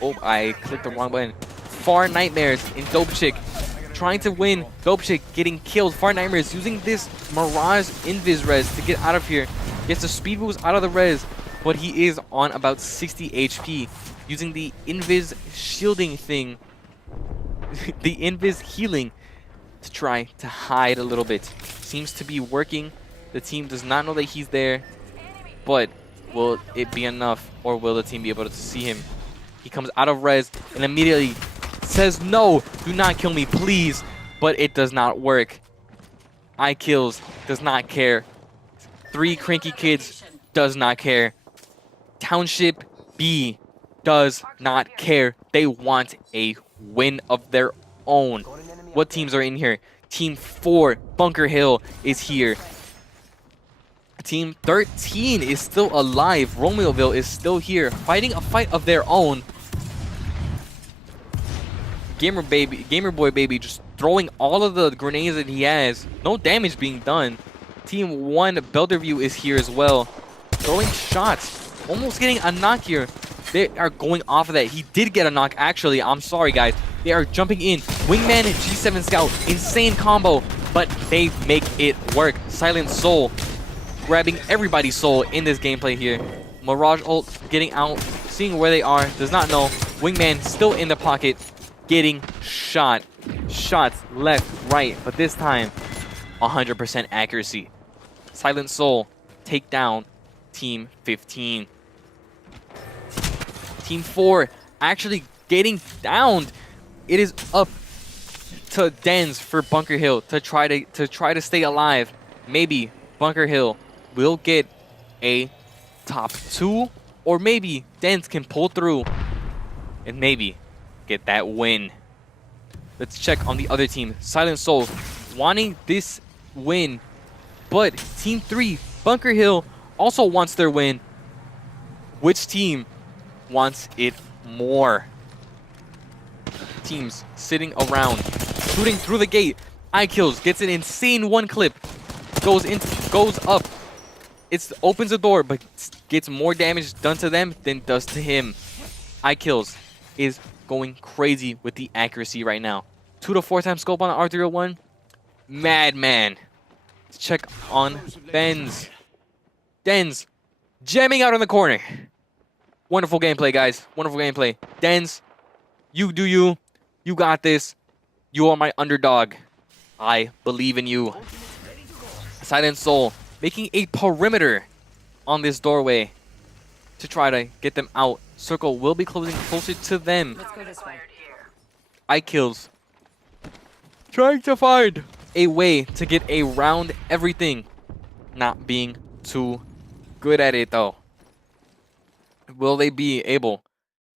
oh, I clicked the wrong button. Far Nightmares in Dope Chick trying to win. Dope Chick getting killed. Far Nightmares using this Mirage Invis res to get out of here. Gets the speed boost out of the res, but he is on about 60 HP. Using the Invis shielding thing, the Invis healing, to try to hide a little bit. Seems to be working. The team does not know that he's there, but will it be enough, or will the team be able to see him? He comes out of res and immediately says, no, do not kill me, please. But it does not work. IKills does not care. 3 Cranky Kids does not care. Township B does not care. They want a win of their own. What teams are in here? Team 4, Bunker Hill, is here. Team 13 is still alive. Romeoville is still here, fighting a fight of their own. Gamer Boy Baby just throwing all of the grenades that he has. No damage being done. Team 1, Belderview, is here as well. Throwing shots. Almost getting a knock here. They are going off of that. He did get a knock, actually. I'm sorry, guys. They are jumping in. Wingman and G7 Scout. Insane combo, but they make it work. Silent Soul grabbing everybody's soul in this gameplay here. Mirage ult getting out, seeing where they are, does not know. Wingman still in the pocket, getting shot. Shots left, right, but this time 100% accuracy. Silent Soul take down Team 15. Team 4 actually getting downed. It is up to Dens for Bunker Hill to try to stay alive. Maybe Bunker Hill will get a top 2, or maybe Dens can pull through and maybe get that win. Let's check on the other team. Silent Soul wanting this win, but Team 3, Bunker Hill, also wants their win. Which team wants it more? Teams sitting around, shooting through the gate. IKills gets an insane 1 clip, goes up. It opens the door, but gets more damage done to them than does to him. IKills is going crazy with the accuracy right now. 2 to 4 times scope on the R301. Madman. Let's check on Benz. Dens jamming out in the corner. Wonderful gameplay, guys. Wonderful gameplay. Dens, you do you. You got this. You are my underdog. I believe in you. Silent Soul making a perimeter on this doorway to try to get them out. Circle will be closing closer to them. Let's go this way. I kills. Trying to find a way to get around everything. Not being too good at it though. Will they be able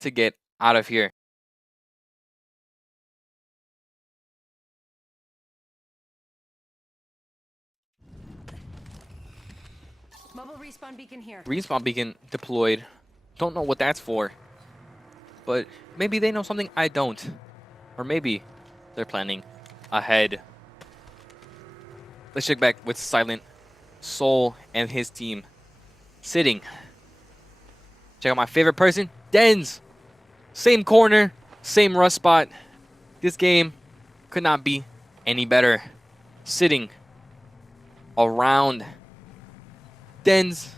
to get out of here? Mobile respawn beacon here. Respawn beacon deployed. Don't know what that's for. But maybe they know something I don't. Or maybe they're planning ahead. Let's check back with Silent Soul and his team. Sitting. Check out my favorite person, Denz. Same corner, same rust spot. This game could not be any better. Sitting around. Denz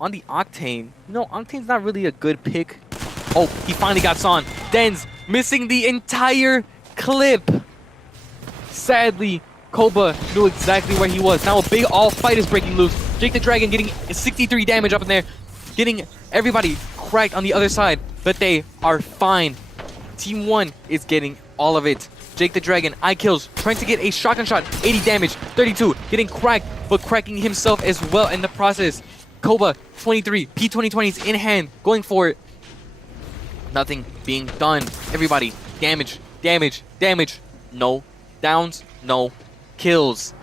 on the Octane. No, Octane's not really a good pick. Oh, he finally got Son. Denz missing the entire clip. Sadly, Koba knew exactly where he was. Now a big all fight is breaking loose. Jake the Dragon getting 63 damage up in there. Getting everybody cracked on the other side. But they are fine. Team 1 is getting all of it. Jake the Dragon, eye kills, trying to get a shotgun shot. 80 damage, 32, getting cracked, but cracking himself as well in the process. Koba, 23, P2020s in hand, going for it. Nothing being done. Everybody, damage, damage, damage. No downs, no kills.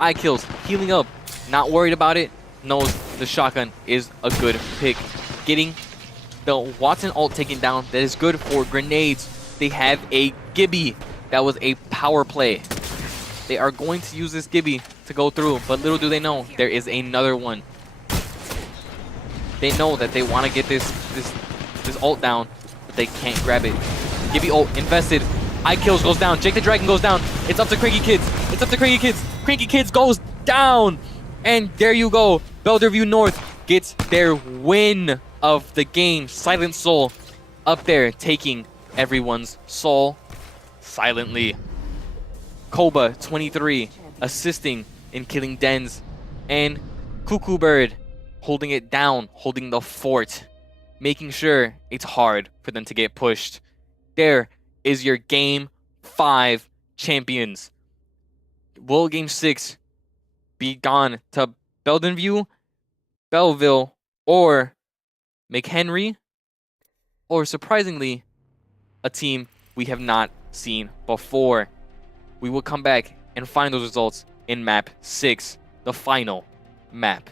Eye kills, healing up, not worried about it. Knows the shotgun is a good pick. Getting the Watson ult taken down. That is good for grenades. They have a Gibby. That was a power play. They are going to use this Gibby to go through, but little do they know, there is another one. They know that they want to get this ult down, but they can't grab it. Gibby ult invested. Eye kills goes down. Jake the Dragon goes down. It's up to Cranky Kids. It's up to Cranky Kids. Cranky Kids goes down. And there you go. Belderview North gets their win of the game. Silent Soul up there taking everyone's soul silently. Koba, 23, assisting in killing Denz. And Cuckoo Bird holding it down, holding the fort, making sure it's hard for them to get pushed. There is your Game 5 champions. Will Game 6 be gone to Beldenview, Belleville, or McHenry? Or surprisingly, a team we have not seen before? We will come back and find those results in map 6, the final map.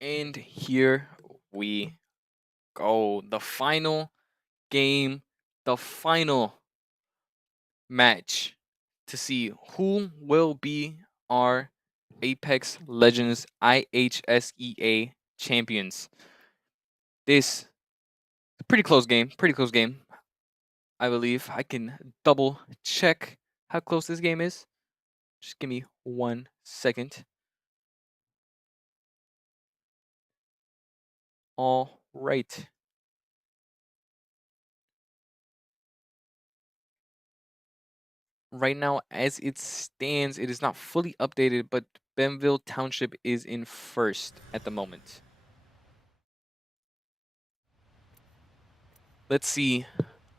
And here we go. The final game, the final match to see who will be our Apex Legends IHSEA champions. This pretty close game, I believe. I can double check how close this game is. Just give me 1 second. All right. Right now, as it stands, it is not fully updated, but Benville Township is in first at the moment. Let's see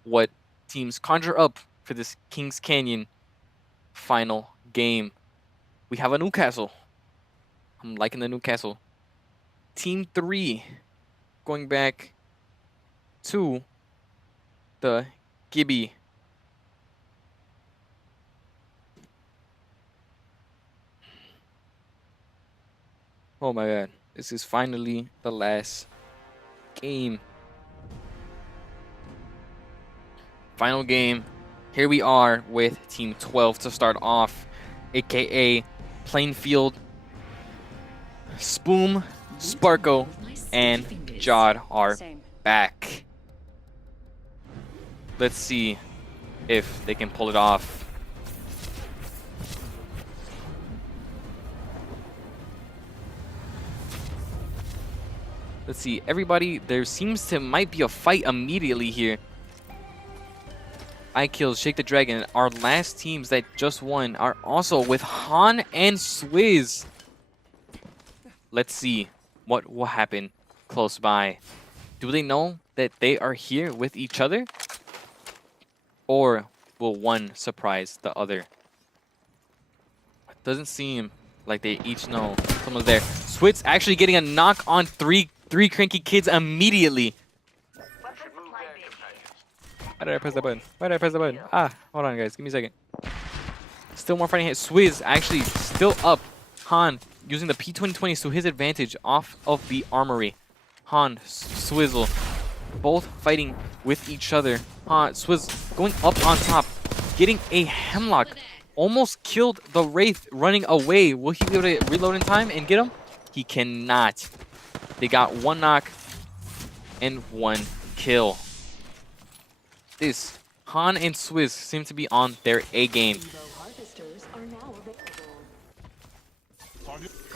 what teams conjure up for this Kings Canyon final game. We have a Newcastle. I'm liking the Newcastle. Team 3 going back to the Gibby. Oh my god. This is finally the last game. Final game. Here we are with Team 12 to start off, aka Plainfield. Spoom, Sparko, and Jod are back. Let's see if they can pull it off. Let's see, everybody, there seems to might be a fight immediately here. I killed Shake the Dragon. Our last teams that just won are also with Han and Swizz. Let's see what will happen close by. Do they know that they are here with each other? Or will one surprise the other? Doesn't seem like they each know someone's there. Switz actually getting a knock on three cranky kids immediately. Why did I press that button? Why did I press that button? Ah, hold on guys, give me a second. Still more fighting hit. Swizz actually still up. Han using the P2020s to his advantage off of the armory. Han, Swizzle, both fighting with each other. Han, Swizz going up on top, getting a hemlock. Almost killed the Wraith running away. Will he be able to reload in time and get him? He cannot. They got one knock and one kill. This Han and Swizz seem to be on their A game.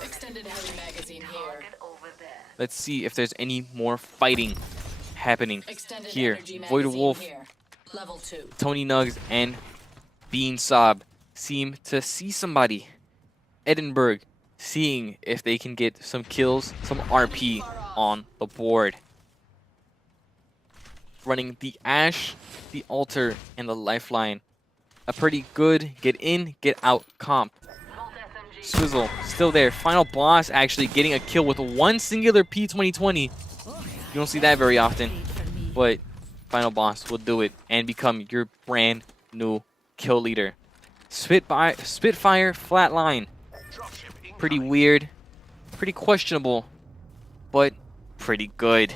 Extended heavy magazine here. Let's see if there's any more fighting happening Extended here. energy Void magazine Wolf, here. Level 2. Tony Nugs, and Bean Sob seem to see somebody. Edinburgh seeing if they can get some kills, some RP on the board. Running the Ash, the Altar, and the Lifeline. A pretty good get in, get out comp. Swizzle still there. Final Boss actually getting a kill with one singular P2020. You don't see that very often, but Final Boss will do it and become your brand new kill leader. Spitfire Flatline. Pretty weird, pretty questionable, but pretty good.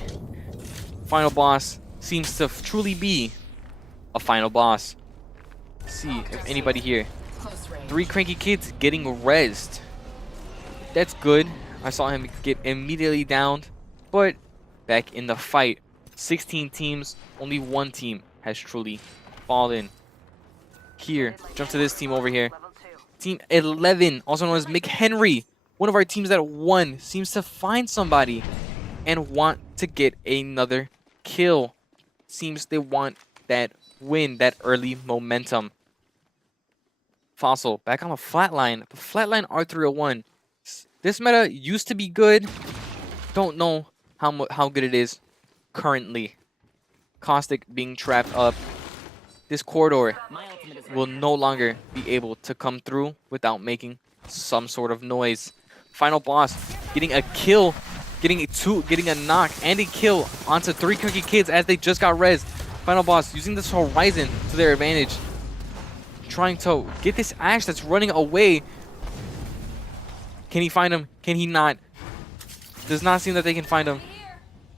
Final Boss seems to truly be a final boss. Let's see if anybody here. 3 cranky kids getting rezzed. That's good. I saw him get immediately downed, but back in the fight. 16 teams, only one team has truly fallen. Here, jump to this team over here. Team 11, also known as McHenry, one of our teams that won, seems to find somebody and want to get another kill. Seems they want that win, that early momentum. Fossil back on the flatline. Flatline R301. This meta used to be good. Don't know how good it is currently. Caustic being trapped up. This corridor will no longer be able to come through without making some sort of noise. Final Boss getting a kill, getting a knock and a kill onto 3 cookie kids as they just got rezzed. Final Boss using this Horizon to their advantage, trying to get this Ash that's running away. Can he find him? Can he not? Does not seem that they can find him.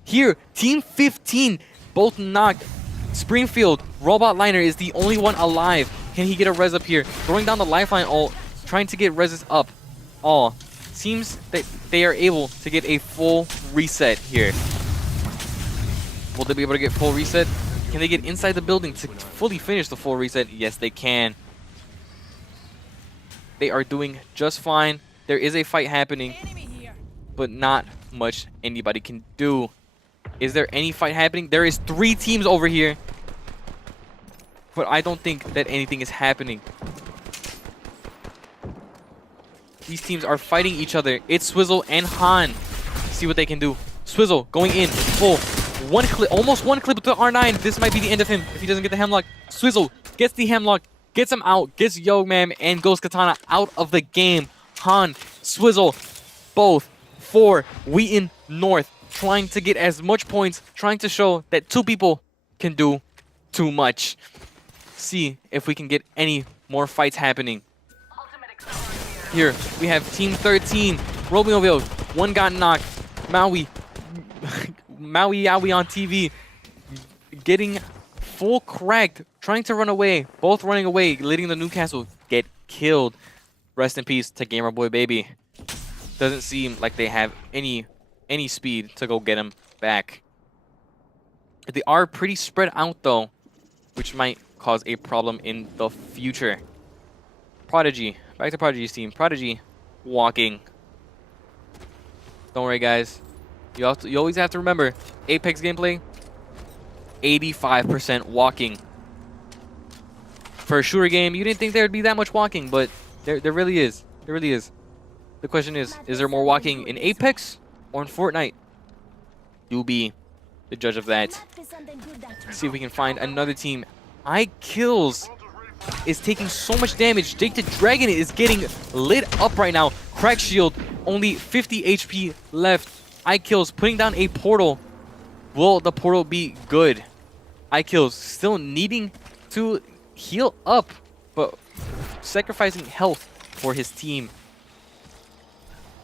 Here, Team 15, both knocked. Springfield, Robot Liner is the only one alive. Can he get a res up here? Throwing down the lifeline ult, trying to get reses up. All. Seems that they are able to get a full reset here. Will they be able to get full reset? Can they get inside the building to fully finish the full reset? Yes, they can. They are doing just fine. There is a fight happening, but not much anybody can do. Is there any fight happening? There is 3 teams over here, but I don't think that anything is happening. These teams are fighting each other. It's Swizzle and Han. See what they can do. Swizzle going in full. One clip, almost one clip with the R9. This might be the end of him if he doesn't get the hemlock. Swizzle gets the hemlock, gets him out, gets Yogman and Ghost Katana out of the game. Han, Swizzle, both for Wheaton North, trying to get as much points, trying to show that 2 people can do too much. See if we can get any more fights happening. Here we have Team 13, Romeoville. One got knocked. Maui Yowie on TV, getting full cracked, trying to run away. Both running away, letting the Newcastle get killed. Rest in peace to Gamer Boy Baby. Doesn't seem like they have any speed to go get him back. They are pretty spread out though, which might cause a problem in the future. Prodigy, back to Prodigy's team. Prodigy walking. Don't worry, guys. You always have to remember, Apex gameplay, 85% walking. For a shooter game, you didn't think there would be that much walking, but there really is. There really is. The question is there more walking in Apex or in Fortnite? You be the judge of that. Let's see if we can find another team. IHSEA is taking so much damage. Jake the Dragon is getting lit up right now. Crack shield, only 50 HP left. IHSEA putting down a portal. Will the portal be good? IHSEA still needing to heal up, but sacrificing health for his team.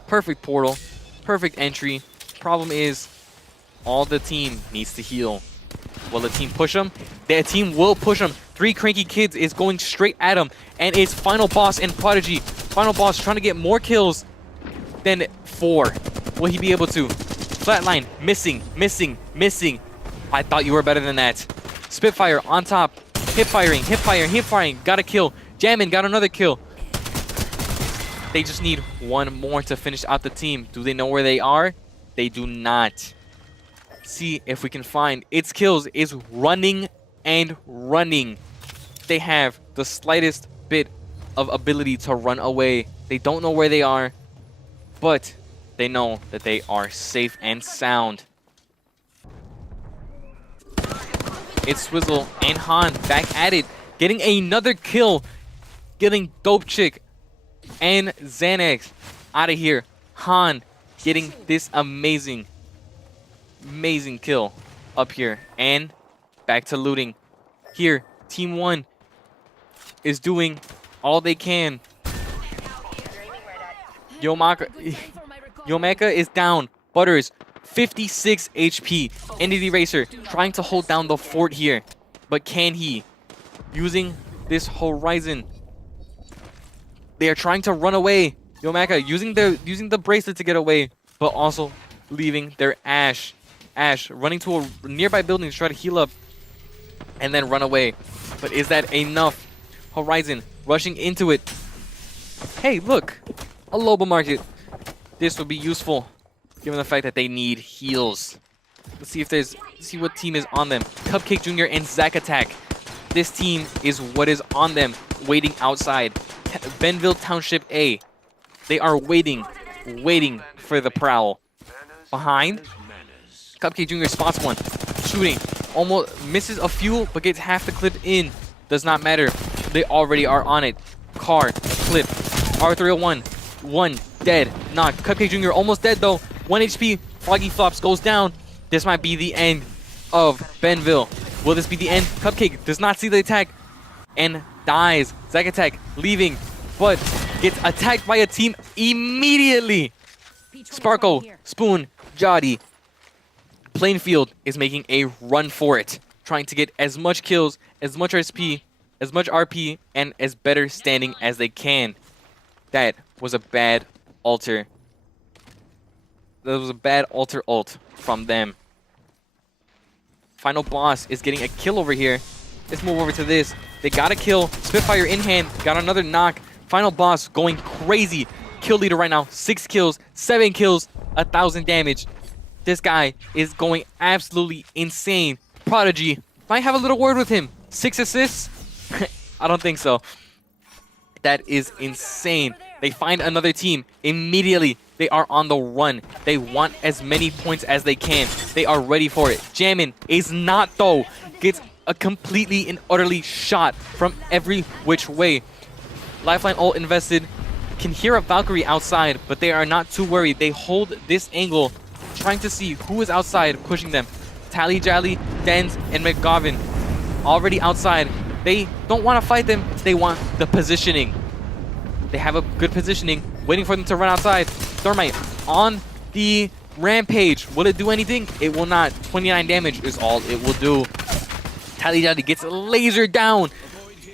Perfect portal, perfect entry. Problem is, all the team needs to heal. Will the team push him? The team will push him. 3 cranky kids is going straight at him, and it's Final Boss and Prodigy. Final Boss trying to get more kills than 4. Will he be able to? Flatline, missing, missing, missing. I thought you were better than that. Spitfire on top. Hip firing, hip firing, hip firing. Got a kill. Jammin got another kill. They just need one more to finish out the team. Do they know where they are? They do not. See if we can find its kills is running and running. They have the slightest bit of ability to run away. They don't know where they are, but they know that they are safe and sound. It's Swizzle and Han back at it, getting another kill, getting Dope Chick and Xanax out of here. Han getting this amazing kill up here, and back to looting. Here, Team 1 is doing all they can. Yomeka is down. Butters, 56 HP. Entity Racer trying to hold down the fort here. But can he? Using this Horizon. They are trying to run away. Yomeka using the bracelet to get away, but also leaving their Ash. Ash running to a nearby building to try to heal up and then run away. But is that enough? Horizon rushing into it. Hey, look, a Loba market. This would be useful given the fact that they need heals. Let's see what team is on them. Cupcake Jr. and Zack Attack. This team is what is on them, waiting outside. Benville Township A. They are waiting for the prowl. Behind, Cupcake Jr. spots one. Shooting. Almost misses a few, but gets half the clip in. Does not matter. They already are on it. Car, clip. R301. One dead. Knocked. Cupcake Jr. almost dead though. 1 HP. Froggy Flops goes down. This might be the end of Benville. Will this be the end? Cupcake does not see the attack and dies. Zack Attack leaving, but gets attacked by a team immediately. Sparkle, Spoon, Jody. Plainfield is making a run for it, trying to get as much kills, as much SP, as much RP, and as better standing as they can. That was a bad alter. That was a bad alter ult from them. Final boss is getting a kill over here. Let's move over to this. They got a kill. Spitfire in hand. Got another knock. Final boss going crazy. Kill leader right now. 6 kills. 7 kills. 1,000 damage. This guy is going absolutely insane. Prodigy. Might have a little word with him. 6 assists? I don't think so. That is insane. They find another team. Immediately, they are on the run. They want as many points as they can. They are ready for it. Jammin is not, though. Gets a completely and utterly shot from every which way. Lifeline ult invested. Can hear a Valkyrie outside, but they are not too worried. They hold this angle, trying to see who is outside pushing them. Tally Jally, Dens, and McGovern already outside. They don't want to fight them. They want the positioning. They have a good positioning, waiting for them to run outside. Thermite on the rampage. Will it do anything? It will not. 29 damage is all it will do. Tally Jally gets lasered down.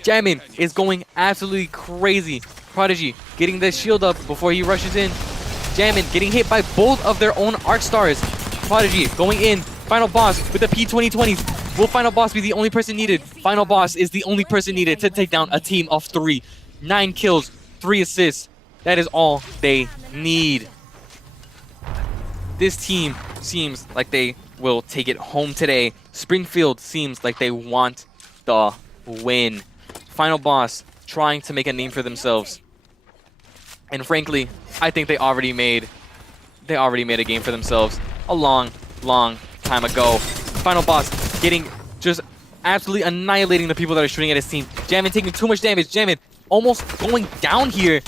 Jammin is going absolutely crazy. Prodigy getting the shield up before he rushes in. Jammin getting hit by both of their own arc stars. Prodigy going in. Final boss with the P2020s. Will Final Boss be the only person needed? Final Boss is the only person needed to take down a team of 3. 9 kills, 3 assists. That is all they need. This team seems like they will take it home today. Springfield seems like they want the win. Final Boss trying to make a name for themselves. And frankly, I think they already made a game for themselves a long time ago. Final Boss getting just absolutely annihilating the people that are shooting at his team. Jammin taking too much damage. Jammin almost going down here.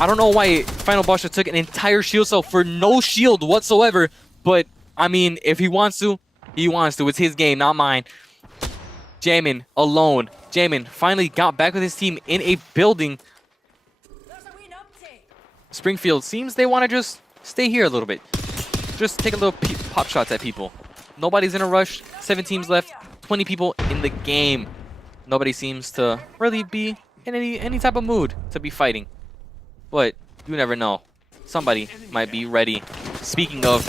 I don't know why Final Boss just took an entire shield cell for no shield whatsoever. But, I mean, if he wants to, he wants to. It's his game, not mine. Jammin alone. Jammin finally got back with his team in a building. Springfield seems they want to just stay here a little bit. Just take a little pop shots at people. Nobody's in a rush. 7 teams left. 20 people in the game. Nobody seems to really be in any type of mood to be fighting. But you never know. Somebody might be ready. Speaking of,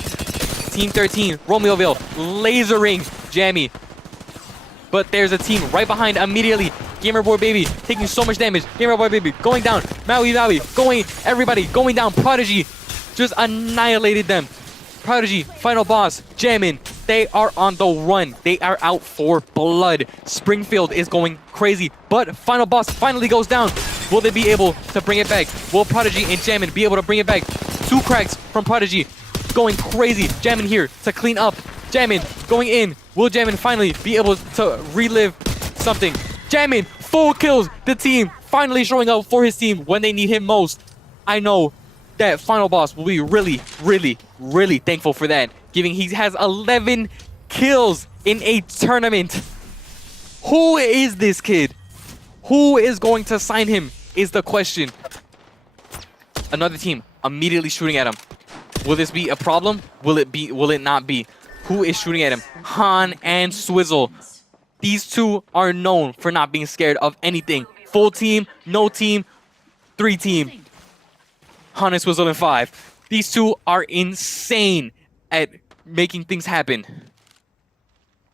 Team 13, Romeoville, lasering Jammy. But there's a team right behind immediately. Gamer Boy Baby taking so much damage. Gamer Boy Baby going down. Maui going, everybody going down. Prodigy just annihilated them. Prodigy, Final Boss, Jammin, they are on the run. They are out for blood. Springfield is going crazy, but Final Boss finally goes down. Will they be able to bring it back? Will Prodigy and Jammin be able to bring it back? 2 cracks from Prodigy going crazy. Jammin here to clean up. Jammin going in. Will Jammin finally be able to relive something? Jammin, full kills. The team finally showing up for his team when they need him most. I know that Final Boss will be really thankful for that, given he has 11 kills in a tournament. Who is this kid? Who is going to sign him is the question. Another team immediately shooting at him. Will this be a problem? Will it not be? Who is shooting at him? Han and Swizzle. These two are known for not being scared of anything. Full team, no team, 3 team. Han and Swizzle in 5. These two are insane at making things happen.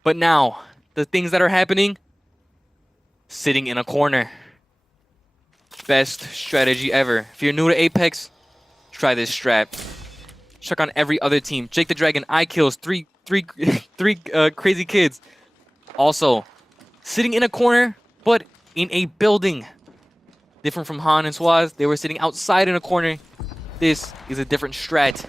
But now, the things that are happening, sitting in a corner. Best strategy ever. If you're new to Apex, try this strat. Check on every other team. Jake the Dragon, I kills, three crazy kids. Also, sitting in a corner, but in a building. Different from Han and Swaz, they were sitting outside in a corner. This is a different strat,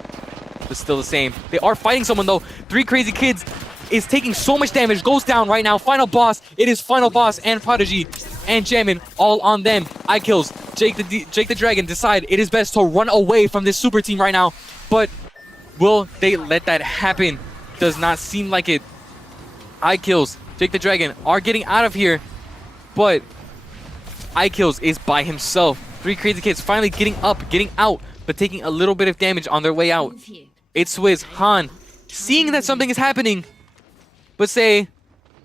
but still the same. They are fighting someone though. 3 crazy kids is taking so much damage, goes down right now. Final Boss, it is Final Boss and Prodigy and Jammin all on them. I kills. Jake the Dragon decide it is best to run away from this super team right now, but will they let that happen? Does not seem like it. I kills. Jake the Dragon are getting out of here, but I kills is by himself. 3 crazy kids finally getting up, getting out, but taking a little bit of damage on their way out. It's Swizz, Han, seeing that something is happening, but say,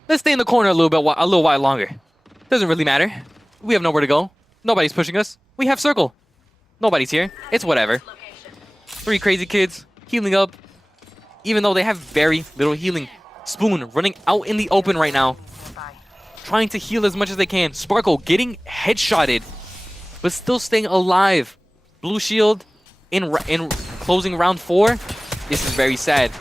let's stay in the corner a little while longer. Doesn't really matter. We have nowhere to go. Nobody's pushing us. We have circle. Nobody's here. It's whatever. 3 crazy kids healing up, even though they have very little healing. Spoon running out in the open right now, trying to heal as much as they can. Sparkle getting headshotted, but still staying alive. Blue shield in closing round 4. This is very sad.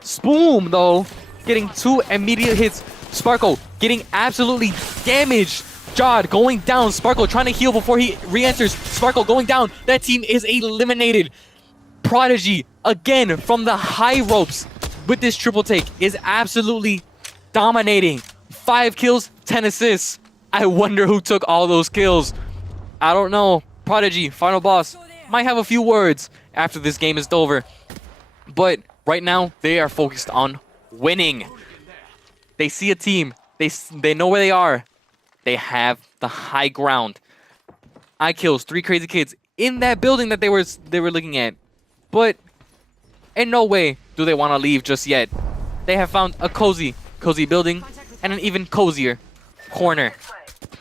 Spoon, though, getting 2 immediate hits. Sparkle getting absolutely damaged. Jod going down. Sparkle trying to heal before he re-enters. Sparkle going down. That team is eliminated. Prodigy, again, from the high ropes with this triple take, is absolutely dominating. 5 kills, 10 assists. I wonder who took all those kills. I don't know. Prodigy, final boss, might have a few words after this game is over. But right now, they are focused on winning. They see a team. They know where they are. They have the high ground. I kills 3 crazy kids in that building that they were looking at. But in no way do they want to leave just yet. They have found a cozy building and an even cozier corner.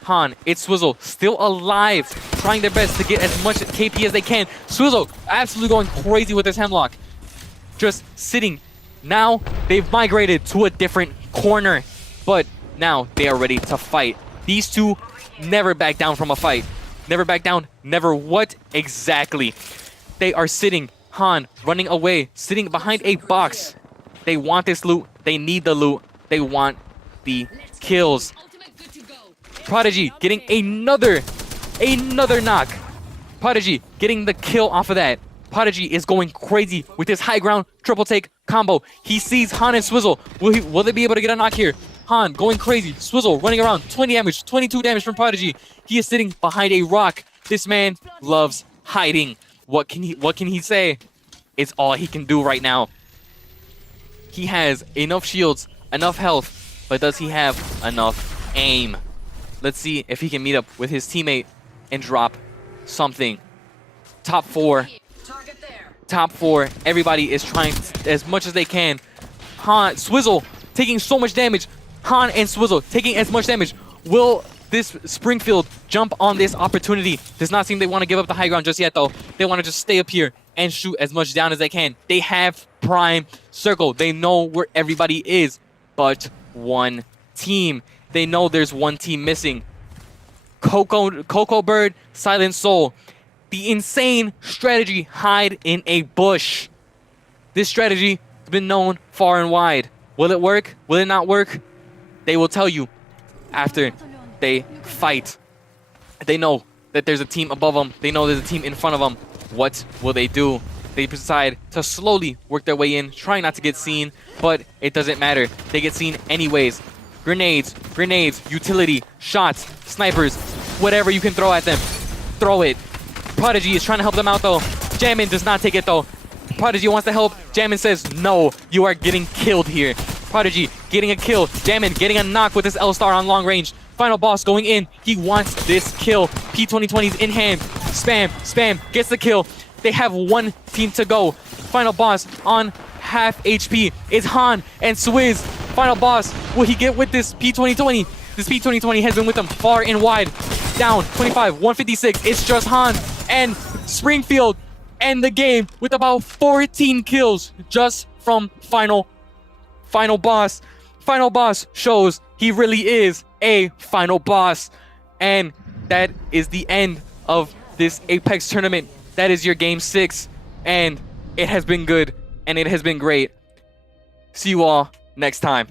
Han, it's Swizzle, still alive, trying their best to get as much KP as they can. Swizzle absolutely going crazy with his hemlock. Just sitting. Now they've migrated to a different corner, but now they are ready to fight. These two never back down from a fight. Never back down, never what exactly. They are sitting. Han running away, sitting behind a box. They want this loot. They need the loot. They want the kills. Prodigy getting another knock. Prodigy getting the kill off of that. Prodigy is going crazy with his high ground triple take combo. He sees Han and Swizzle. Will they be able to get a knock here? Han going crazy. Swizzle running around. 20 damage, 22 damage from Prodigy. He is sitting behind a rock. This man loves hiding. What can he say? It's all he can do right now. He has enough shields, enough health, but does he have enough aim? Let's see if he can meet up with his teammate and drop something. Top 4. Target there. Top 4. Everybody is trying as much as they can. Han, Swizzle taking so much damage. Han and Swizzle taking as much damage. Will this Springfield jump on this opportunity? Does not seem they want to give up the high ground just yet, though. They want to just stay up here and shoot as much down as they can. They have prime circle. They know where everybody is, but one team. They know there's one team missing. Coco Bird, Silent Soul. The insane strategy, hide in a bush. This strategy has been known far and wide. Will it work? Will it not work? They will tell you after they fight. They know that there's a team above them. They know there's a team in front of them. What will they do? They decide to slowly work their way in, trying not to get seen, but it doesn't matter. They get seen anyways. Grenades, utility, shots, snipers, whatever you can throw at them, throw it. Prodigy is trying to help them out though. Jammin does not take it though. Prodigy wants to help. Jammin says, no, you are getting killed here. Prodigy getting a kill. Jammin getting a knock with his L-Star on long range. Final boss going in. He wants this kill. P2020's in hand. Spam, gets the kill. They have one team to go. Final boss on half HP. It's Han and Swizz. Final boss. Will he get with this P2020? This P2020 has been with them far and wide. Down 25, 156. It's just Han and Springfield end the game with about 14 kills just from final boss. Final boss shows he really is a final boss. And that is the end of this Apex tournament. That is your game 6. And it has been good and it has been great. See you all next time.